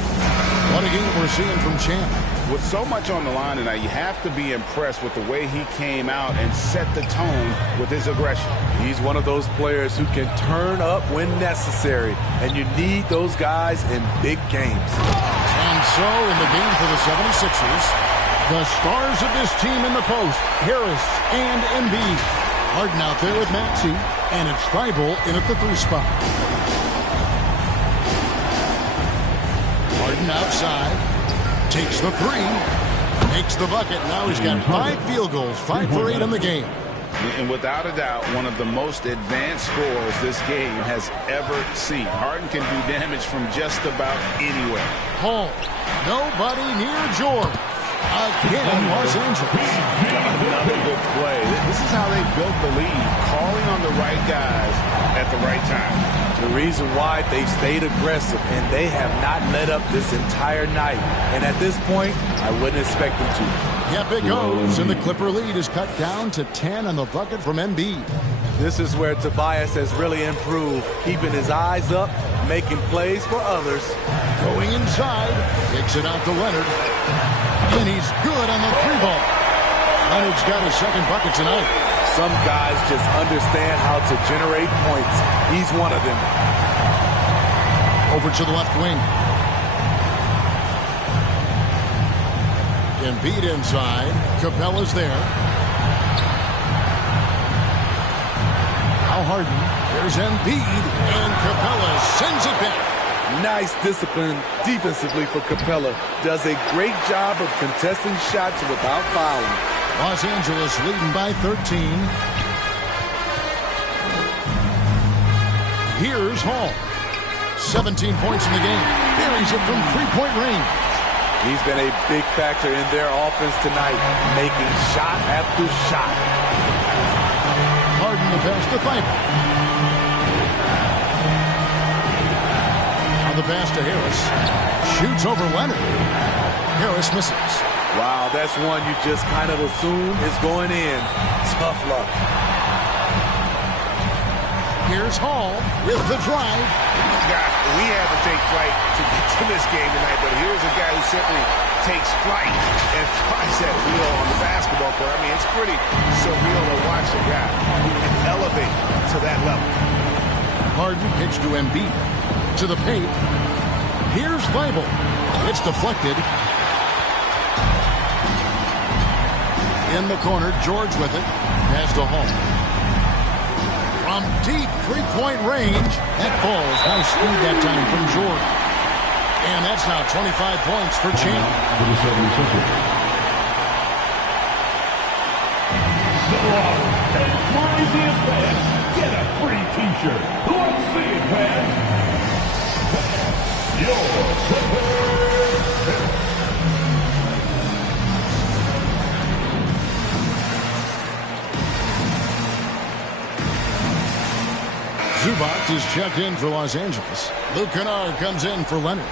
What a game we're seeing from Champ. With so much on the line tonight, you have to be impressed with the way he came out and set the tone with his aggression. He's one of those players who can turn up when necessary, and you need those guys in big games. And so, in the game for the 76ers, the stars of this team in the post, Harris and Embiid. Harden out there with Maxey, and it's Thibault in at the 3 spot. Harden outside, takes the 3, Makes the bucket. Now he's got 5 field goals, 5 for 8 in the game. And without a doubt, one of the most advanced scorers this game has ever seen. Harden can do damage from just about anywhere. Hall. Nobody near George. Again, Los Angeles. Another good play. This is how they built the lead, calling on the right guys at the right time. The reason why they stayed aggressive, and they have not let up this entire night. And at this point, I wouldn't expect them to. Yep, it goes. And the Clipper lead is cut down to 10 on the bucket from Embiid. This is where Tobias has really improved, keeping his eyes up, making plays for others. Going inside, kicks it out to Leonard. And he's good on the 3-ball. Leonard's got his second bucket tonight. Some guys just understand how to generate points. He's one of them. Over to the left wing. Embiid inside. Capella's there. Now Harden. There's Embiid. And Capella sends it back. Nice discipline defensively for Capella. Does a great job of contesting shots without fouling. Los Angeles leading by 13. Here's Hall. 17 points in the game. Buries it from 3-point range. He's been a big factor in their offense tonight, making shot after shot. Harden the pass to Thybulle. Now the pass to Harris. Shoots over Leonard. Harris misses. Wow, that's one you just kind of assume is going in. Tough luck. Here's Hall with the drive. Guys, we had to take flight to get to this game tonight, but here's a guy who simply takes flight and flies that wheel on the basketball court. I mean, it's pretty surreal to watch a guy who can elevate to that level. Harden pitch to Embiid. To the paint. Here's Thybulle. It's deflected. In the corner, George with it. Pass to Hall. From deep 3-point range, that falls. Nice speed that time from George. And that's now 25 points for Champ. For the 76ers. The lock and craziest fans get a free T-shirt. Let's see it, fans. Your Clippers. Zubac is checked in for Los Angeles. Luke Kennard comes in for Leonard.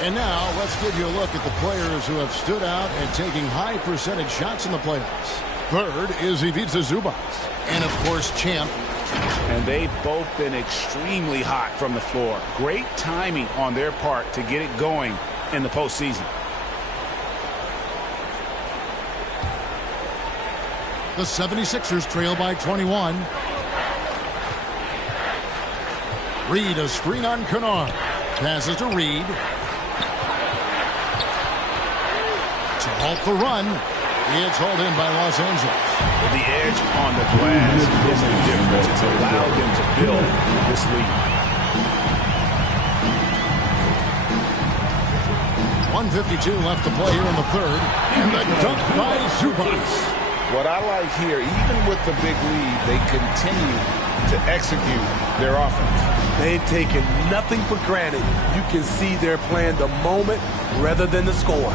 And now let's give you a look at the players who have stood out and taking high percentage shots in the playoffs. Third is Ivica Zubac. And of course, Champ. And they've both been extremely hot from the floor. Great timing on their part to get it going in the postseason. The 76ers trail by 21. Reed, a screen on Kennard. Passes to Reed. To halt the run. It's hauled in by Los Angeles. The edge on the glass is the difference. It's allowed them to build this lead. 1:52 left to play here in the third. And the dunk by Zubac. What I like here, even with the big lead, they continue to execute their offense. They've taken nothing for granted. You can see they're playing the moment rather than the score.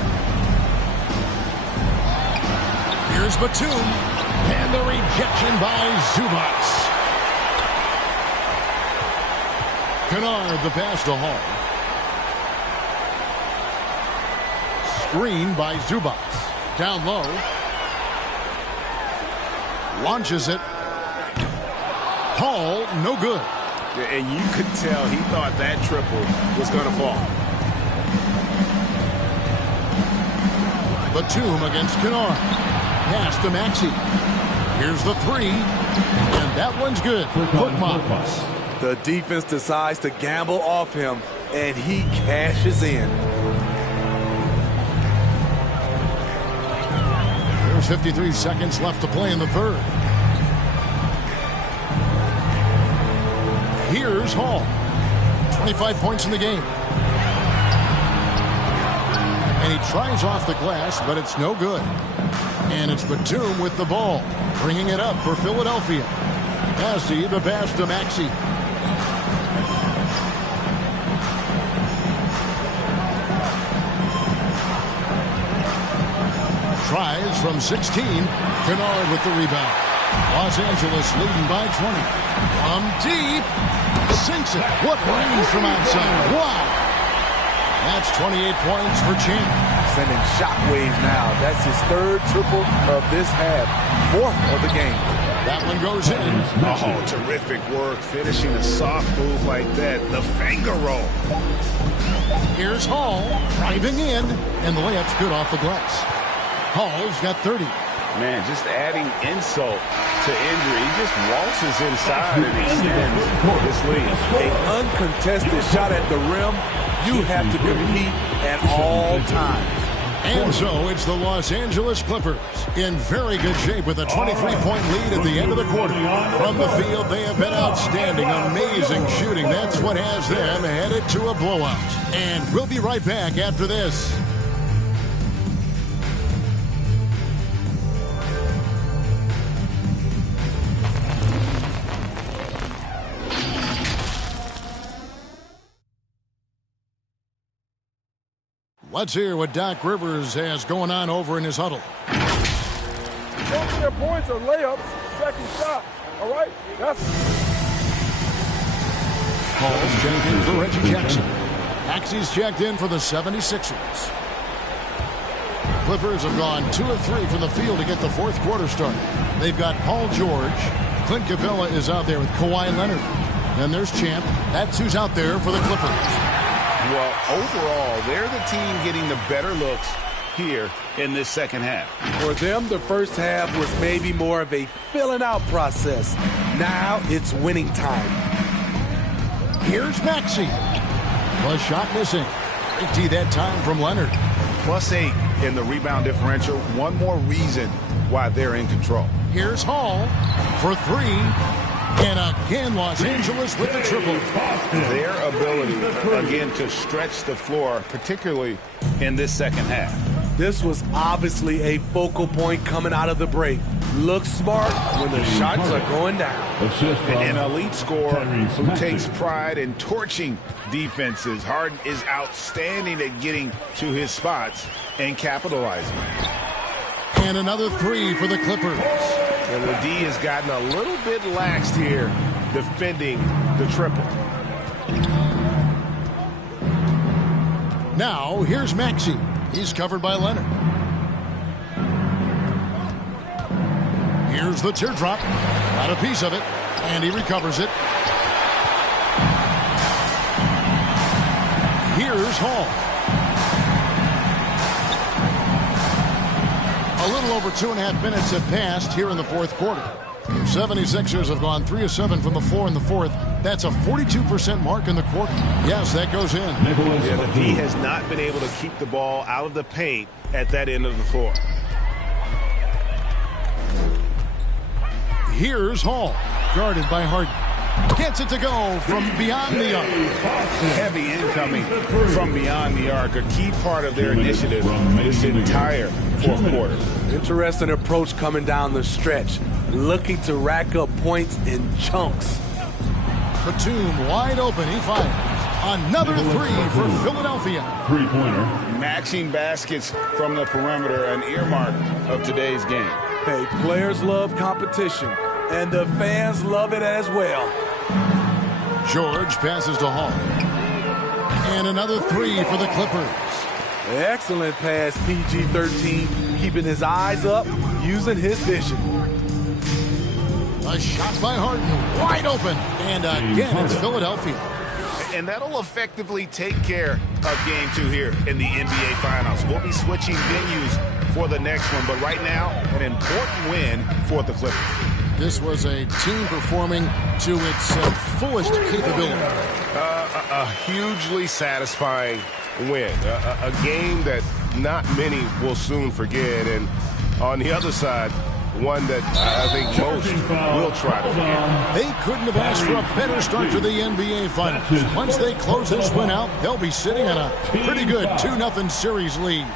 Here's Batum. And the rejection by Zubac. Kennard the pass to Hall. Screen by Zubac. Down low. Launches it. Hall, no good. And you could tell he thought that triple was going to fall. Batum against Kennard. Pass to Maxey. Here's the three. And that one's good for Korkmaz. The defense decides to gamble off him, and he cashes in. There's 53 seconds left to play in the third. Here's Hall. 25 points in the game. And he tries off the glass, but it's no good. And it's Batum with the ball, bringing it up for Philadelphia. Massey, the pass to Maxey. Tries from 16. Kennard with the rebound. Los Angeles leading by 20. From deep. Sinks it. What range from outside. Wow. That's 28 points for Champ. Sending shockwaves now. That's his third triple of this half. Fourth of the game. That one goes in. Oh, terrific work. Finishing a soft move like that. The finger roll. Here's Hall driving in. And the layup's good off the glass. Hall's got 30. Man, just adding insult to injury. He just waltzes inside and extends this lead. An uncontested shot at the rim. You have to compete at all times. And so it's the Los Angeles Clippers in very good shape with a 23-point lead at the end of the quarter. From the field, they have been outstanding, amazing shooting. That's what has them headed to a blowout. And we'll be right back after this. Let's hear what Doc Rivers has going on over in his huddle. Most of their points are layups, second shot. All right? That's... Hall's checked in for Reggie Jackson. Maxey's checked in for the 76ers. Clippers have gone 2 of 3 from the field to get the fourth quarter started. They've got Paul George. Clint Capella is out there with Kawhi Leonard. Then there's Champ. That's who's out there for the Clippers. Well, overall, they're the team getting the better looks here in this second half. For them, the first half was maybe more of a filling out process. Now it's winning time. Here's Maxey. Was shot missing. Big T that time from Leonard. +8 in the rebound differential. One more reason why they're in control. Here's Hall for 3. And again, Los Angeles with the triple. Their ability, again, to stretch the floor, particularly in this second half. This was obviously a focal point coming out of the break. Look smart when the shots are going down. An elite scorer who takes pride in torching defenses. Harden is outstanding at getting to his spots and capitalizing. And another 3 for the Clippers. And the D has gotten a little bit laxed here defending the triple. Now, here's Maxey. He's covered by Leonard. Here's the teardrop. Got a piece of it, and he recovers it. Here's Hall. A little over 2.5 minutes have passed here in the fourth quarter. The 76ers have gone 3 of 7 from the floor in the fourth. That's a 42% mark in the quarter. Yes, that goes in. Yeah, the D has not been able to keep the ball out of the paint at that end of the floor. Here's Hall, guarded by Harden. Gets it to go from beyond the arc. Heavy incoming from beyond the arc, a key part of their initiative this entire fourth quarter. Interesting approach coming down the stretch, looking to rack up points in chunks. Batum wide open, he fires. Another 3 for Philadelphia. Three-pointer. Maxing baskets from the perimeter, an earmark of today's game. Hey, players love competition, and the fans love it as well. George passes to Hall. And another 3 for the Clippers. Excellent pass, PG-13, keeping his eyes up, using his vision. A shot by Harden, wide open. And again, it's Philadelphia. And that'll effectively take care of Game 2 here in the NBA Finals. We'll be switching venues for the next one, but right now, an important win for the Clippers. This was a team performing to its fullest capability. A hugely satisfying win. A game that not many will soon forget. And on the other side, one that I think most will try to forget. They couldn't have asked for a better start to the NBA Finals. Once they close this one out, they'll be sitting on a pretty good 2-0 series lead.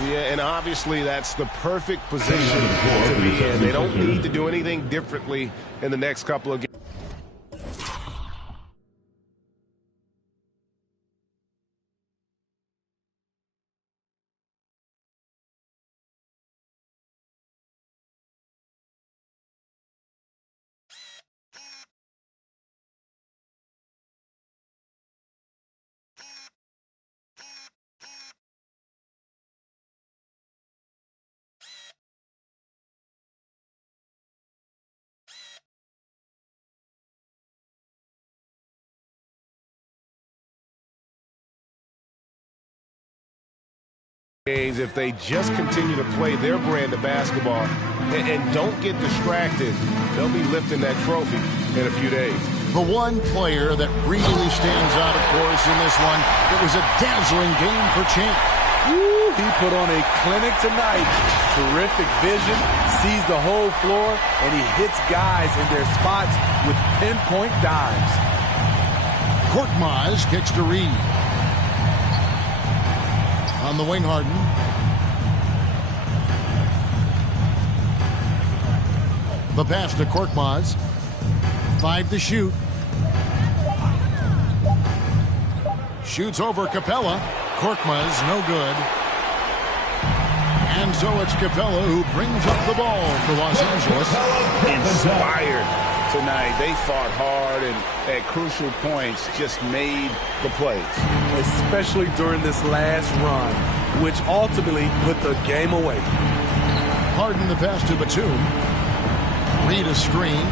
Yeah, and obviously that's the perfect position to be in. They don't need to do anything differently in the next couple of games. If they just continue to play their brand of basketball and don't get distracted, they'll be lifting that trophy in a few days. The one player that really stands out, of course, in this one, it was a dazzling game for Champ. Woo, he put on a clinic tonight. Terrific vision, sees the whole floor, and he hits guys in their spots with pinpoint dimes. Korkmaz kicks to Reed. On the wing, Harden. The pass to Korkmaz. 5 to shoot. Shoots over Capella. Korkmaz, no good. And so it's Capella who brings up the ball for Los Angeles. Inspired tonight. They fought hard and at crucial points just made the plays. Especially during this last run, which ultimately put the game away. Harden the pass to Batum. Reed a screen.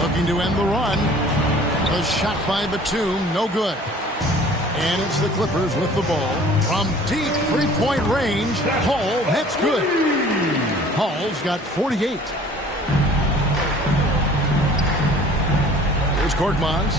Looking to end the run. A shot by Batum, no good. And it's the Clippers with the ball. From deep three-point range, Hall hits good. Hall's got 48. Here's Korkmaz.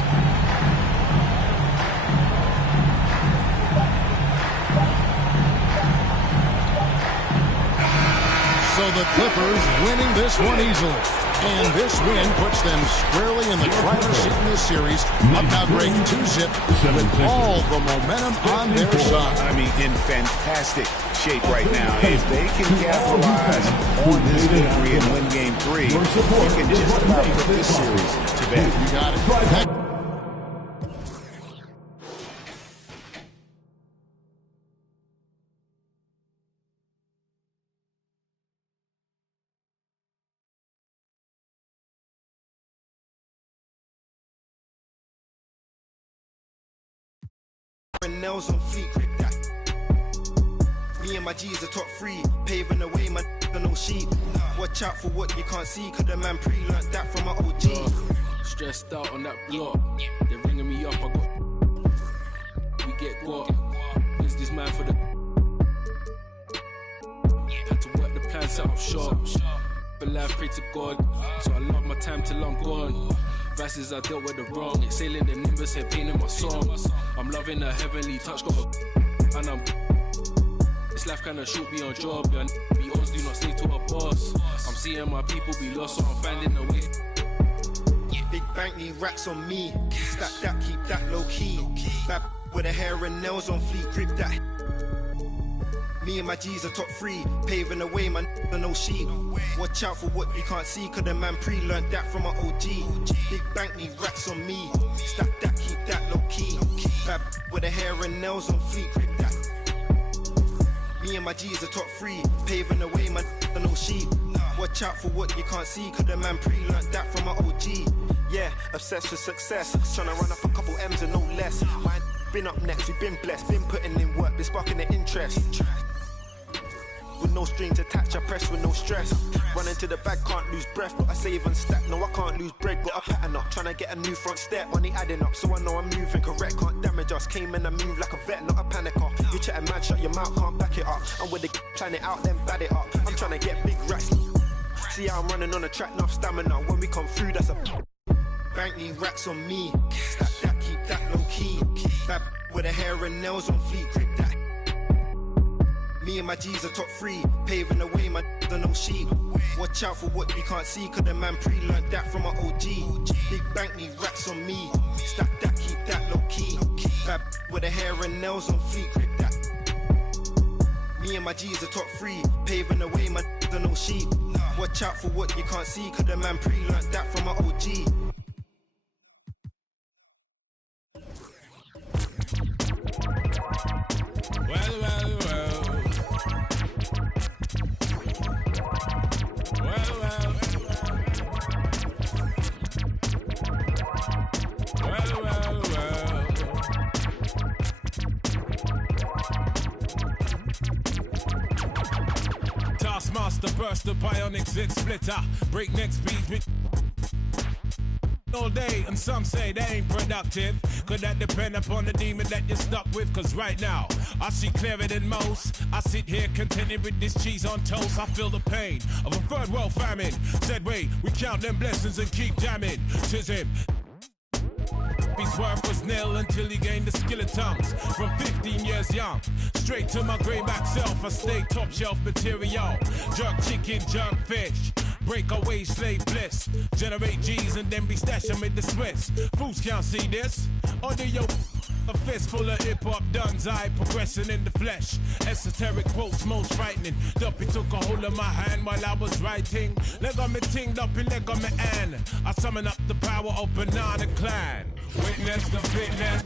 So the Clippers winning this one easily. And this win puts them squarely in the driver's seat in this series. Up now break 2-zip with all the momentum on their side. I mean, in fantastic shape right now. If they can capitalize on this victory and win game 3, you can just about put this series to bed. You got it. Nails on fleek, grip that. Me and my G's are top 3, paving the way, man, no sheep. Watch out for what you can't see, cause the man pre-learned that from my OG. Stressed out on that block, they're ringing me up, I got. We get got. Is this man for the. Had to work the plan, set up shop. But life, pray to God, so I love my time till I'm gone. Verses I dealt with the wrong, exhaling them numbers, head pain in my songs. I'm loving a heavenly touch, got a and I'm. This life kinda short, be on job, and be honest, do not stay to a boss. I'm seeing my people be lost, so I'm finding a way. Big bank need racks on me, stack that, keep that low key. Bad with the hair and nails on fleek, grip that. Me and my G's are top 3, paving the way, man, no sheep. Watch out for what you can't see, cause the man pre-learned that from my OG. Big bank need racks on me, stack that, keep that low key. Bad with the hair and nails on fleek, grip that. Me and my G's are top 3, paving the way, man, no sheep. Watch out for what you can't see, cause the man pre-learned that from my OG. Yeah, obsessed with success, tryna run up a couple M's and no less. Mine been up next, we've been blessed, been putting in work, been sparking the interest. With no strings attached, I press with no stress. Running to the bag, can't lose breath. But I save and stack, no I can't lose bread. Got a pattern up, trying to get a new front step. Money adding up, so I know I'm moving correct. Can't damage us, came in and move like a vet, not a panicker. You chatting mad, shut your mouth, can't back it up. I'm with the plan it out, then bad it up. I'm trying to get big racks. See how I'm running on the track, enough stamina. When we come through, that's a bank need racks on me. Stack that, keep that low key. Bad with the hair and nails on fleek, grip that. Me and my G's are top 3, paving the way, my don't know sheep. Watch out for what you can't see, cause the man pre-learned that from an OG. Big bank need racks on me, stack that, keep that low key. Bad with the hair and nails on fleek, grip that. Me and my G's are top 3, paving the way, my don't know sheep. Watch out for what you can't see, cause the man pre-learned that from an OG. Well, well, well. Well, well. Well, well, well. Taskmaster burster, bionic zit splitter, breakneck speed with all day, and some say they ain't productive. Could that depend upon the demon that you're stuck with? Cause right now, I see clearer than most. I sit here contented with this cheese on toast. I feel the pain of a third world famine. Said wait, we count them blessings and keep jamming. Tis him. His worth was nil until he gained the skill of tongues. From 15 years young, straight to my greyback self, I stay top shelf material. Jerk chicken, jerk fish, break away slave bliss, generate G's and then be stashing with the Swiss. Fools can't see this. Under your a fist full of hip-hop duns, I progressing in the flesh. Esoteric quotes most frightening. Duppy took a hold of my hand while I was writing. Leg on me ting, Duppy leg on me and I summon up the power of Banana Clan. Witness the fitness.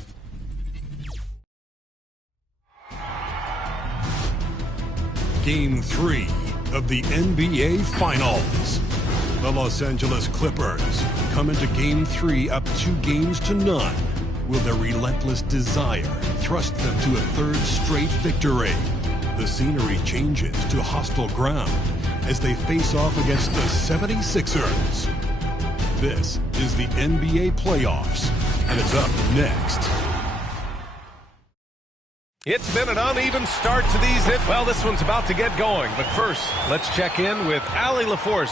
Game 3 of the NBA Finals. The Los Angeles Clippers come into Game 3 up 2-0. Will their relentless desire thrust them to a third straight victory? The scenery changes to hostile ground as they face off against the 76ers. This is the NBA playoffs, and it's up next. It's been an uneven start to these. Well, this one's about to get going. But first, let's check in with Allie LaForce.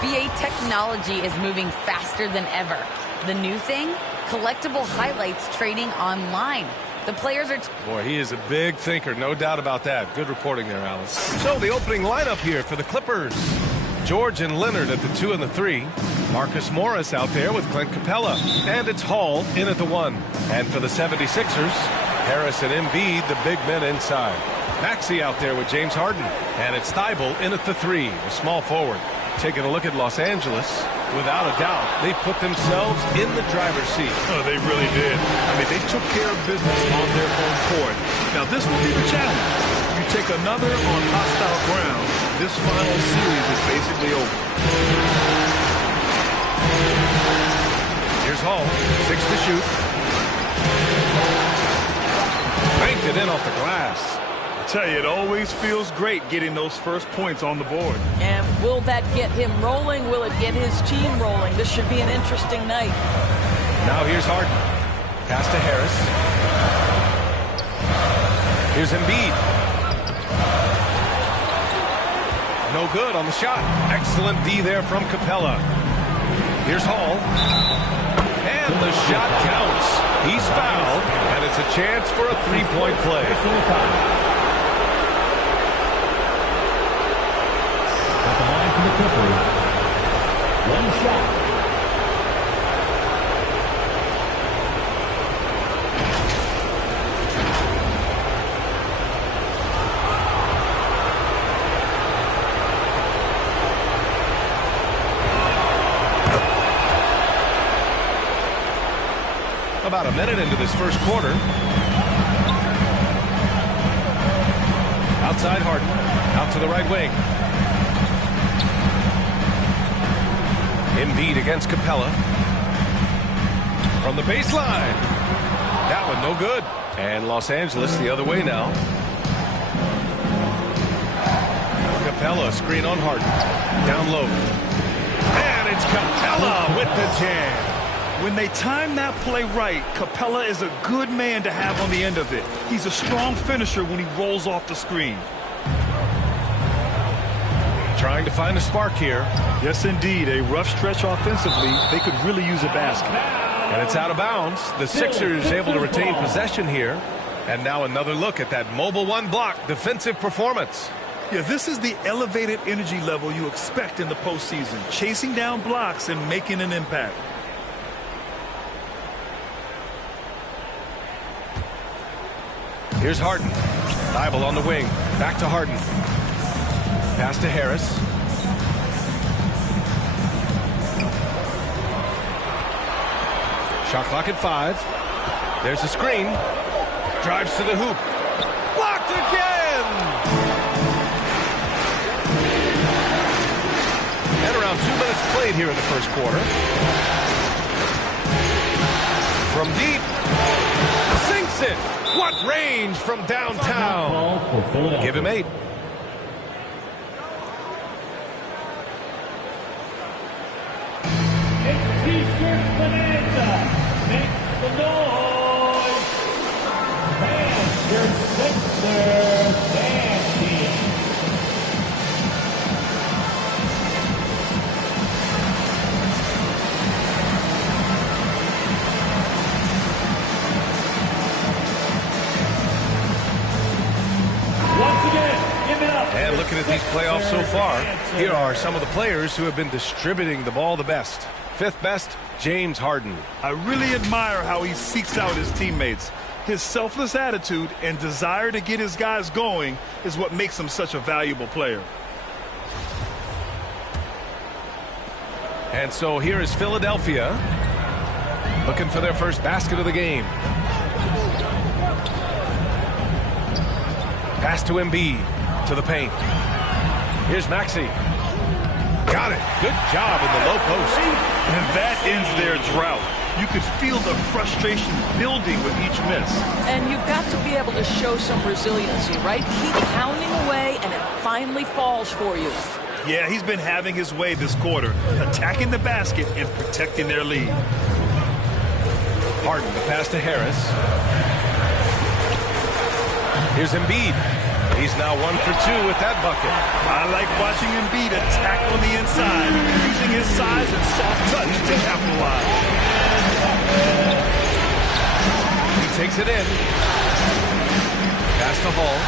BA technology is moving faster than ever. The new thing? Collectible highlights trading online. The players are... Boy, he is a big thinker, no doubt about that. Good reporting there, Alice. So the opening lineup here for the Clippers. George and Leonard at the 2 and the 3. Marcus Morris out there with Clint Capella. And it's Hall in at the 1. And for the 76ers, Harris and Embiid, the big men inside. Maxey out there with James Harden. And it's Thibault in at the 3, a small forward. Taking a look at Los Angeles, without a doubt, they put themselves in the driver's seat. Oh, they really did. I mean, they took care of business on their home court. Now, this will be the challenge. You take another on hostile ground, this final series is basically over. Here's Hall, 6 to shoot. Banked it in off the glass. I tell you, it always feels great getting those first points on the board. And will that get him rolling? Will it get his team rolling? This should be an interesting night. Now here's Harden. Pass to Harris. Here's Embiid. No good on the shot. Excellent D there from Capella. Here's Hall. And the shot counts. He's fouled, and it's a chance for a three-point play. At the line for the Clippers, one shot. About a minute into this first quarter. Outside Harden, out to the right wing. Embiid against Capella. From the baseline. That one no good. And Los Angeles the other way now. Capella screen on Harden. Down low. And it's Capella with the jam. When they time that play right, Capella is a good man to have on the end of it. He's a strong finisher when he rolls off the screen. Trying to find a spark here. Yes, indeed. A rough stretch offensively. They could really use a basket. And it's out of bounds. The Sixers able to retain possession here. And now another look at that Mobile One block defensive performance. Yeah, this is the elevated energy level you expect in the postseason, chasing down blocks and making an impact. Here's Harden. Thybulle on the wing. Back to Harden. Pass to Harris. Shot clock at 5. There's a screen. Drives to the hoop. Blocked again! And around 2 minutes played here in the first quarter. From deep. Sinks it! What range from downtown! Give him 8. T-shirt bonanza makes the noise. Manchester Sixers dancing. Once again, give it up. And looking at these playoffs so far, here are some of the players who have been distributing the ball the best. 5th best, James Harden. I really admire how he seeks out his teammates. His selfless attitude and desire to get his guys going is what makes him such a valuable player. And so here is Philadelphia looking for their first basket of the game. Pass to Embiid, to the paint. Here's Maxey. Got it. Good job in the low post. And that ends their drought. You could feel the frustration building with each miss. And you've got to be able to show some resiliency, right? Keep pounding away, and it finally falls for you. Yeah, he's been having his way this quarter, attacking the basket and protecting their lead. Harden, the pass to Harris. Here's Embiid. He's now 1 for 2 with that bucket. I like watching Embiid attack on the inside, using his size and soft touch to capitalize. He takes it in. Pass to Hall.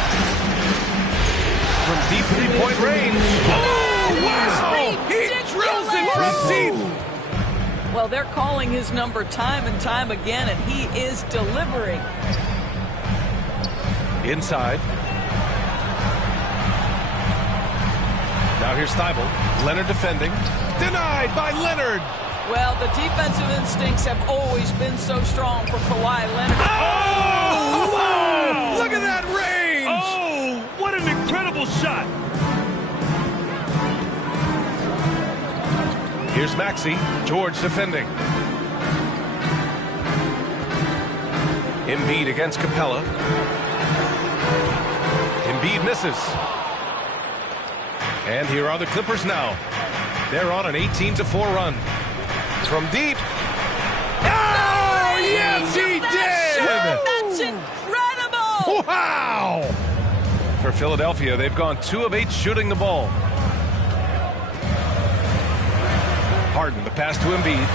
From deep three-point range. Oh, wow! He drills it from deep. Well, they're calling his number time and time again, and he is delivering. Inside. Now here's Thybulle. Leonard defending. Denied by Leonard. Well, the defensive instincts have always been so strong for Kawhi Leonard. Oh! Wow! Look at that range! Oh, what an incredible shot. Here's Maxey. George defending. Embiid against Capella. Embiid misses. And here are the Clippers now. They're on an 18-4 run. From deep. Oh, yes, he did! That's incredible! Wow! For Philadelphia, they've gone 2 of 8 shooting the ball. Harden, the pass to Embiid.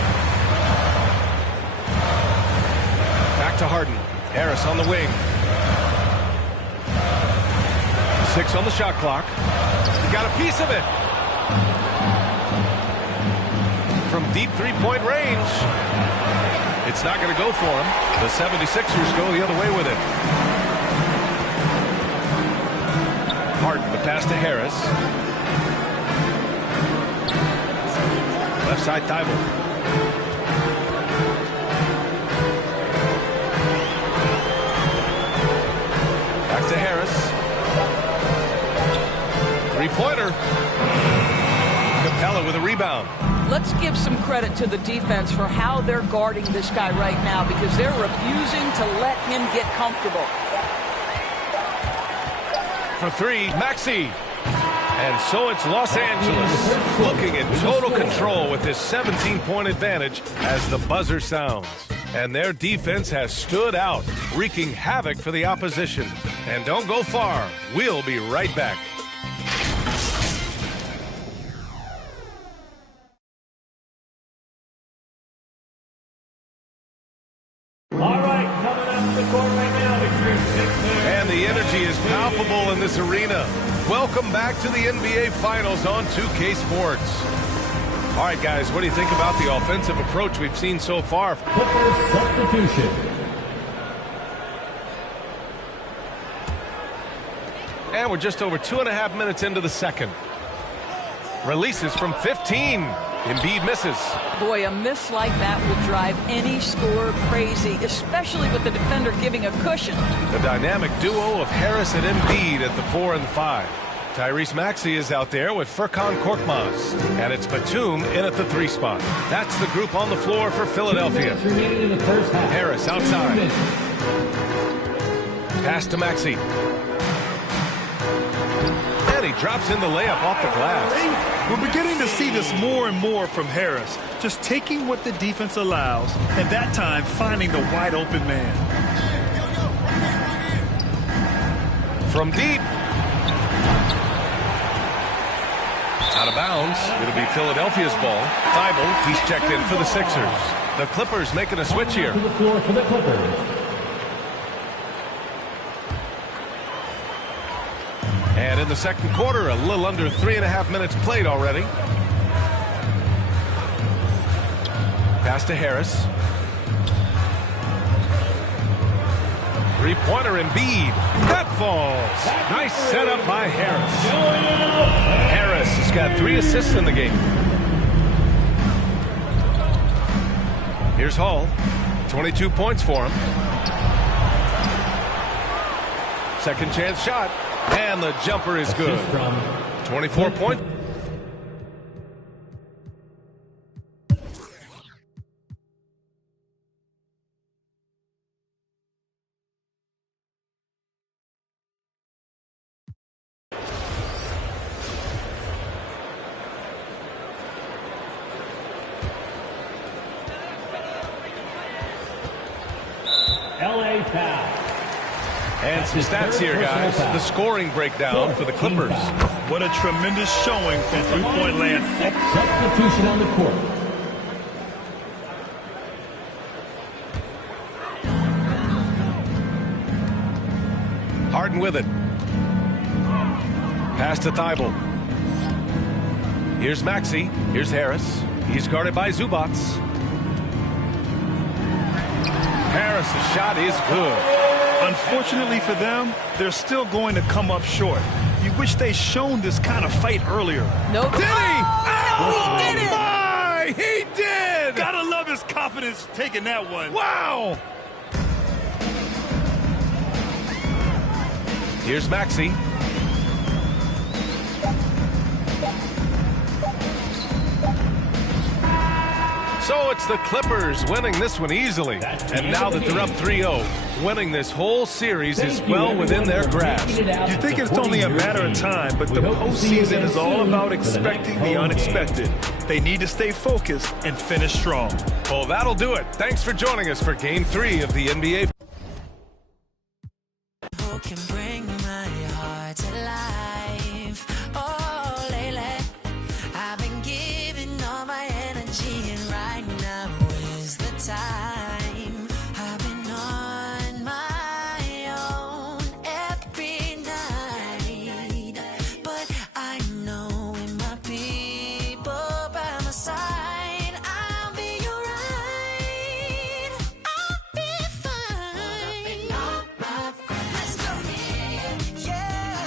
Back to Harden. Harris on the wing. 6 on the shot clock. He got a piece of it. From deep three-point range. It's not going to go for him. The 76ers go the other way with it. Harden, the pass to Harris. Left side, Thybulle. Back to Harris. Three-pointer. Capella with a rebound. Let's give some credit to the defense for how they're guarding this guy right now, because they're refusing to let him get comfortable. For 3, Maxey. And so it's Los Angeles looking in total control with this 17-point advantage as the buzzer sounds. And their defense has stood out, wreaking havoc for the opposition. And don't go far. We'll be right back. All right, coming up to the court right now, And the energy is palpable in this arena. Welcome back to the NBA Finals on 2K Sports. All right, guys, what do you think about the offensive approach we've seen so far? Clippers substitution. And we're just over 2.5 minutes into the second. Releases from 15. Embiid misses. Boy, a miss like that will drive any scorer crazy, especially with the defender giving a cushion. The dynamic duo of Harris and Embiid at the 4 and 5. Tyrese Maxey is out there with Furkan Korkmaz. And it's Batum in at the 3 spot. That's the group on the floor for Philadelphia. Harris outside. Pass to Maxey. And he drops in the layup off the glass. We're beginning to see this more and more from Harris. Just taking what the defense allows, and that time finding the wide open man. From deep. Out of bounds. It'll be Philadelphia's ball. Thibault, he's checked in for the Sixers. The Clippers making a switch here. To the floor for the Clippers. And in the second quarter, a little under 3.5 minutes played already. Pass to Harris. Three-pointer Embiid. That falls. Nice setup by Harris. Harris has got 3 assists in the game. Here's Hall. 22 points for him. Second chance shot. And the jumper is good. 24 points. LA foul. And some stats here, guys. The scoring breakdown for the Clippers. What a tremendous showing from three-point land. Substitution on the court. Harden with it. Pass to Thibault. Here's Maxey. Here's Harris. He's guarded by Zubac. Harris' shot is good. Unfortunately for them, they're still going to come up short. You wish they shown this kind of fight earlier. No. Did he? Oh, he did it! My! He did! Gotta love his confidence taking that one. Wow! Here's Maxey. So it's the Clippers winning this one easily. And now that they're up 3-0, winning this whole series is well within their grasp. You think it's only a matter of time, but the postseason is all about expecting the unexpected. They need to stay focused and finish strong. Well, that'll do it. Thanks for joining us for Game 3 of the NBA. Who can bring my heart to life? Oh, lately, I've been giving all my energy, and right now is the time. I've been on my own every night, but I know with my people by my side, I'll be alright. I'll be fine. Let's go. Yeah,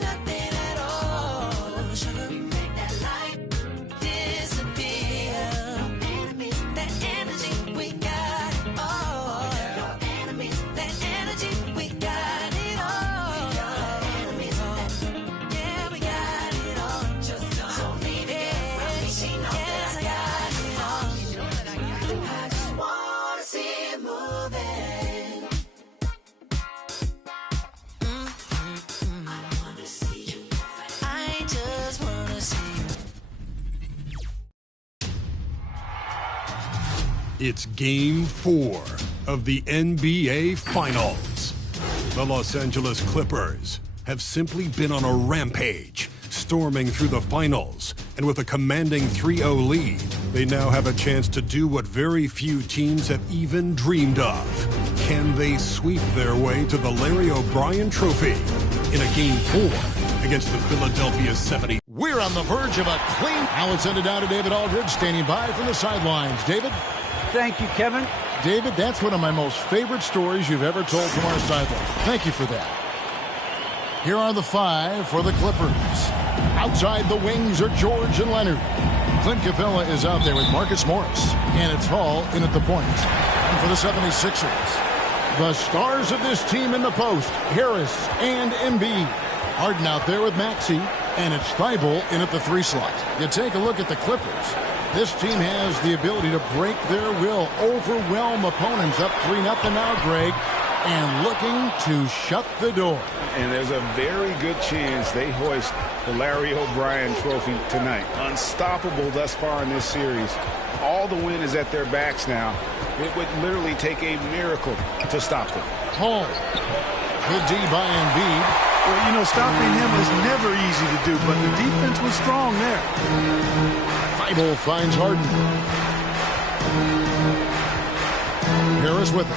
nothing at all. Sugar, make that light disappear. That energy, we got it all. No enemies, that energy, we got it all. Yeah, we got it all. Just don't leave it. Yes, I got it all. I just wanna see it moving. I wanna see you. I just wanna see you. It's Game 4 of the NBA Finals. The Los Angeles Clippers have simply been on a rampage, storming through the finals. And with a commanding 3-0 lead, they now have a chance to do what very few teams have even dreamed of. Can they sweep their way to the Larry O'Brien Trophy in a Game 4 against the Philadelphia 70? We're on the verge of a clean. Now it's ended down to David Aldridge standing by from the sidelines. David? Thank you, Kevin. David, that's one of my most favorite stories you've ever told from our sideline. Thank you for that. Here are the 5 for the Clippers. Outside the wings are George and Leonard. Clint Capella is out there with Marcus Morris. And it's Hall in at the point. And for the 76ers, the stars of this team in the post, Harris and Embiid. Harden out there with Maxey. And it's Thibault in at the 3 slot. You take a look at the Clippers. This team has the ability to break their will, overwhelm opponents up 3-0 now, Greg, and looking to shut the door. And there's a very good chance they hoist the Larry O'Brien Trophy tonight. Unstoppable thus far in this series. All the wind is at their backs now. It would literally take a miracle to stop them. Hall. Good D by Embiid. Well, you know, stopping him is never easy to do, but the defense was strong there. Thibault finds Harden. Harris with it.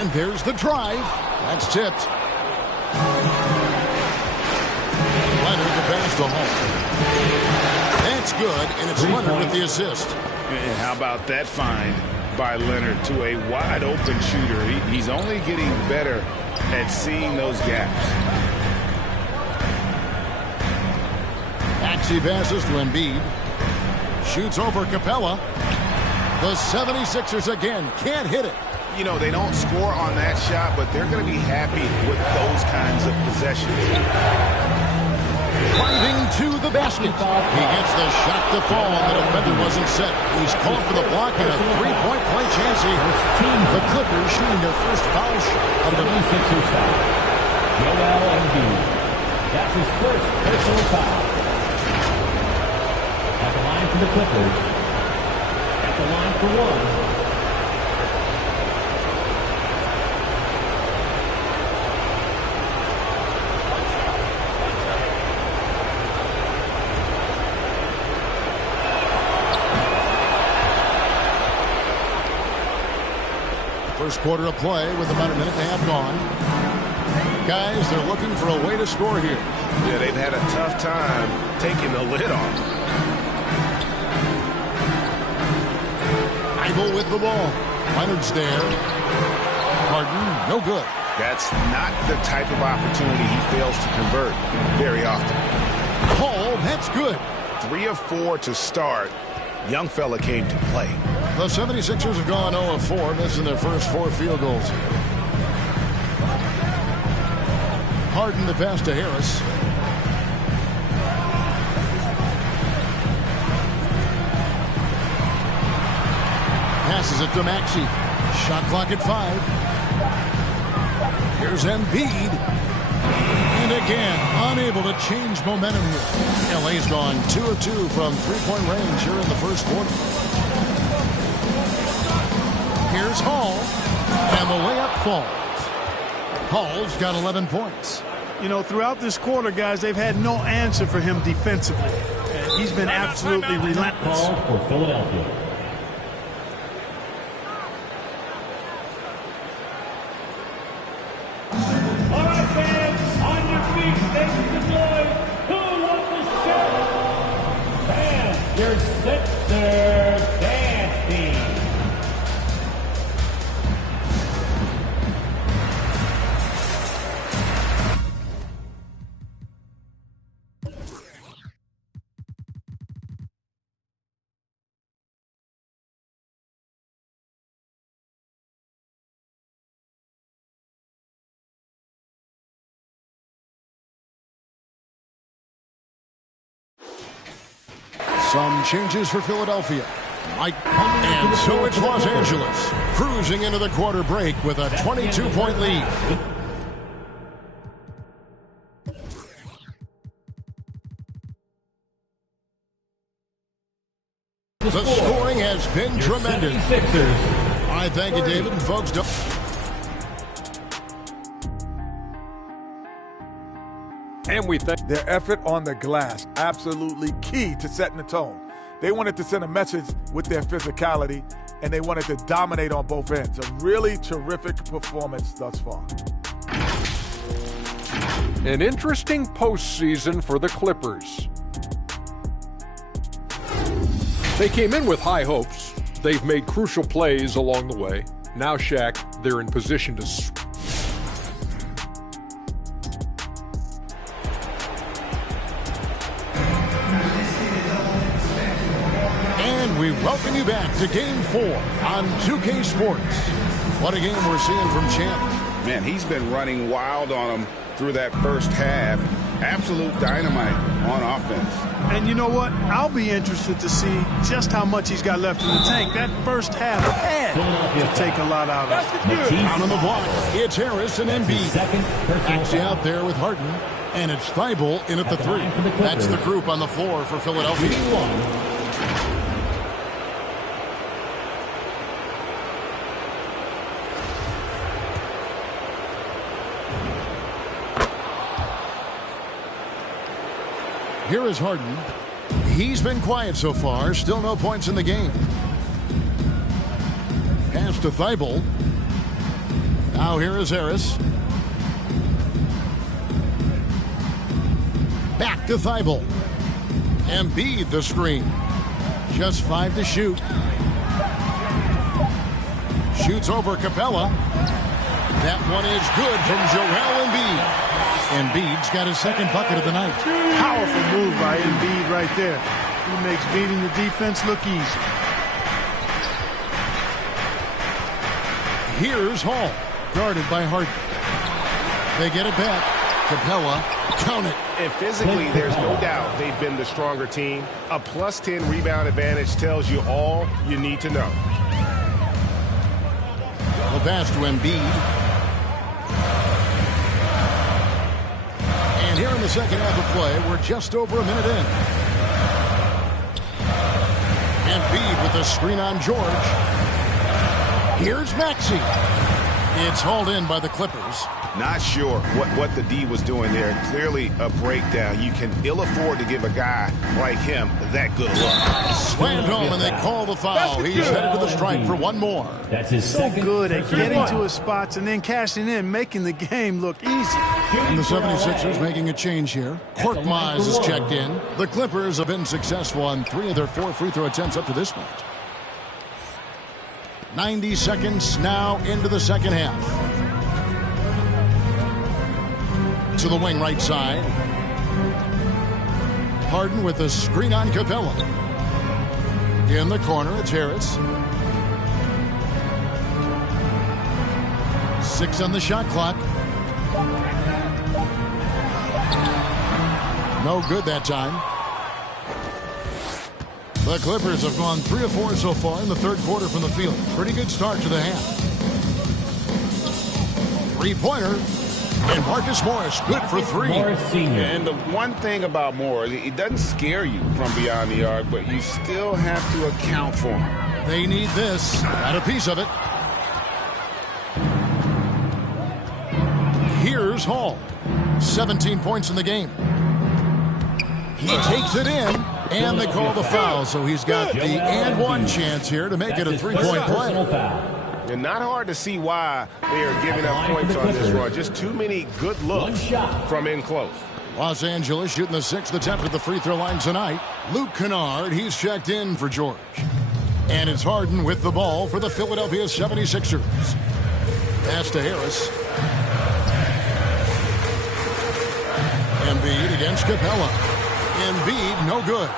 And there's the drive. That's tipped. Leonard the pass to Hall. That's good, and it's Leonard with the assist. And how about that find by Leonard to a wide-open shooter? He's only getting better at seeing those gaps. Maxey passes to Embiid. Shoots over Capella. The 76ers again can't hit it. You know, they don't score on that shot, but they're going to be happy with those kinds of possessions. Driving to the basket. He gets the shot to fall, and the defender wasn't set. He's called for the block and a three-point play chance here. The Clippers shooting their first foul shot of the 76ers foul. Joel Embiid. That's his first personal foul. At the line for the Clippers. At the line for 1. First quarter of play with about a minute and a half gone. Guys, they're looking for a way to score here. Yeah, they've had a tough time taking the lid off. Thibault with the ball. Leonard's there. Harden, no good. That's not the type of opportunity he fails to convert very often. Hall, that's good. 3 of 4 to start. Young fella came to play. The 76ers have gone 0 of 4, missing their first 4 field goals. Harden the pass to Harris. Passes it to Maxey. Shot clock at 5. Here's Embiid. And again, unable to change momentum here. LA's gone 2 of 2 from three-point range here in the first quarter. Here's Hall, and the layup falls. Hall's got 11 points. You know, throughout this quarter, guys, they've had no answer for him defensively. And he's been absolutely relentless. Call for Philadelphia. All right, fans, on your feet, make some noise. Who wants to show? Bam, your Sixers dance team. Some changes for Philadelphia. And so it's Los Angeles, cruising into the quarter break with a 22-point lead. The scoring has been tremendous. All right, thank you, David. And folks, don't... And we thank their effort on the glass, absolutely key to setting the tone. They wanted to send a message with their physicality, and they wanted to dominate on both ends. A really terrific performance thus far. An interesting postseason for the Clippers. They came in with high hopes. They've made crucial plays along the way. Now, Shaq, they're in position to... And we welcome you back to Game 4 on 2K Sports. What a game we're seeing from Champ. Man, he's been running wild on him through that first half. Absolute dynamite on offense. And you know what? I'll be interested to see just how much he's got left in the tank. That first half can take a lot out of it. Down on the block, it's Harris and Embiid. Actually out there with Harden, and it's Thibault in at the 3. That's the group on the floor for Philadelphia. Here is Harden. He's been quiet so far. Still no points in the game. Pass to Thibault. Now here is Harris. Back to Thibault. Embiid the screen. Just 5 to shoot. Shoots over Capella. That one is good from Joel Embiid. Embiid's got his second bucket of the night. Powerful move by Embiid right there. He makes beating the defense look easy. Here's Hall, guarded by Harden. They get it back. Capella, count it. And physically, there's no doubt they've been the stronger team. A plus 10 rebound advantage tells you all you need to know. The pass to Embiid. And here in the second half of play, we're just over a minute in. Embiid with the screen on George. Here's Maxey. It's hauled in by the Clippers. Not sure what the D was doing there. Clearly a breakdown. You can ill afford to give a guy like him that good luck. Slammed home and they call the foul. He's headed to the stripe for one more. That's his second. So good at getting to his spots and then cashing in, making the game look easy. And the 76ers making a change here. Korkmaz is checked in. The Clippers have been successful on 3 of their 4 free throw attempts up to this point. 90 seconds now into the second half. To the wing right side. Harden with a screen on Capella. In the corner, it's Harris. 6 on the shot clock. No good that time. The Clippers have gone 3 of 4 so far in the third quarter from the field. Pretty good start to the half. 3-pointer. And Marcus Morris, good for 3. And the one thing about Morris, it doesn't scare you from beyond the arc, but you still have to account for him. They need this. Got a piece of it. Here's Hall. 17 points in the game. He takes it in, and they call the foul. So he's got the and one chance here to make it a 3-point play. And not hard to see why they are giving up points on this run. Just too many good looks from in close. Los Angeles shooting the 6th attempt at the free throw line tonight. Luke Kennard, he's checked in for George. And it's Harden with the ball for the Philadelphia 76ers. Pass to Harris. Embiid against Capella. Embiid, no good.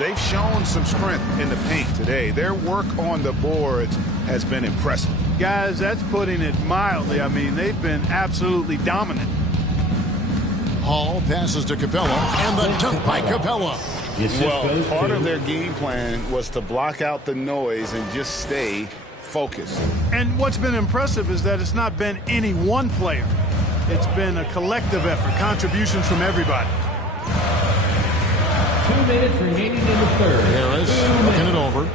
They've shown some strength in the paint today. Their work on the boards has been impressive. Guys, that's putting it mildly. I mean, they've been absolutely dominant. Hall passes to Capella, and the dunk by Capella. Well, part of their game plan was to block out the noise and just stay focused. And what's been impressive is that it's not been any one player. It's been a collective effort, contributions from everybody. 2 minutes remaining in the third. Harris looking it over.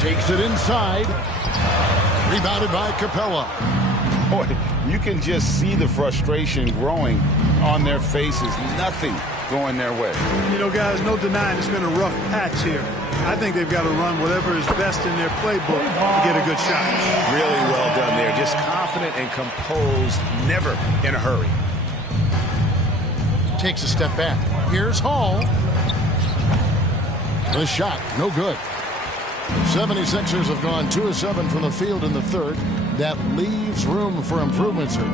Takes it inside. Rebounded by Capella. Boy, you can just see the frustration growing on their faces. Nothing going their way. You know, guys, no denying it's been a rough patch here. I think they've got to run whatever is best in their playbook to get a good shot. Really well done there. Just confident and composed, never in a hurry. Takes a step back. Here's Hall. The shot, no good. 76ers have gone 2 of 7 from the field in the third. That leaves room for improvements here.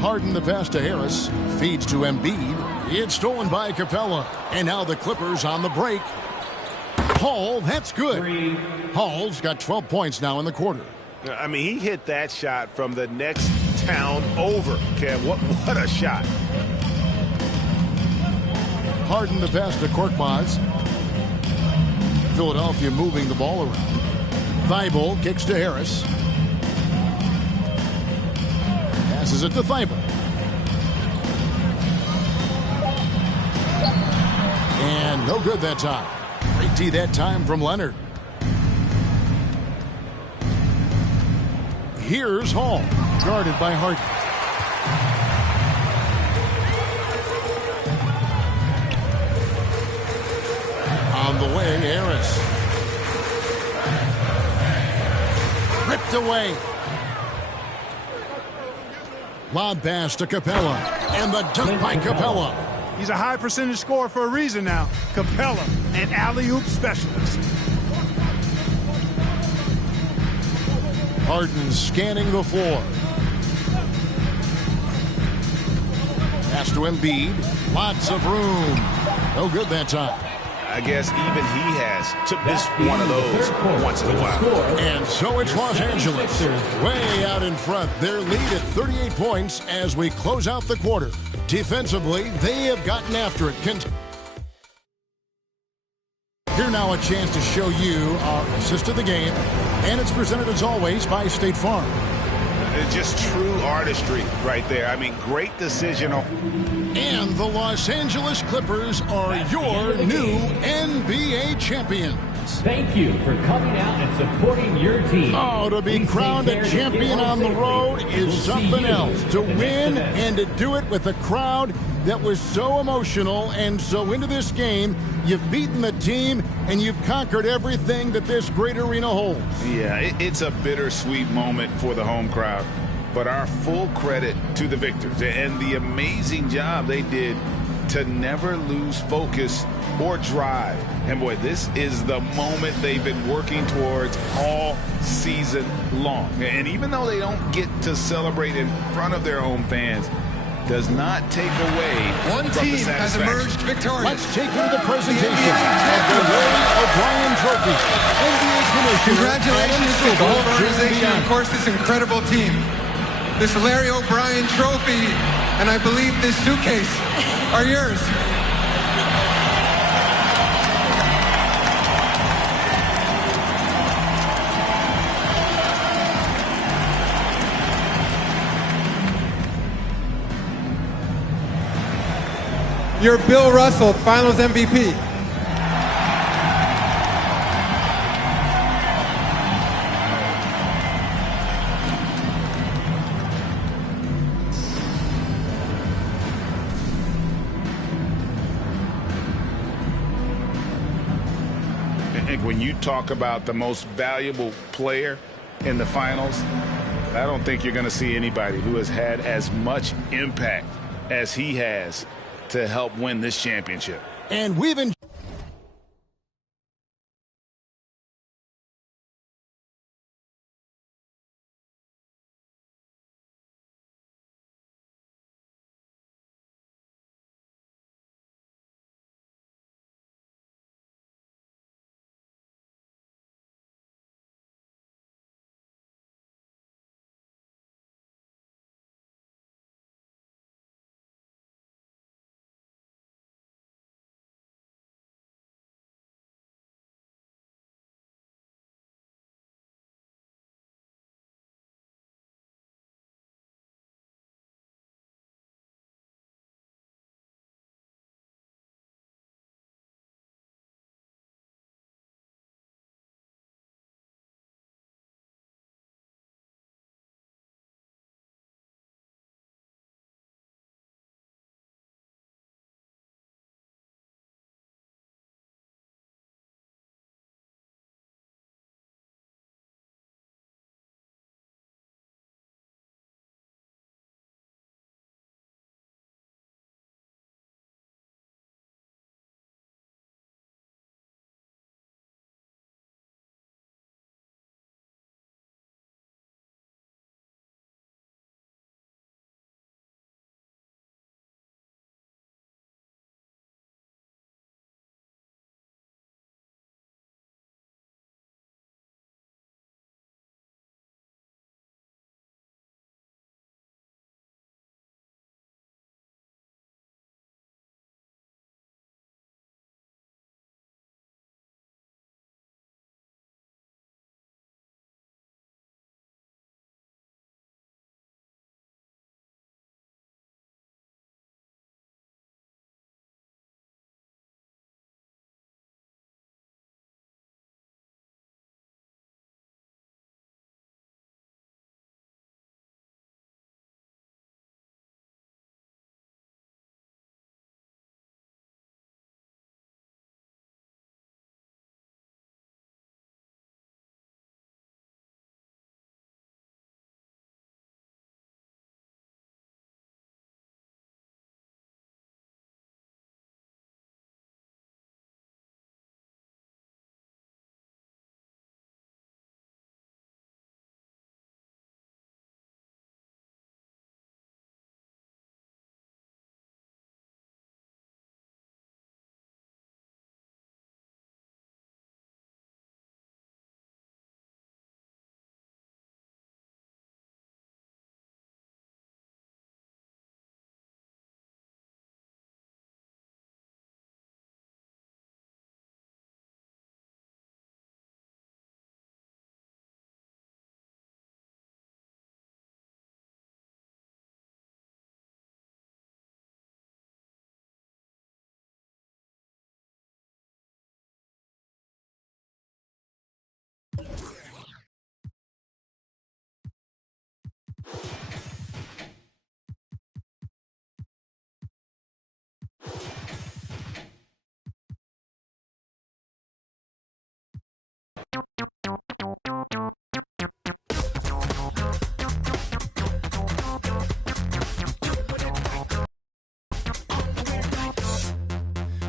Harden the pass to Harris. Feeds to Embiid. It's stolen by Capella. And now the Clippers on the break. Hall, that's good. Hall's got 12 points now in the quarter. I mean, he hit that shot from the next town over. Kev, what a shot. Harden the pass to Korkmaz. Philadelphia moving the ball around. Thibault kicks to Harris. Passes it to Thibault. And no good that time. Great D that time from Leonard. Here's Hall, guarded by Harden. On the way, Harris. Ripped away. Lob pass to Capella. And the dunk by Capella. He's a high percentage scorer for a reason now. Capella, an alley-oop specialist. Harden scanning the floor. Pass to Embiid. Lots of room. No good that time. I guess even he has to miss one of those once in a while. And so it's Los Angeles way out in front. Their lead at 38 points as we close out the quarter. Defensively, they have gotten after it. Here now a chance to show you our assist of the game. And it's presented as always by State Farm. It's just true artistry right there. I mean, great decision. And the Los Angeles Clippers are your new NBA champions. Thank you for coming out and supporting your team. Oh, to be crowned a champion on the road is something else. To win and to do it with a crowd that was so emotional and so into this game, you've beaten the team and you've conquered everything that this great arena holds. Yeah, it's a bittersweet moment for the home crowd. But our full credit to the victors and the amazing job they did to never lose focus or drive. And boy, this is the moment they've been working towards all season long. And even though they don't get to celebrate in front of their home fans, does not take away one from team the has emerged victorious. Let's take you to the presentation of the Larry O'Brien Trophy. NBA Commissioner Congratulations to the whole organization, and of course this incredible team. This Larry O'Brien Trophy, and I believe this suitcase are yours. You're Bill Russell, Finals MVP. And when you talk about the most valuable player in the finals, I don't think you're going to see anybody who has had as much impact as he has to help win this championship. And we've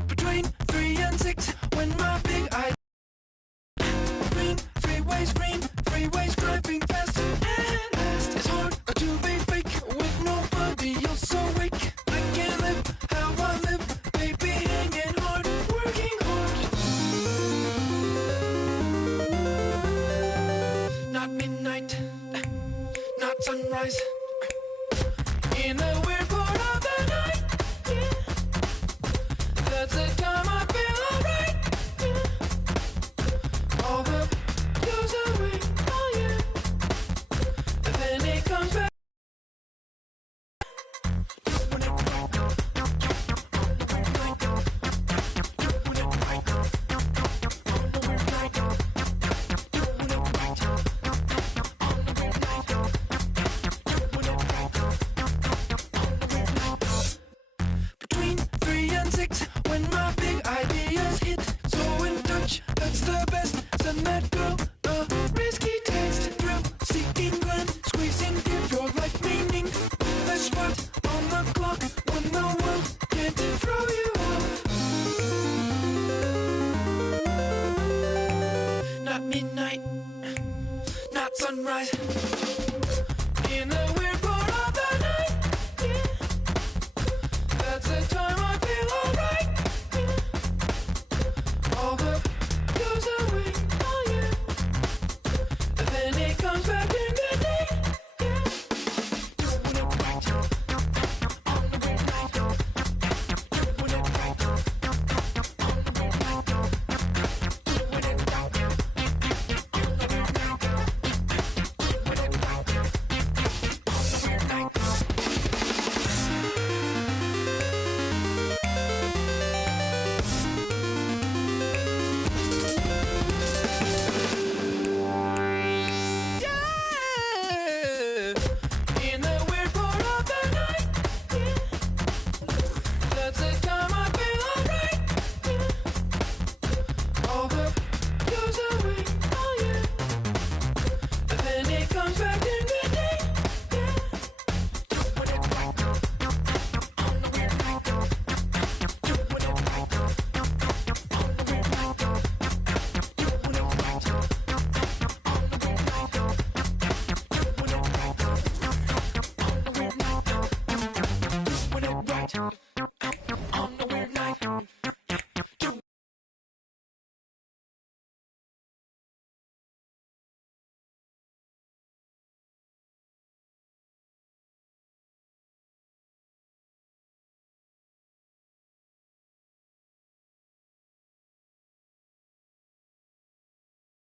Between 3 and 6, when my big eye green, freeways driving fast and fast. It's hard to be fake with nobody else awake. I can't live how I live, baby, hanging hard, working hard. Not midnight, not sunrise. In a weird part of the night, yeah. That's the time I feel alright, yeah. All the goes away, oh yeah. And then it comes back. Between 3 and 6, when my big ideas hit. So in touch, that's the best. Send that girl a risky text. Thrill seeking glance, squeezing, give your life meaning. The spot on the clock when the world can't throw you off. Not midnight, not sunrise. In a